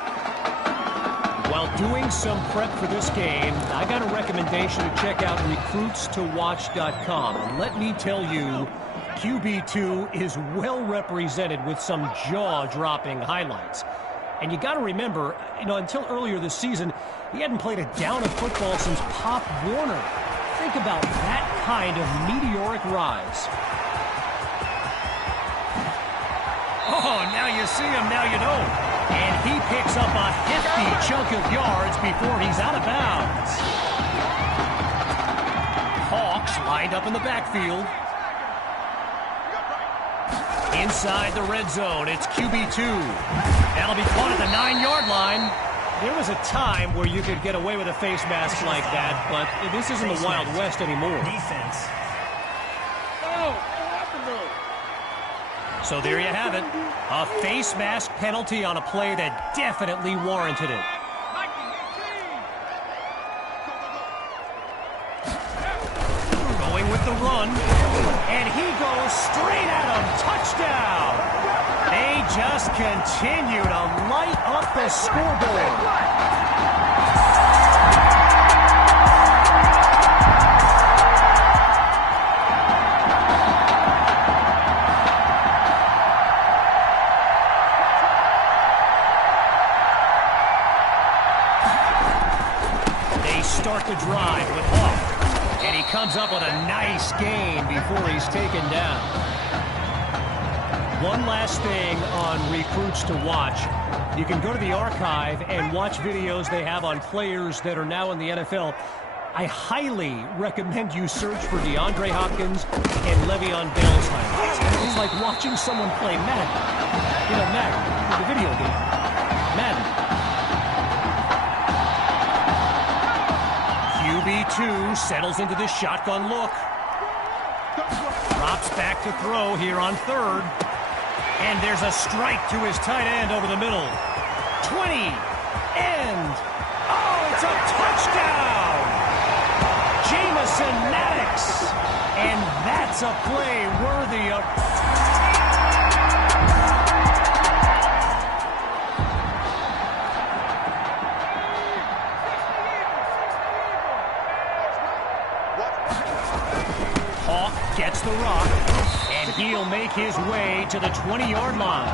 While doing some prep for this game, I got a recommendation to check out recruitstowatch.com. And let me tell you, QB2 is well represented with some jaw-dropping highlights. And you got to remember, until earlier this season, he hadn't played a down of football since Pop Warner. Think Think about that kind of meteoric rise. Oh, now you see him, now you don't. And he picks up a hefty chunk of yards before he's out of bounds. Hawks lined up in the backfield. Inside the red zone, it's QB2. That'll be caught at the 9-yard line. There was a time where you could get away with a face mask like that, but this isn't the Wild West anymore. Defense. So there you have it. A face mask penalty on a play that definitely warranted it. Going with the run, and he goes straight at him. Touchdown! They just continue to light up the scoreboard. Start the drive with Hawk, and he comes up with a nice gain before he's taken down. One last thing on recruits to watch. You can go to the archive and watch videos they have on players that are now in the NFL. I highly recommend you search for DeAndre Hopkins and Le'Veon Bell's highlights. It's like watching someone play Madden. You know, Madden, the video game. Madden. QB2 settles into the shotgun look. Drops back to throw here on third. And there's a strike to his tight end over the middle. 20. And, oh, it's a touchdown! Jamison Maddox. And that's a play worthy of... Gets the rock, and he'll make his way to the 20-yard line.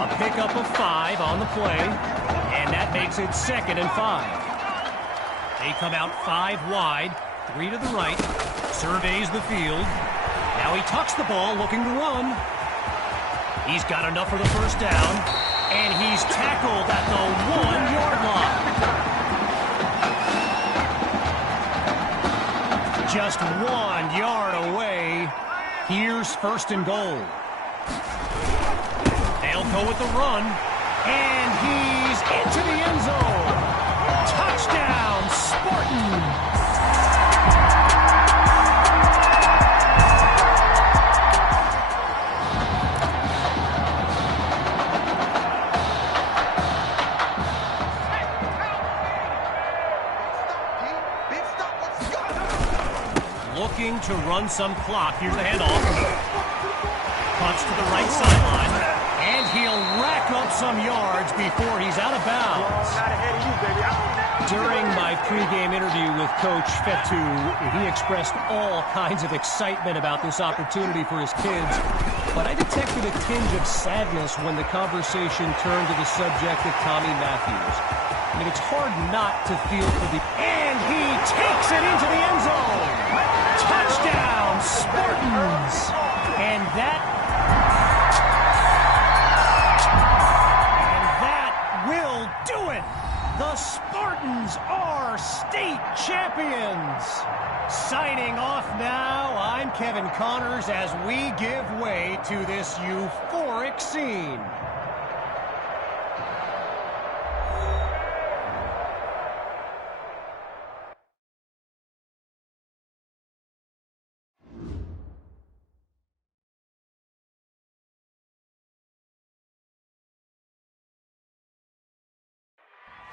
A pickup of 5 on the play, and that makes it 2nd and 5. They come out 5 wide, 3 to the right, surveys the field. Now he tucks the ball, looking to run. He's got enough for the first down, and he's tackled at the 1-yard line. Just 1 yard away. Here's 1st and goal. They'll go with the run, and he's into the end zone. Touchdown, Spartan! Looking to run some clock. Here's the handoff. Punts to the right sideline. And he'll rack up some yards before he's out of bounds. During my pregame interview with Coach Fetu, he expressed all kinds of excitement about this opportunity for his kids. But I detected a tinge of sadness when the conversation turned to the subject of Tommy Matthews. I mean, it's hard not to feel for the... And he takes it into the end zone! Touchdown, Spartans! And that will do it! The Spartans are state champions! Signing off now, I'm Kevin Connors as we give way to this euphoric scene.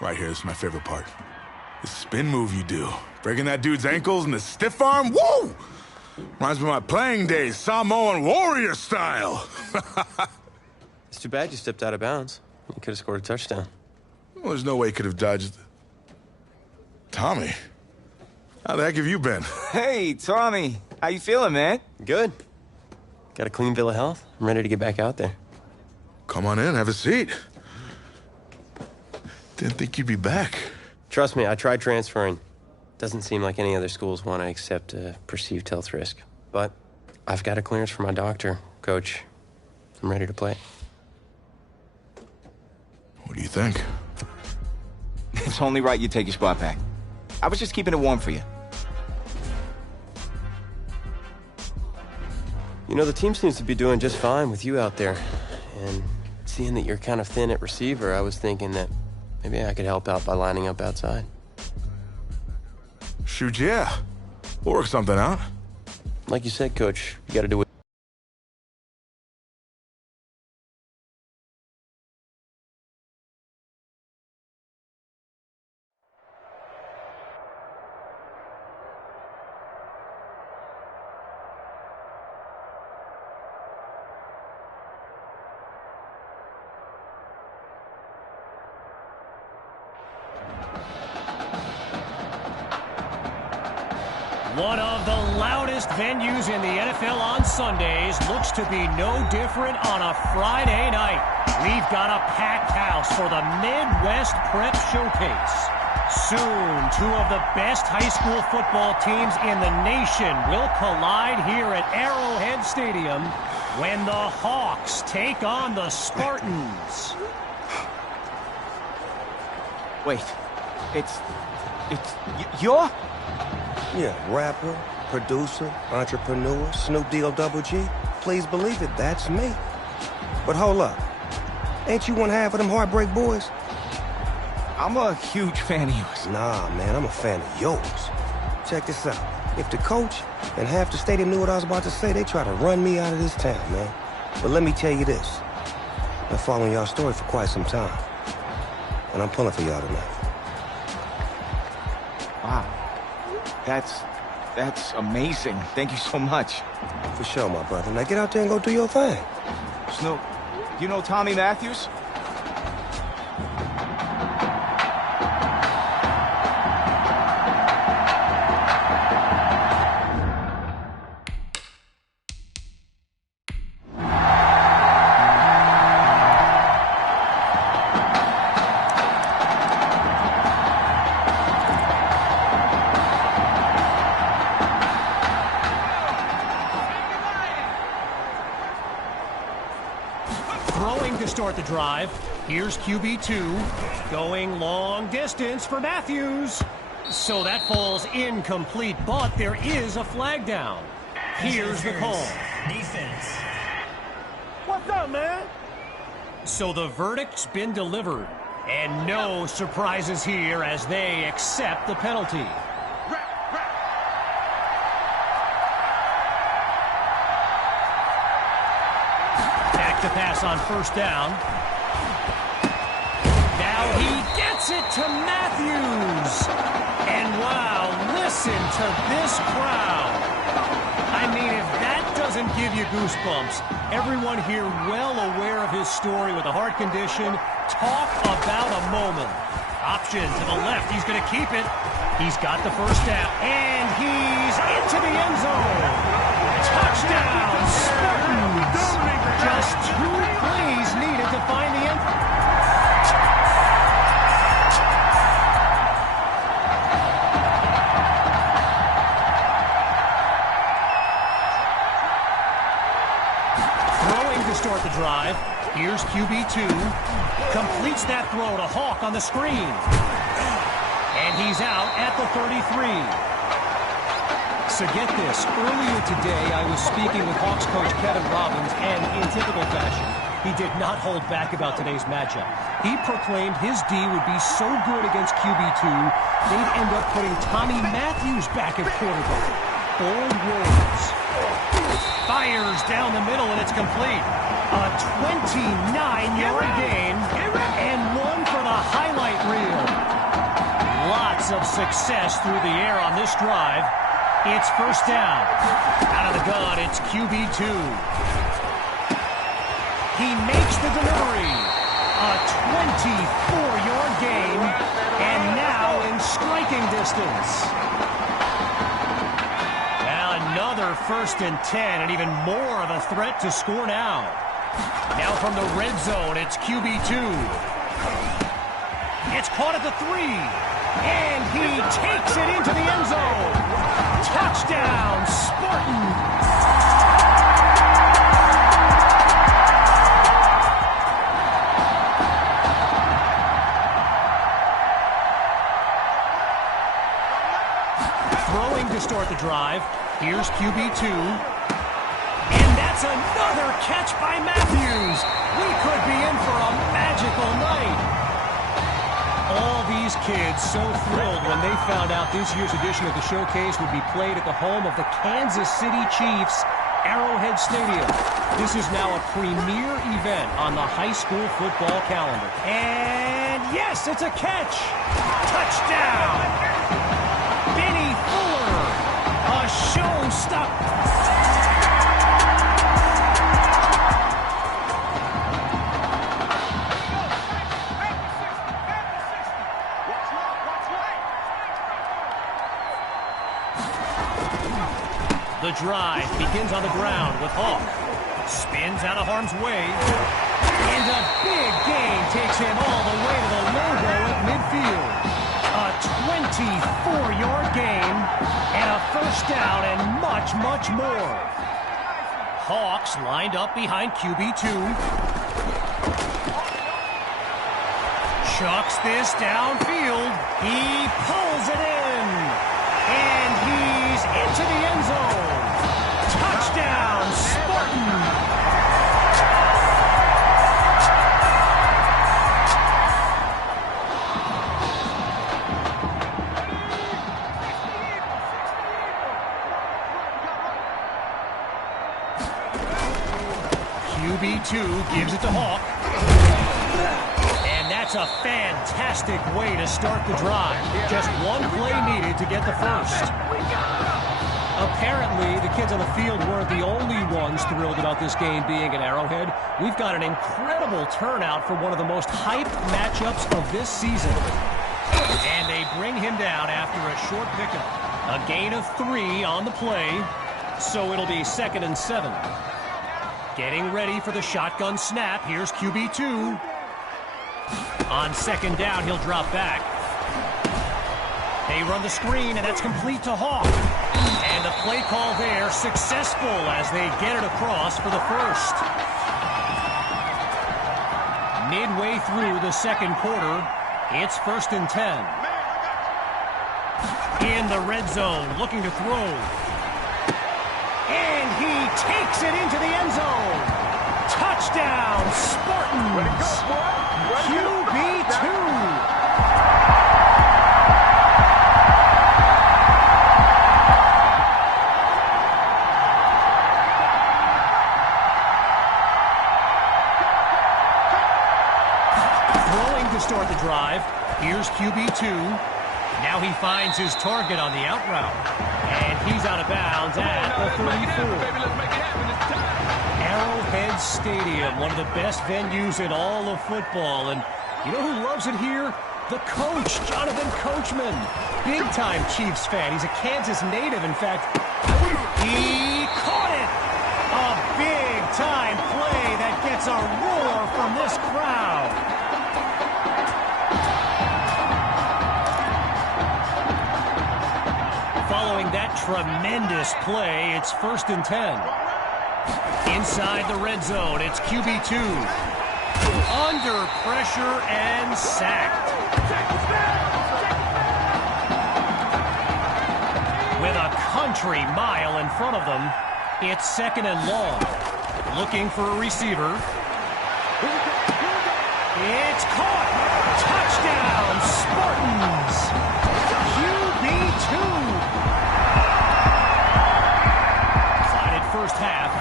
Right here, this is my favorite part. The spin move you do. Breaking that dude's ankles and the stiff arm, woo! Reminds me of my playing days, Samoan warrior style. It's too bad you stepped out of bounds. You could have scored a touchdown. Well, there's no way he could have dodged. Tommy, how the heck have you been? Hey, Tommy. How you feeling, man? Good. Got a clean bill of health. I'm ready to get back out there. Come on in, have a seat. Didn't think you'd be back. Trust me, I tried transferring. Doesn't seem like any other schools want to accept a perceived health risk. But I've got a clearance from my doctor, Coach. I'm ready to play. What do you think? It's only right you take your spot back. I was just keeping it warm for you. You know, the team seems to be doing just fine with you out there. And seeing that you're kind of thin at receiver, I was thinking that maybe I could help out by lining up outside. Shoot, yeah. We'll work something out. Like you said, Coach, you got to do it. One of the loudest venues in the NFL on Sundays looks to be no different on a Friday night. We've got a packed house for the Midwest Prep Showcase. Soon, two of the best high school football teams in the nation will collide here at Arrowhead Stadium when the Hawks take on the Spartans. Wait, you're? Yeah, rapper, producer, entrepreneur, Snoop D-O-double-G. Please believe it, that's me. But hold up. Ain't you one half of them Heartbreak Boys? I'm a huge fan of yours. Nah, man, I'm a fan of yours. Check this out. If the coach and half the stadium knew what I was about to say, they try to run me out of this town, man. But let me tell you this. I've been following y'all story for quite some time. And I'm pulling for y'all tonight. Wow. That's amazing. Thank you so much. For sure, my brother. Now get out there and go do your thing. Snoop, you know Tommy Matthews? Start the drive. Here's QB2 going long distance for Matthews. So that falls incomplete, but there is a flag down. Here's the call. Defense. What's up, man? So the verdict's been delivered, and no surprises here as they accept the penalty. To pass on first down. Now he gets it to Matthews. And wow, listen to this crowd. I mean, if that doesn't give you goosebumps, everyone here well aware of his story with a heart condition. Talk about a moment. Option to the left. He's going to keep it. He's got the first down. And he's into the end zone. Touchdown, Spartans. Just 2 plays needed to find the end. Throwing to start the drive. Here's QB2. Completes that throw to Hawk on the screen. And he's out at the 33. So get this, earlier today I was speaking with Hawks coach Kevin Robbins, and in typical fashion, he did not hold back about today's matchup. He proclaimed his D would be so good against QB2, they'd end up putting Tommy Matthews back at quarterback. Bold words. Fires down the middle and it's complete. A 29-yard gain, and one for the highlight reel. Lots of success through the air on this drive. It's first down. Out of the gun, it's QB2. He makes the delivery. A 24-yard gain, and now in striking distance. Now another 1st and 10, and even more of a threat to score now. Now from the red zone, it's QB2. It's caught at the 3. And he takes it into the end zone. Touchdown, Spartans. Throwing to start the drive. Here's QB2. And that's another catch by Matthews. We could be in for a magical night. All these kids so thrilled when they found out this year's edition of the showcase would be played at the home of the Kansas City Chiefs, Arrowhead Stadium. This is now a premier event on the high school football calendar. And yes, it's a catch. Touchdown. Benny Fuller, a showstopper. The drive begins on the ground with Hawk. Spins out of harm's way. And a big gain takes him all the way to the logo at midfield. A 24-yard gain and a first down and much, much more. Hawks lined up behind QB2. Chucks this downfield. He pulls it in. And he's into the end zone. Touchdown, Spartan! QB2 gives it to Hawk. And that's a fantastic way to start the drive. Just one play needed to get the first. Apparently, the kids on the field weren't the only ones thrilled about this game being at Arrowhead. We've got an incredible turnout for one of the most hyped matchups of this season. And they bring him down after a short pickup. A gain of 3 on the play, so it'll be 2nd and 7. Getting ready for the shotgun snap. Here's QB2. On 2nd down, he'll drop back. They run the screen, and that's complete to Hawk. And the play call there successful as they get it across for the first. Midway through the second quarter, it's 1st and 10. In the red zone, looking to throw. And he takes it into the end zone. Touchdown, Spartans. QB2. Start the drive. Here's QB2. Now he finds his target on the out route. And he's out of bounds at the 34. Arrowhead Stadium, one of the best venues in all of football. And you know who loves it here? The coach, Jonathan Coachman. Big-time Chiefs fan. He's a Kansas native, in fact. He caught it! A big-time play that gets a roar from this crowd. Following that tremendous play, it's 1st and 10. Inside the red zone, it's QB2. Under pressure and sacked. With a country mile in front of them, it's 2nd and long. Looking for a receiver. It's caught! Touchdown, Spartans! QB2! First half,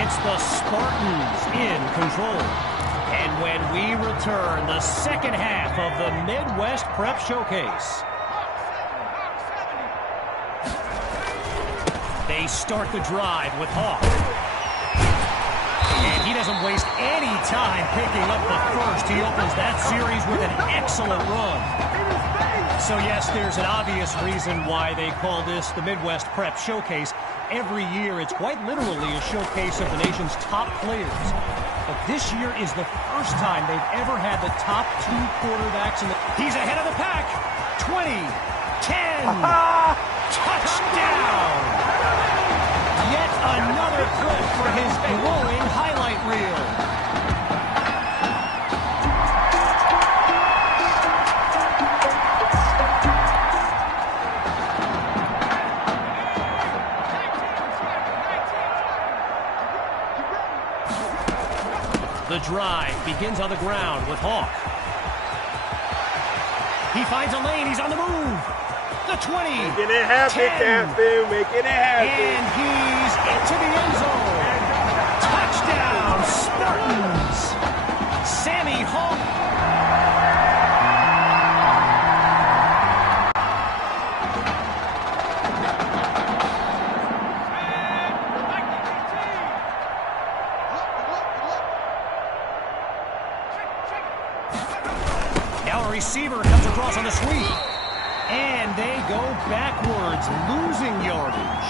it's the Spartans in control. And when we return, the second half of the Midwest Prep Showcase. They start the drive with Hawk. And he doesn't waste any time picking up the first. He opens that series with an excellent run. So yes, there's an obvious reason why they call this the Midwest Prep Showcase. Every year, it's quite literally a showcase of the nation's top players. but this year is the first time they've ever had the top 2 quarterbacks in the... He's ahead of the pack. 20, 10, touchdown! Yet another clip for his glowing highlight reel. The drive begins on the ground with Hawk. He finds a lane. He's on the move. The 20. Making it happen, 10, Captain. Making it happen. and he's into the end zone. Touchdown, Spartans. Sammy Hawk. Receiver comes across on the sweep, and they go backwards, losing yardage.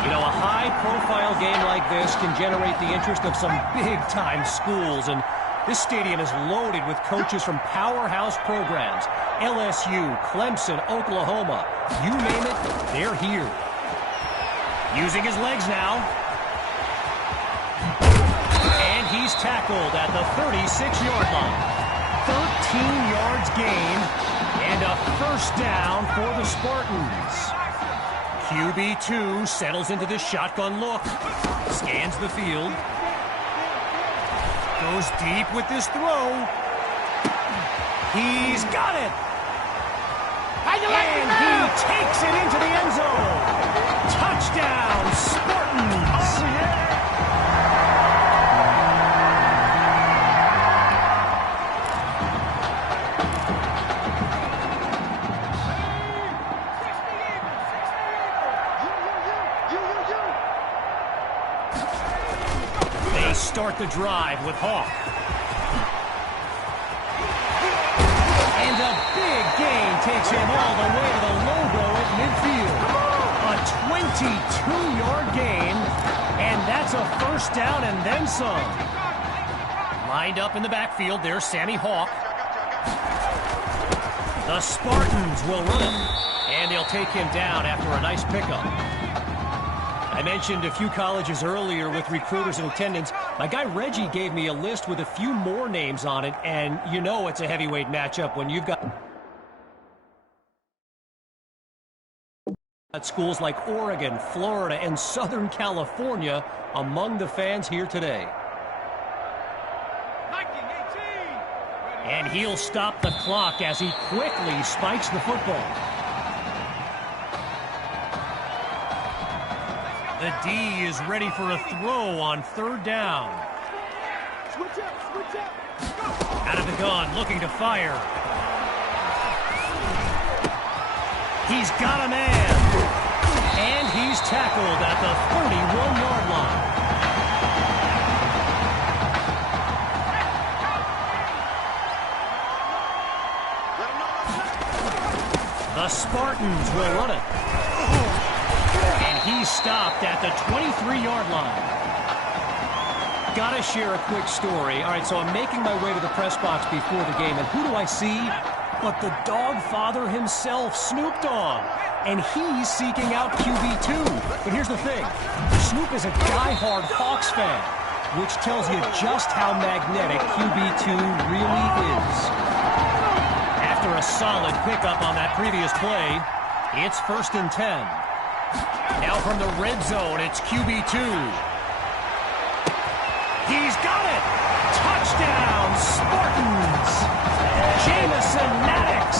You know, a high-profile game like this can generate the interest of some big-time schools, and this stadium is loaded with coaches from powerhouse programs. LSU, Clemson, Oklahoma, you name it, they're here. Using his legs now. And he's tackled at the 36-yard line. 13 yards gained and a first down for the Spartans. QB2 settles into the shotgun look, scans the field, goes deep with this throw. He's got it! And he takes it into the end zone. Touchdown, Spartans! Start the drive with Hawk. And a big gain takes him all the way to the logo at midfield. A 22-yard gain, and that's a first down and then some. Lined up in the backfield, there's Sammy Hawk. The Spartans will run him, and they'll take him down after a nice pickup. I mentioned a few colleges earlier with recruiters in attendance. My guy Reggie gave me a list with a few more names on it, and you know it's a heavyweight matchup when you've got schools like Oregon, Florida, and Southern California among the fans here today. And he'll stop the clock as he quickly spikes the football. The D is ready for a throw on third down. Out of the gun, looking to fire. He's got a man. And he's tackled at the 31-yard line. The Spartans will run it. And he's stopped at the 23-yard line. Gotta share a quick story. All right, so I'm making my way to the press box before the game, and who do I see but the dog father himself, Snoop Dogg. And he's seeking out QB2. But here's the thing. Snoop is a diehard Hawks fan, which tells you just how magnetic QB2 really is. After a solid pickup on that previous play, it's 1st and 10. Now from the red zone, it's QB2. He's got it! Touchdown, Spartans! Jamison Maddox!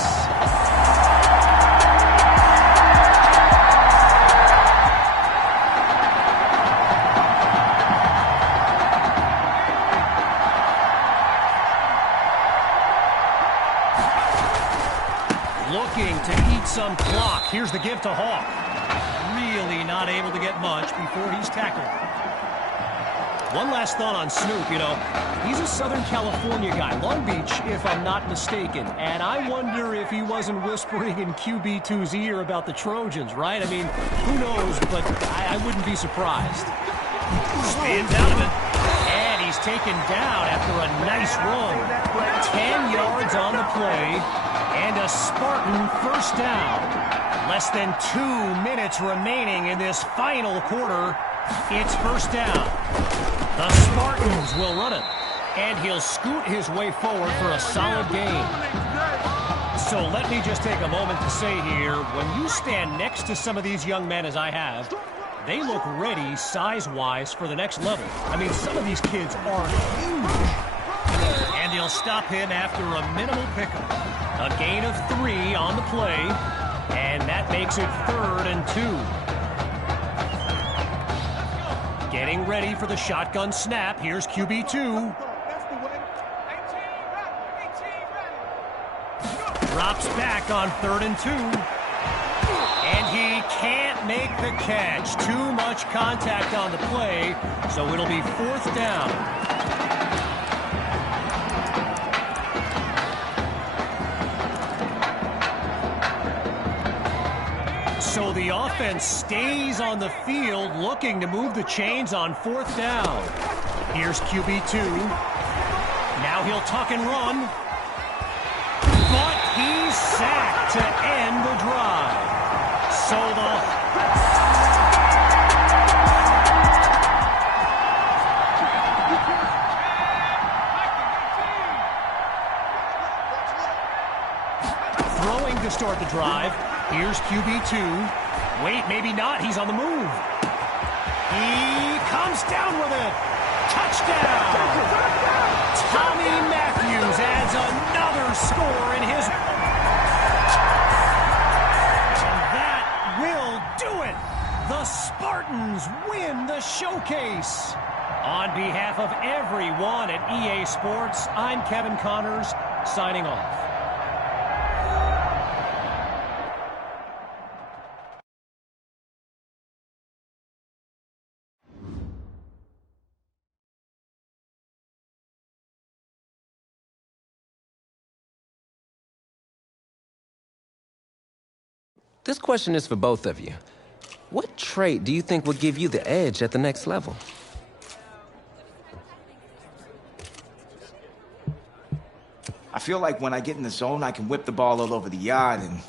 Looking to eat some clock. Here's the give to Hawk. Really not able to get much before he's tackled. One last thought on Snoop, you know, he's a Southern California guy, Long Beach, if I'm not mistaken. And I wonder if he wasn't whispering in QB2's ear about the Trojans, right? I mean, who knows, but I wouldn't be surprised. Spins out of it, and taken down after a nice run. 10 yards on the play, and a Spartan first down. Less than 2 minutes remaining in this final quarter. It's first down. The Spartans will run it, and he'll scoot his way forward for a solid gain. So let me just take a moment to say here, when you stand next to some of these young men as I have, they look ready size-wise for the next level. I mean, some of these kids are huge. And they'll stop him after a minimal pickup. A gain of 3 on the play, and that makes it 3rd and 2. Getting ready for the shotgun snap. Here's QB2. Drops back on 3rd and 2. And he can't make the catch. Too much contact on the play, so it'll be 4th down. So the offense stays on the field looking to move the chains on 4th down. Here's QB2. Now he'll tuck and run. But he's sacked to end the drive. So throwing to start the drive. Here's QB2. Wait, maybe not. He's on the move. He comes down with it. Touchdown. Tommy Matthews adds another score in his... And that will do it. The Spartans win the showcase. On behalf of everyone at EA Sports, I'm Kevin Connors, signing off. This question is for both of you. What trait do you think will give you the edge at the next level? I feel like when I get in the zone, I can whip the ball all over the yard, and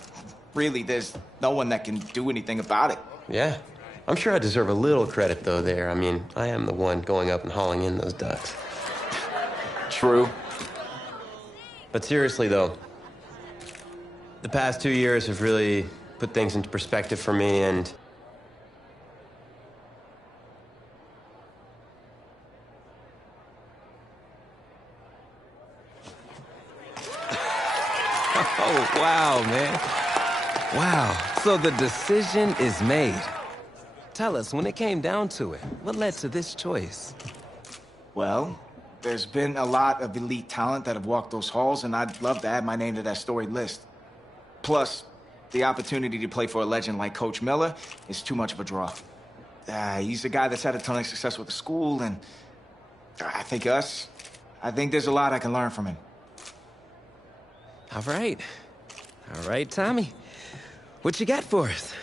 really, there's no one that can do anything about it. Yeah. I'm sure I deserve a little credit, though, there. I mean, I am the one going up and hauling in those ducks. True. But seriously, though, the past 2 years have really put things into perspective for me, and oh, wow, man. Wow. So the decision is made. Tell us, when it came down to it, what led to this choice? Well, there's been a lot of elite talent that have walked those halls, and I'd love to add my name to that storied list. Plus, the opportunity to play for a legend like Coach Miller is too much of a draw. He's a guy that's had a ton of success with the school, and I think there's a lot I can learn from him. All right. All right, Tommy. What you got for us?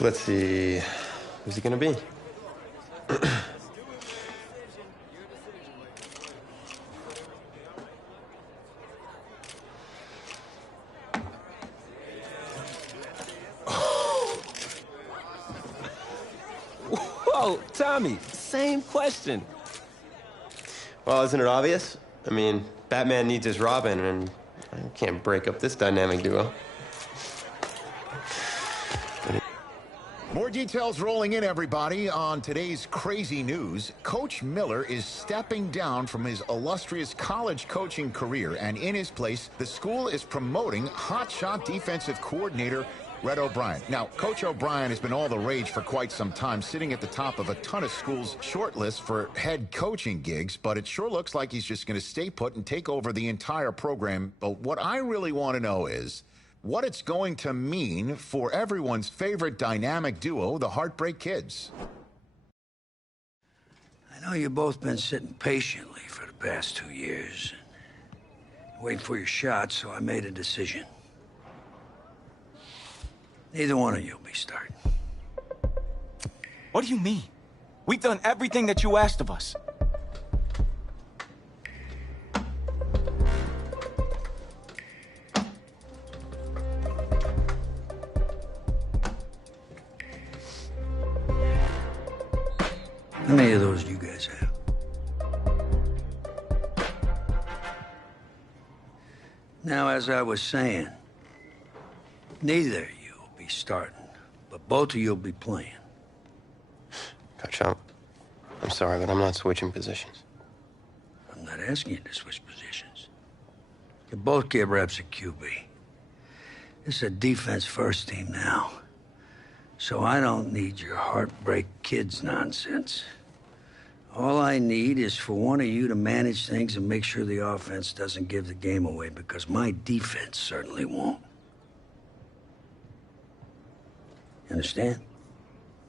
let's see. Who's he gonna be? Whoa, Tommy, same question. Well, isn't it obvious? I mean, Batman needs his Robin, and I can't break up this dynamic duo. More details rolling in, everybody. On today's crazy news, Coach Miller is stepping down from his illustrious college coaching career, and in his place, the school is promoting hotshot defensive coordinator Red O'Brien. Now, Coach O'Brien has been all the rage for quite some time, sitting at the top of a ton of schools' shortlists for head coaching gigs, but it sure looks like he's just going to stay put and take over the entire program. But what I really want to know is what it's going to mean for everyone's favorite dynamic duo, the Heartbreak Kids. I know you've both been sitting patiently for the past 2 years, waiting for your shot, so I made a decision. Neither one of you will be starting. What do you mean? We've done everything that you asked of us. How many of those do you guys have? Now, as I was saying, neither of you will be starting, but both of you will be playing. Coach, I'm sorry, but I'm not switching positions. I'm not asking you to switch positions. You both get reps at QB. This is a defense-first team now, so I don't need your heartbreak kids nonsense. All I need is for one of you to manage things and make sure the offense doesn't give the game away, because my defense certainly won't. You understand?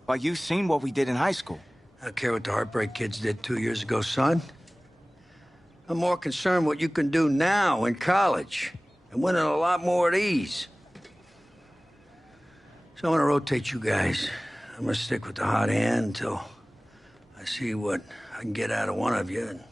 But you've seen what we did in high school. I don't care what the heartbreak kids did 2 years ago, son. I'm more concerned what you can do now in college and winning a lot more at ease. So I'm gonna rotate you guys. I'm gonna stick with the hot hand until I see what I can get out of one of you, and